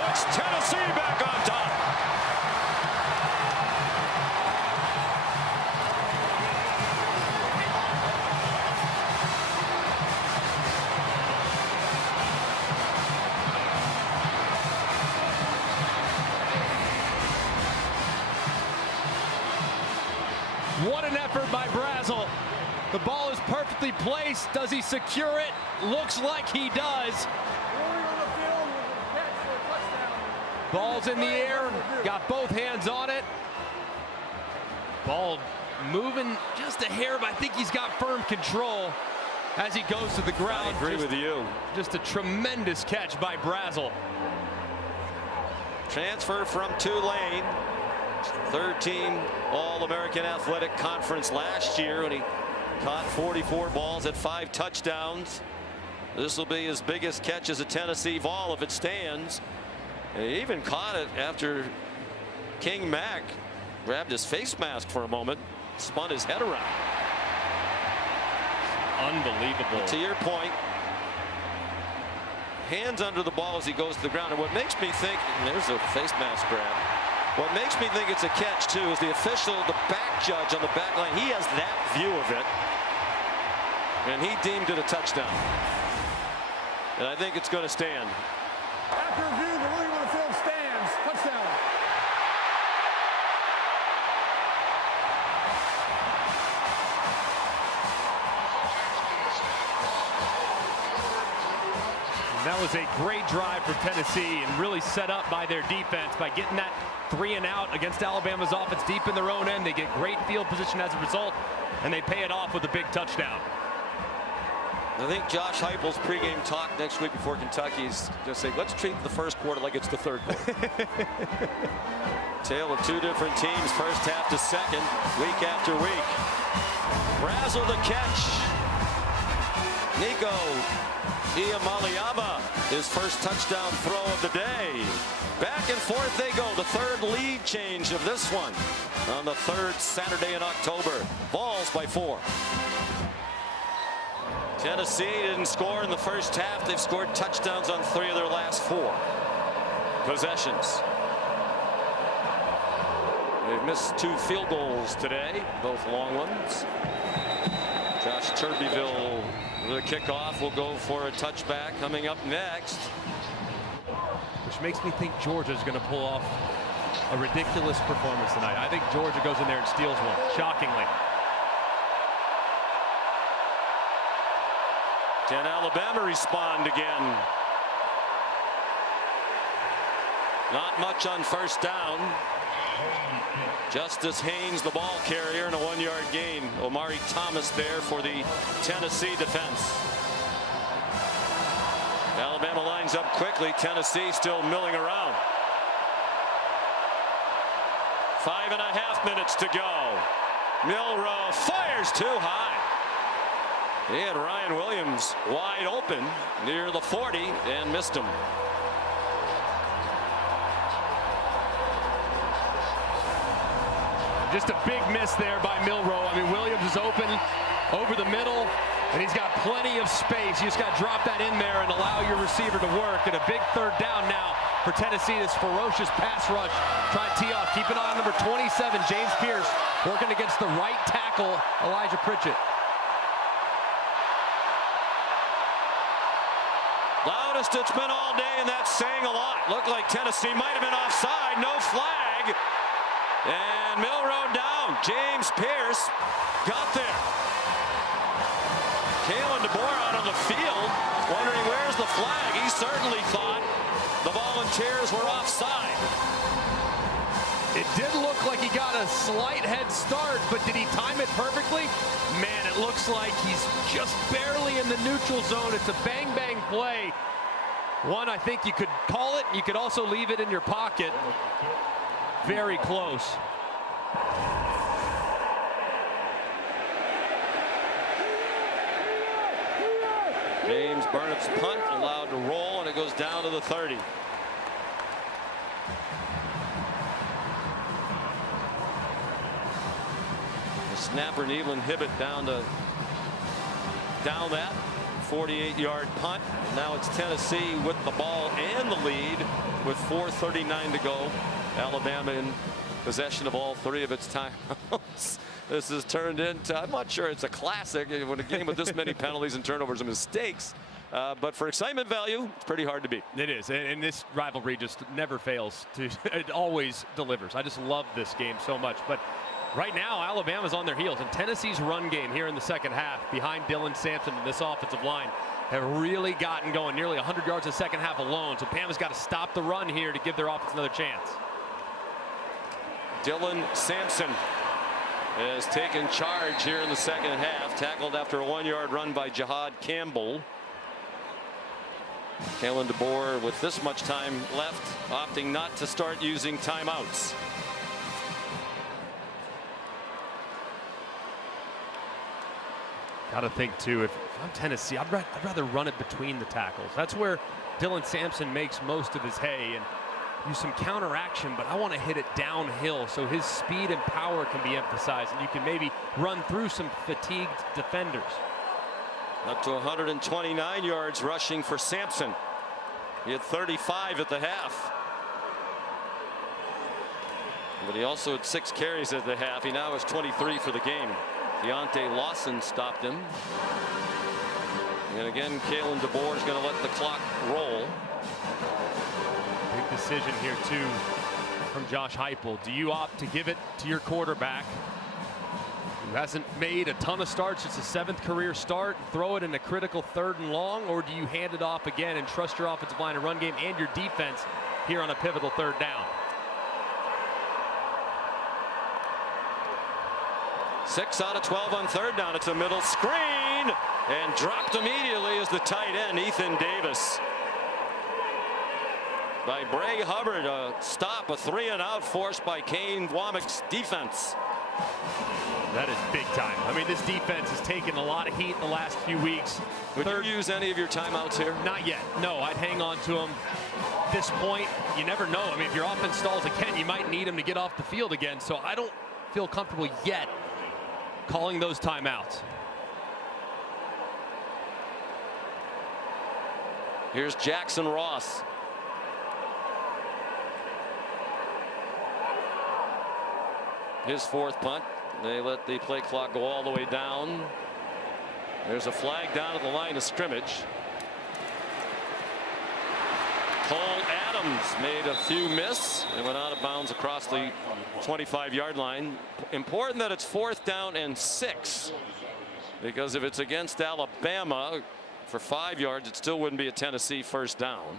puts Tennessee back on top. What an effort by Brazel. The ball is perfectly placed. Does he secure it? Looks like he does. Ball's in the air. Got both hands on it. Ball moving just a hair, but I think he's got firm control as he goes to the ground. I agree with you. Just a tremendous catch by Brazel. Transfer from Tulane. 3rd team All-American Athletic Conference last year, and he caught 44 balls at 5 touchdowns. This will be his biggest catch as a Tennessee Vol if it stands. And he even caught it after King Mack grabbed his face mask for a moment, spun his head around. Unbelievable. But to your point, hands under the ball as he goes to the ground. And what makes me think, and there's a face mask grab. What makes me think it's a catch, too, is the official, the back judge on the back line. He has that view of it. And he deemed it a touchdown. And I think it's going to stand. After review, the ruling on the field stands. Touchdown. That was a great drive for Tennessee and really set up by their defense by getting that 3 and out against Alabama's offense deep in their own end. They get great field position as a result, and they pay it off with a big touchdown. I think Josh Heupel's pregame talk next week before Kentucky's going to say, let's treat the first quarter like it's the 3rd quarter. Tale of 2 different teams, first half to second, week after week. Brazel the catch. Nico Iamaleava, his first touchdown throw of the day. Back and forth they go. The 3rd lead change of this one. on the third Saturday in October. Vols by 4. Tennessee didn't score in the first half. They've scored touchdowns on 3 of their last 4 possessions. They've missed 2 field goals today, both long ones. Josh Turbeville, the kickoff, will go for a touchback coming up next. Which makes me think Georgia's going to pull off a ridiculous performance tonight. I think Georgia goes in there and steals one, shockingly. Can Alabama respond again? Not much on first down. Justice Haynes, the ball carrier, and a 1-yard gain. Omari Thomas there for the Tennessee defense. Alabama lines up quickly. Tennessee still milling around. 5.5 minutes to go. Milroe fires too high. He had Ryan Williams wide open near the 40 and missed him. Just a big miss there by Milroe. I mean, Williams is open over the middle, and he's got plenty of space. You just got to drop that in there and allow your receiver to work. And a big third down now for Tennessee. This ferocious pass rush. Try to tee off. Keep an eye on number 27, James Pierce, working against the right tackle, Elijah Pritchett. Loudest it's been all day, and that's saying a lot. Looked like Tennessee might have been offside. No flag. And Milroe down. James Pierce got there. Kalen DeBoer out on the field, wondering where's the flag. He certainly thought the Volunteers were offside. It did look like he got a slight head start, but did he time it perfectly? Man, it looks like he's just barely in the neutral zone. It's a bang-bang play. One, I think you could call it. You could also leave it in your pocket. Very close. James Burnett's punt allowed to roll, and it goes down to the 30. The snapper Neveland Hibbett down that 48-yard punt. Now it's Tennessee with the ball and the lead with 4:39 to go. Alabama in possession of all 3 of its timeouts. This has turned into, I'm not sure it's a classic when a game with this many penalties and turnovers and mistakes. But for excitement value, it's pretty hard to beat. It is, and this rivalry just never fails to, it always delivers. I just love this game so much. But right now, Alabama's on their heels, and Tennessee's run game here in the second half behind Dylan Sampson and this offensive line have really gotten going, nearly 100 yards in the second half alone. So Bama's got to stop the run here to give their offense another chance. Dylan Sampson has taken charge here in the second half, tackled after a 1-yard run by Jihad Campbell. Kalen DeBoer, with this much time left, opting not to start using timeouts. Got to think too, if I'm Tennessee, I'd rather run it between the tackles. That's where Dylan Sampson makes most of his hay, and use some counteraction, but I want to hit it downhill so his speed and power can be emphasized, and you can maybe run through some fatigued defenders. Up to 129 yards rushing for Sampson. He had 35 at the half. But he also had 6 carries at the half. He now has 23 for the game. Deontay Lawson stopped him. And again, Kalen DeBoer is going to let the clock roll. Big decision here too from Josh Heupel. Do you opt to give it to your quarterback, who hasn't made a ton of starts, it's a 7th career start, throw it in a critical 3rd and long, or do you hand it off again and trust your offensive line and run game and your defense here on a pivotal 3rd down? 6 out of 12 on 3rd down. It's a middle screen, and dropped immediately is the tight end, Ethan Davis. By Bray Hubbard, a stop, a 3-and-out forced by Kane Womack's defense. That is big time. I mean, this defense has taken a lot of heat in the last few weeks. Would you use any of your timeouts here? Not yet. No, I'd hang on to them. At this point, you never know. I mean, if your offense stalls again, you might need them to get off the field again. So I don't feel comfortable yet calling those timeouts. Here's Jackson Ross. His fourth punt. They let the play clock go all the way down. There's a flag down at the line of scrimmage. Cole Adams made a few miss and went out of bounds across the 25-yard line. Important that it's 4th down and 6, because if it's against Alabama for 5 yards, it still wouldn't be a Tennessee first down.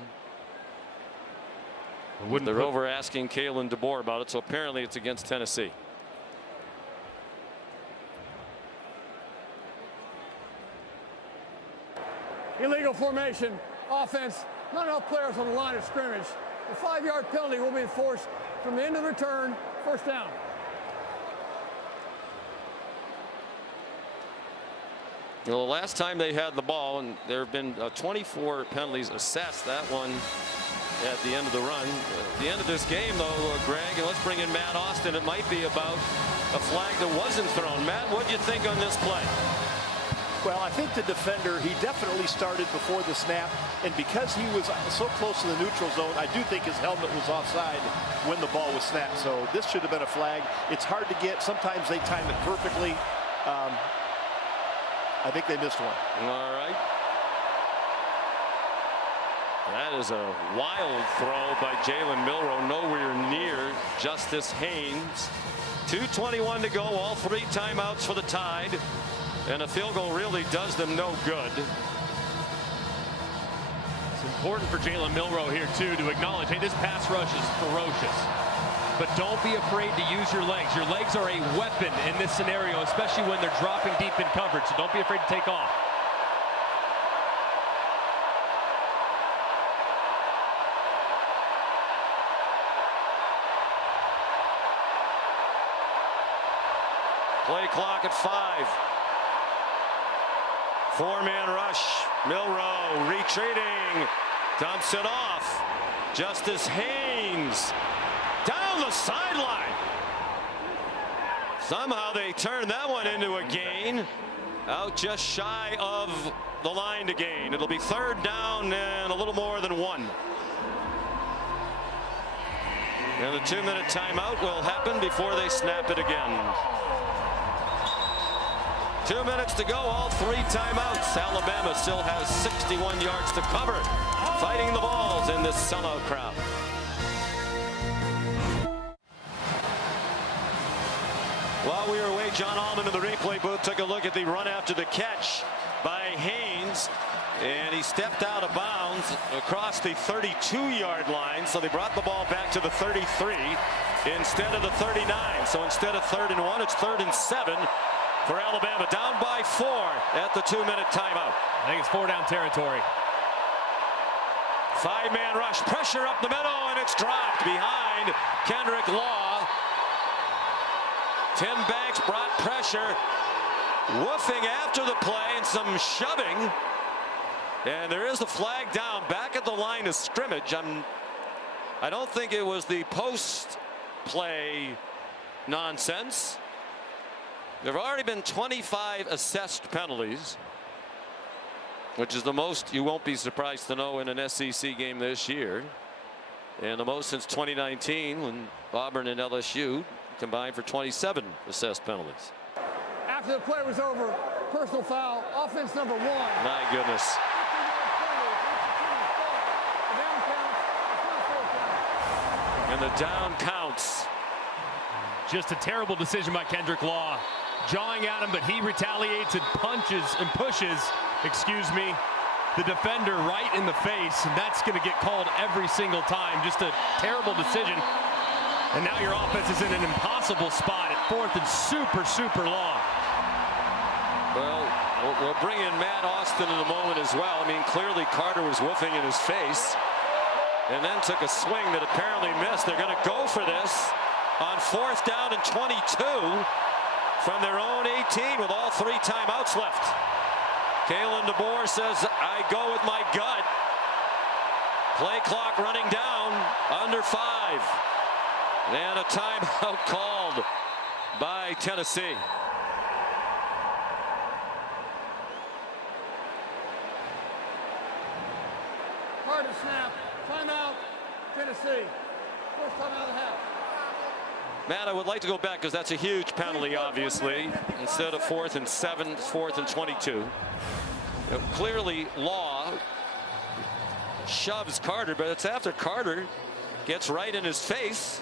They're over asking Kalen DeBoer about it, so apparently it's against Tennessee. Illegal formation, offense, not enough players on the line of scrimmage. The 5-yard penalty will be enforced from the end of the return, first down. Well, the last time they had the ball, and there have been 24 penalties assessed, that one at the end of the run. At the end of this game, though, Greg, and let's bring in Matt Austin, it might be about a flag that wasn't thrown. Matt, what do you think on this play? Well, I think the defender, he definitely started before the snap, and because he was so close to the neutral zone, I do think his helmet was offside when the ball was snapped. So this should have been a flag. It's hard to get. Sometimes they time it perfectly. I think they missed one. All right. That is a wild throw by Jalen Milroe, nowhere near Justice Haynes. 2:21 to go, all 3 timeouts for the Tide. And a field goal really does them no good. It's important for Jalen Milroe here, too, to acknowledge, hey, this pass rush is ferocious. But don't be afraid to use your legs. Your legs are a weapon in this scenario, especially when they're dropping deep in coverage. So don't be afraid to take off. Play clock at 5. 4-man rush. Milroe retreating. Dumps it off. Justice Haynes down the sideline. Somehow they turned that one into a gain. Out just shy of the line to gain. It'll be 3rd down and a little more than 1. And the 2-minute timeout will happen before they snap it again. 2 minutes to go, all 3 timeouts. Alabama still has 61 yards to cover, fighting the balls in this sellout crowd. While we were away, John Allman in the replay booth took a look at the run after the catch by Haynes, and he stepped out of bounds across the 32-yard line, so they brought the ball back to the 33 instead of the 39. So instead of 3rd and 1, it's 3rd and 7. For Alabama, down by 4 at the 2-minute timeout. I think it's 4-down territory. 5-man rush, pressure up the middle, and it's dropped behind Kendrick Law. Tim Banks brought pressure, woofing after the play and some shoving. And there is a flag down back at the line of scrimmage. I don't think it was the post-play nonsense. There have already been 25 assessed penalties, which is the most you won't be surprised to know in an SEC game this year, and the most since 2019 when Auburn and LSU combined for 27 assessed penalties. After the play was over, personal foul, offense number 1. My goodness. And the down counts. Just a terrible decision by Kendrick Law. Jawing at him, but he retaliates and punches and pushes, the defender right in the face, and that's going to get called every single time. Just a terrible decision. And now your offense is in an impossible spot at 4th and super long. Well, we'll bring in Matt Austin in a moment as well. I mean, clearly Carter was woofing in his face and then took a swing that apparently missed. They're going to go for this on 4th down and 22 from their own 18 with all 3 timeouts left. Kalen DeBoer says, I go with my gut. Play clock running down, under 5. And a timeout called by Tennessee. Carter snap. Timeout. Tennessee. First timeout of the half. Matt, I would like to go back because that's a huge penalty, obviously. Instead of 4th and 7, 4th and 22. You know, clearly, Law shoves Carter, but it's after Carter gets right in his face.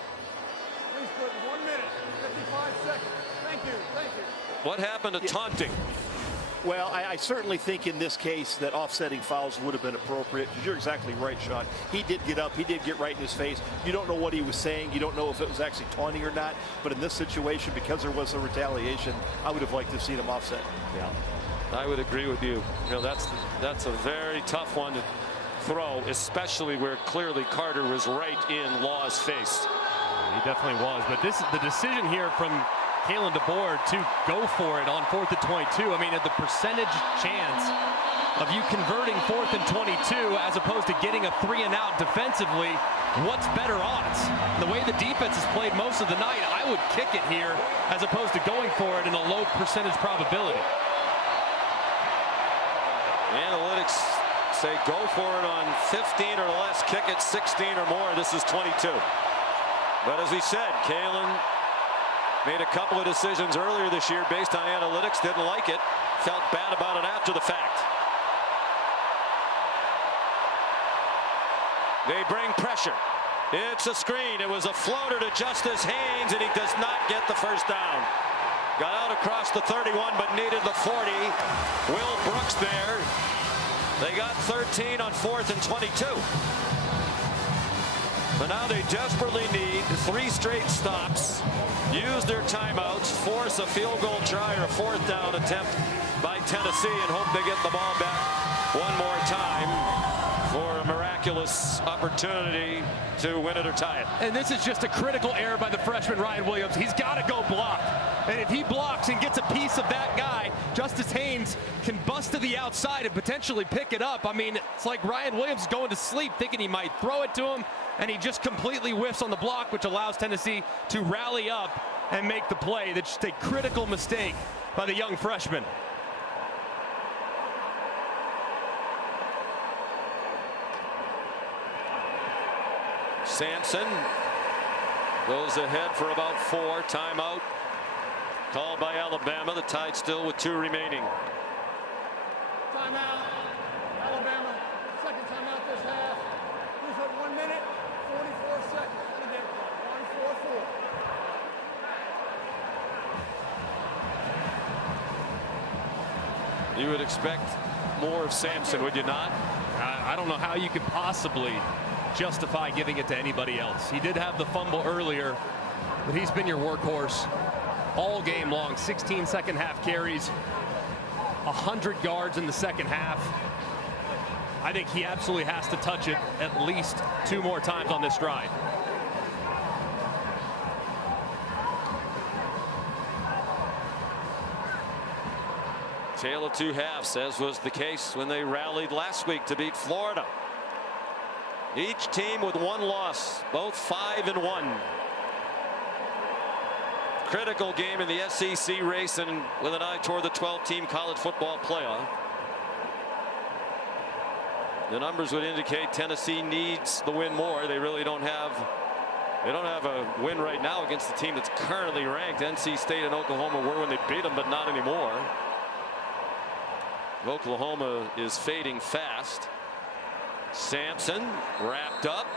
Please put 1 minute, 55 seconds. Thank you. Thank you. What happened to taunting? Well, I certainly think in this case that offsetting fouls would have been appropriate. You're exactly right, Sean. He did get up. He did get right in his face. You don't know what he was saying. You don't know if it was actually taunting or not. But in this situation, because there was a retaliation, I would have liked to have seen him offset. Yeah, I would agree with you. You know, that's a very tough one to throw, especially where clearly Carter was right in Law's face. He definitely was. But this is the decision here from Kalen DeBoer to go for it on 4th and 22. I mean, the percentage chance of you converting 4th and 22 as opposed to getting a 3-and-out defensively, what's better odds? The way the defense has played most of the night, I would kick it here as opposed to going for it in a low percentage probability. Analytics say go for it on 15 or less, kick it 16 or more. This is 22. But as we said, Kalen made a couple of decisions earlier this year based on analytics, didn't like it, felt bad about it after the fact. They bring pressure. It's a screen. It was a floater to Justice Haynes, and he does not get the first down. Got out across the 31, but needed the 40. Will Brooks there. They got 13 on 4th and 22. But now they desperately need 3 straight stops, use their timeouts, force a field goal try or a 4th down attempt by Tennessee, and hope they get the ball back one more time for a miraculous opportunity to win it or tie it. And this is just a critical error by the freshman Ryan Williams. He's got to go block. And if he blocks and gets a piece of that guy, Justice Haynes can bust to the outside and potentially pick it up. I mean, it's like Ryan Williams is going to sleep thinking he might throw it to him, and he just completely whiffs on the block, which allows Tennessee to rally up and make the play. That's just a critical mistake by the young freshman. Sampson goes ahead for about 4. Timeout called by Alabama. The Tide still with 2 remaining. Timeout. Alabama. Second timeout this half. He's at 1 minute, 44 seconds. On the game clock. 1-4-4. You would expect more of Sampson, would you not? I don't know how you could possibly justify giving it to anybody else. He did have the fumble earlier, but he's been your workhorse all game long. 16 second half carries, 100 yards in the second half. I think he absolutely has to touch it at least 2 more times on this drive. Tale of 2 halves, as was the case when they rallied last week to beat Florida. Each team with 1 loss, both 5-1. Critical game in the SEC race, and with an eye toward the 12-team college football playoff. The numbers would indicate Tennessee needs the win more. They really don't have a win right now against the team that's currently ranked. NC State and Oklahoma were when they beat them, but not anymore. Oklahoma is fading fast. Sampson wrapped up.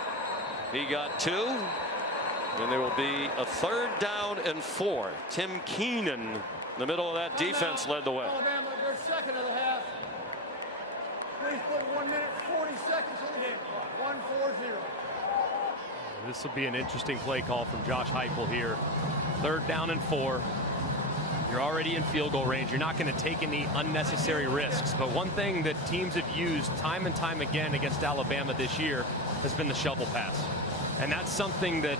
He got 2. And there will be a 3rd down and 4. Tim Keenan, in the middle of that defense, led the way. Alabama, their second of the half. Please put 1 minute, 40 seconds on the game clock. 1-4-0. This will be an interesting play call from Josh Heupel here. 3rd down and 4. You're already in field goal range. You're not going to take any unnecessary risks. But one thing that teams have used time and time again against Alabama this year has been the shovel pass. And that's something that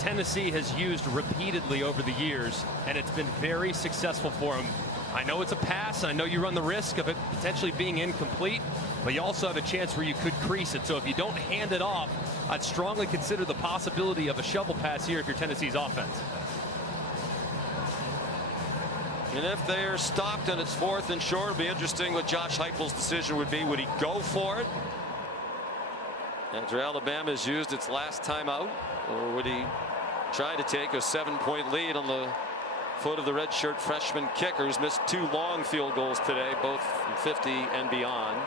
Tennessee has used repeatedly over the years, and it's been very successful for them. I know it's a pass. I know you run the risk of it potentially being incomplete, but you also have a chance where you could crease it. So if you don't hand it off, I'd strongly consider the possibility of a shovel pass here if you're Tennessee's offense. And if they're stopped and it's 4th and short, it'll be interesting what Josh Heupel's decision would be. Would he go for it after Alabama has used its last timeout, or would he try to take a 7-point lead on the foot of the redshirt freshman kicker who's missed 2 long field goals today, both from 50 and beyond?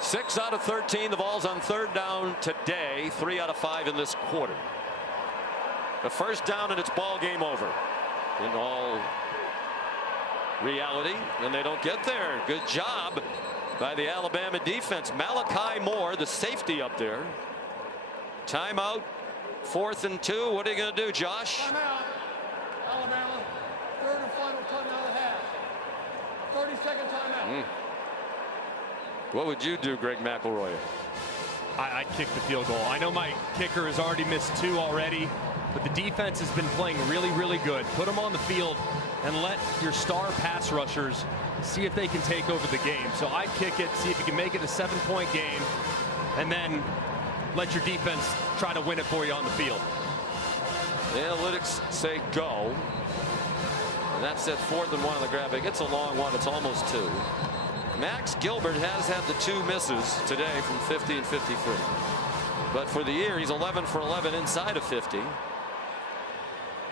6 out of 13. The ball's on 3rd down today. 3 out of 5 in this quarter. The 1st down and it's ball game over in all reality, and they don't get there. Good job by the Alabama defense. Malachi Moore, the safety up there. Timeout, 4th and 2. What are you going to do, Josh? Timeout. Alabama, 3rd and final timeout of the half. 30-second timeout. What would you do, Greg McElroy? I'd kick the field goal. I know my kicker has already missed 2 already, but the defense has been playing really, really good. Put them on the field and let your star pass rushers see if they can take over the game. So I'd kick it, see if you can make it a 7-point game, and then let your defense try to win it for you on the field. The analytics say go. And that's at 4th and 1 on the graphic. It's a long one. It's almost 2. Max Gilbert has had the 2 misses today from 50 and 53. But for the year, he's 11 for 11 inside of 50.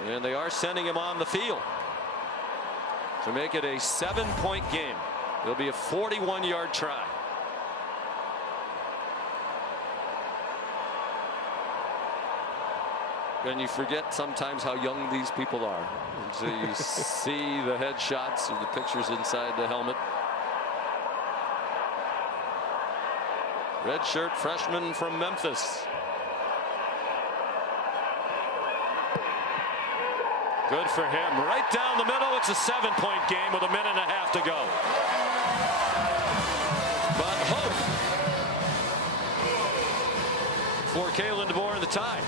And they are sending him on the field to make it a 7-point game. It'll be a 41-yard try. And you forget sometimes how young these people are. So you see the headshots or the pictures inside the helmet. Redshirt freshman from Memphis. Good for him. Right down the middle. It's a 7-point game with a minute and a half to go. But hope for Kalen DeBoer in the tie,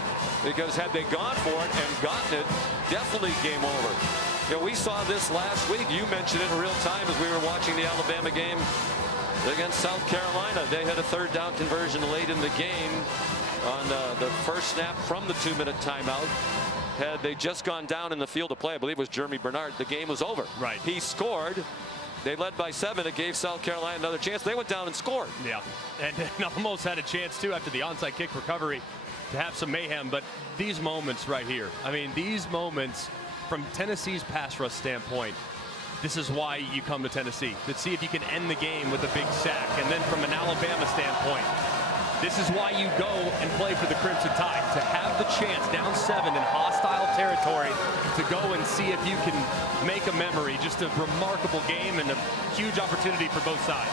because had they gone for it and gotten it, definitely game over. You know, we saw this last week. You mentioned it in real time as we were watching the Alabama game against South Carolina. They had a 3rd down conversion late in the game on the first snap from the 2-minute timeout. Had they just gone down in the field of play, I believe it was Jeremy Bernard, the game was over. Right. He scored. They led by 7. It gave South Carolina another chance. They went down and scored. Yeah, and almost had a chance too after the onside kick recovery to have some mayhem. But these moments right here, I mean, these moments from Tennessee's pass rush standpoint, this is why you come to Tennessee, to see if you can end the game with a big sack. And then from an Alabama standpoint, this is why you go and play for the Crimson Tide, to have the chance down 7 in hostile territory to go and see if you can make a memory. Just a remarkable game and a huge opportunity for both sides.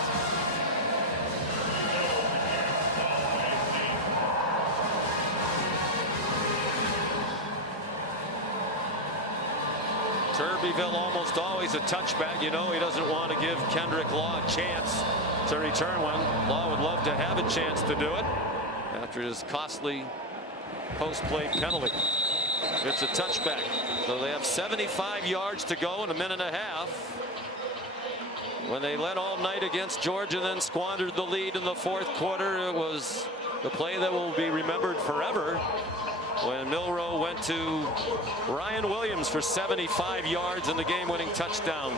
Turbeville almost always a touchback. You know he doesn't want to give Kendrick Law a chance to return one. Law would love to have a chance to do it after his costly post-play penalty. It's a touchback. So they have 75 yards to go in a minute and a half. When they led all night against Georgia, then squandered the lead in the 4th quarter, it was the play that will be remembered forever when Milroe went to Ryan Williams for 75 yards and the game-winning touchdown.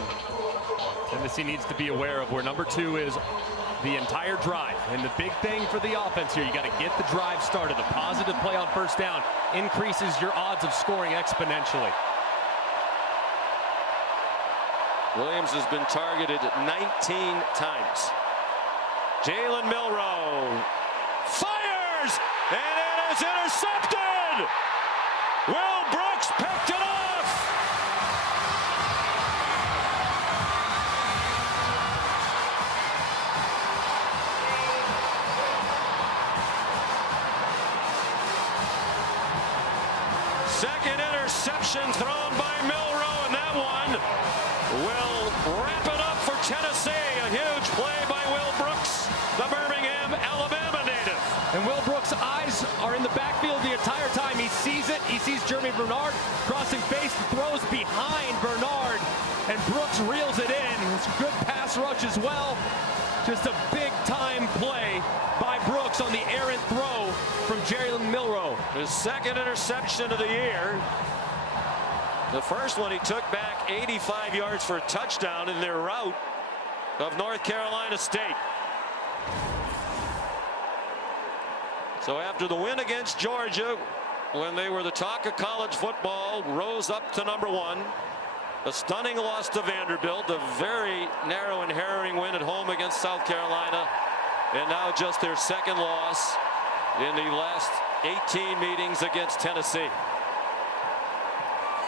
Tennessee needs to be aware of where number 2 is the entire drive. And the big thing for the offense here, you got to get the drive started. A positive play on 1st down increases your odds of scoring exponentially. Williams has been targeted 19 times. Jalen Milroe fires, and it is intercepted. Will Brooks picked it off. Second interception thrown by Milroe, and that one will wrap it up for Tennessee. A huge play by Will Brooks, the Birmingham, Alabama native. And Will Brooks' eyes are in the backfield the entire time. He sees it. He sees Jeremy Bernard crossing face, throws behind Bernard, and Brooks reels it in. It's a good pass rush as well. Just a big-time play by Brooks on the errant throw from Jalen Milroe. His 2nd interception of the year. The first one he took back 85 yards for a touchdown in their rout of North Carolina State. So after the win against Georgia, when they were the talk of college football, rose up to #1. A stunning loss to Vanderbilt, a very narrow and harrowing win at home against South Carolina, and now just their second loss in the last 18 meetings against Tennessee.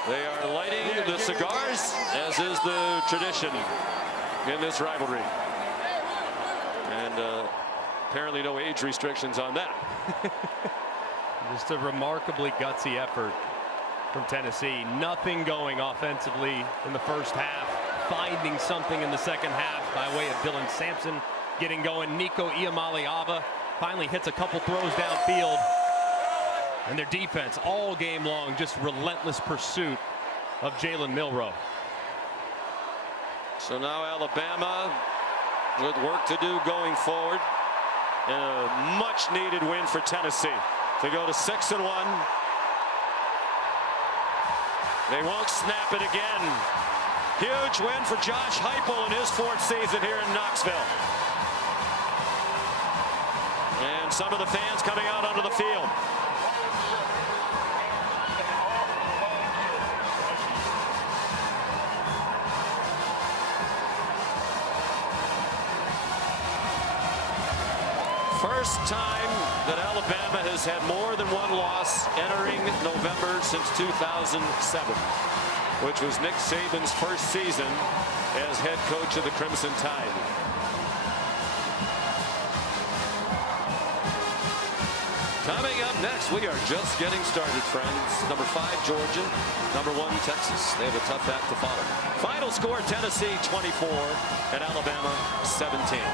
They are lighting the cigars, as is the tradition in this rivalry. And apparently no age restrictions on that. Just a remarkably gutsy effort from Tennessee. Nothing going offensively in the first half. Finding something in the second half by way of Dylan Sampson getting going. Nico Iamaleava finally hits a couple throws downfield. And their defense all game long, just relentless pursuit of Jalen Milroe. So now Alabama with work to do going forward. A much needed win for Tennessee to go to 6-1. They won't snap it again. Huge win for Josh Heupel in his 4th season here in Knoxville. And some of the fans coming out onto the field. First time that Alabama has had more than one loss entering November since 2007, which was Nick Saban's first season as head coach of the Crimson Tide. Coming up next, we are just getting started, friends. Number 5, Georgia. Number 1, Texas. They have a tough act to follow. Final score, Tennessee 24 and Alabama 17.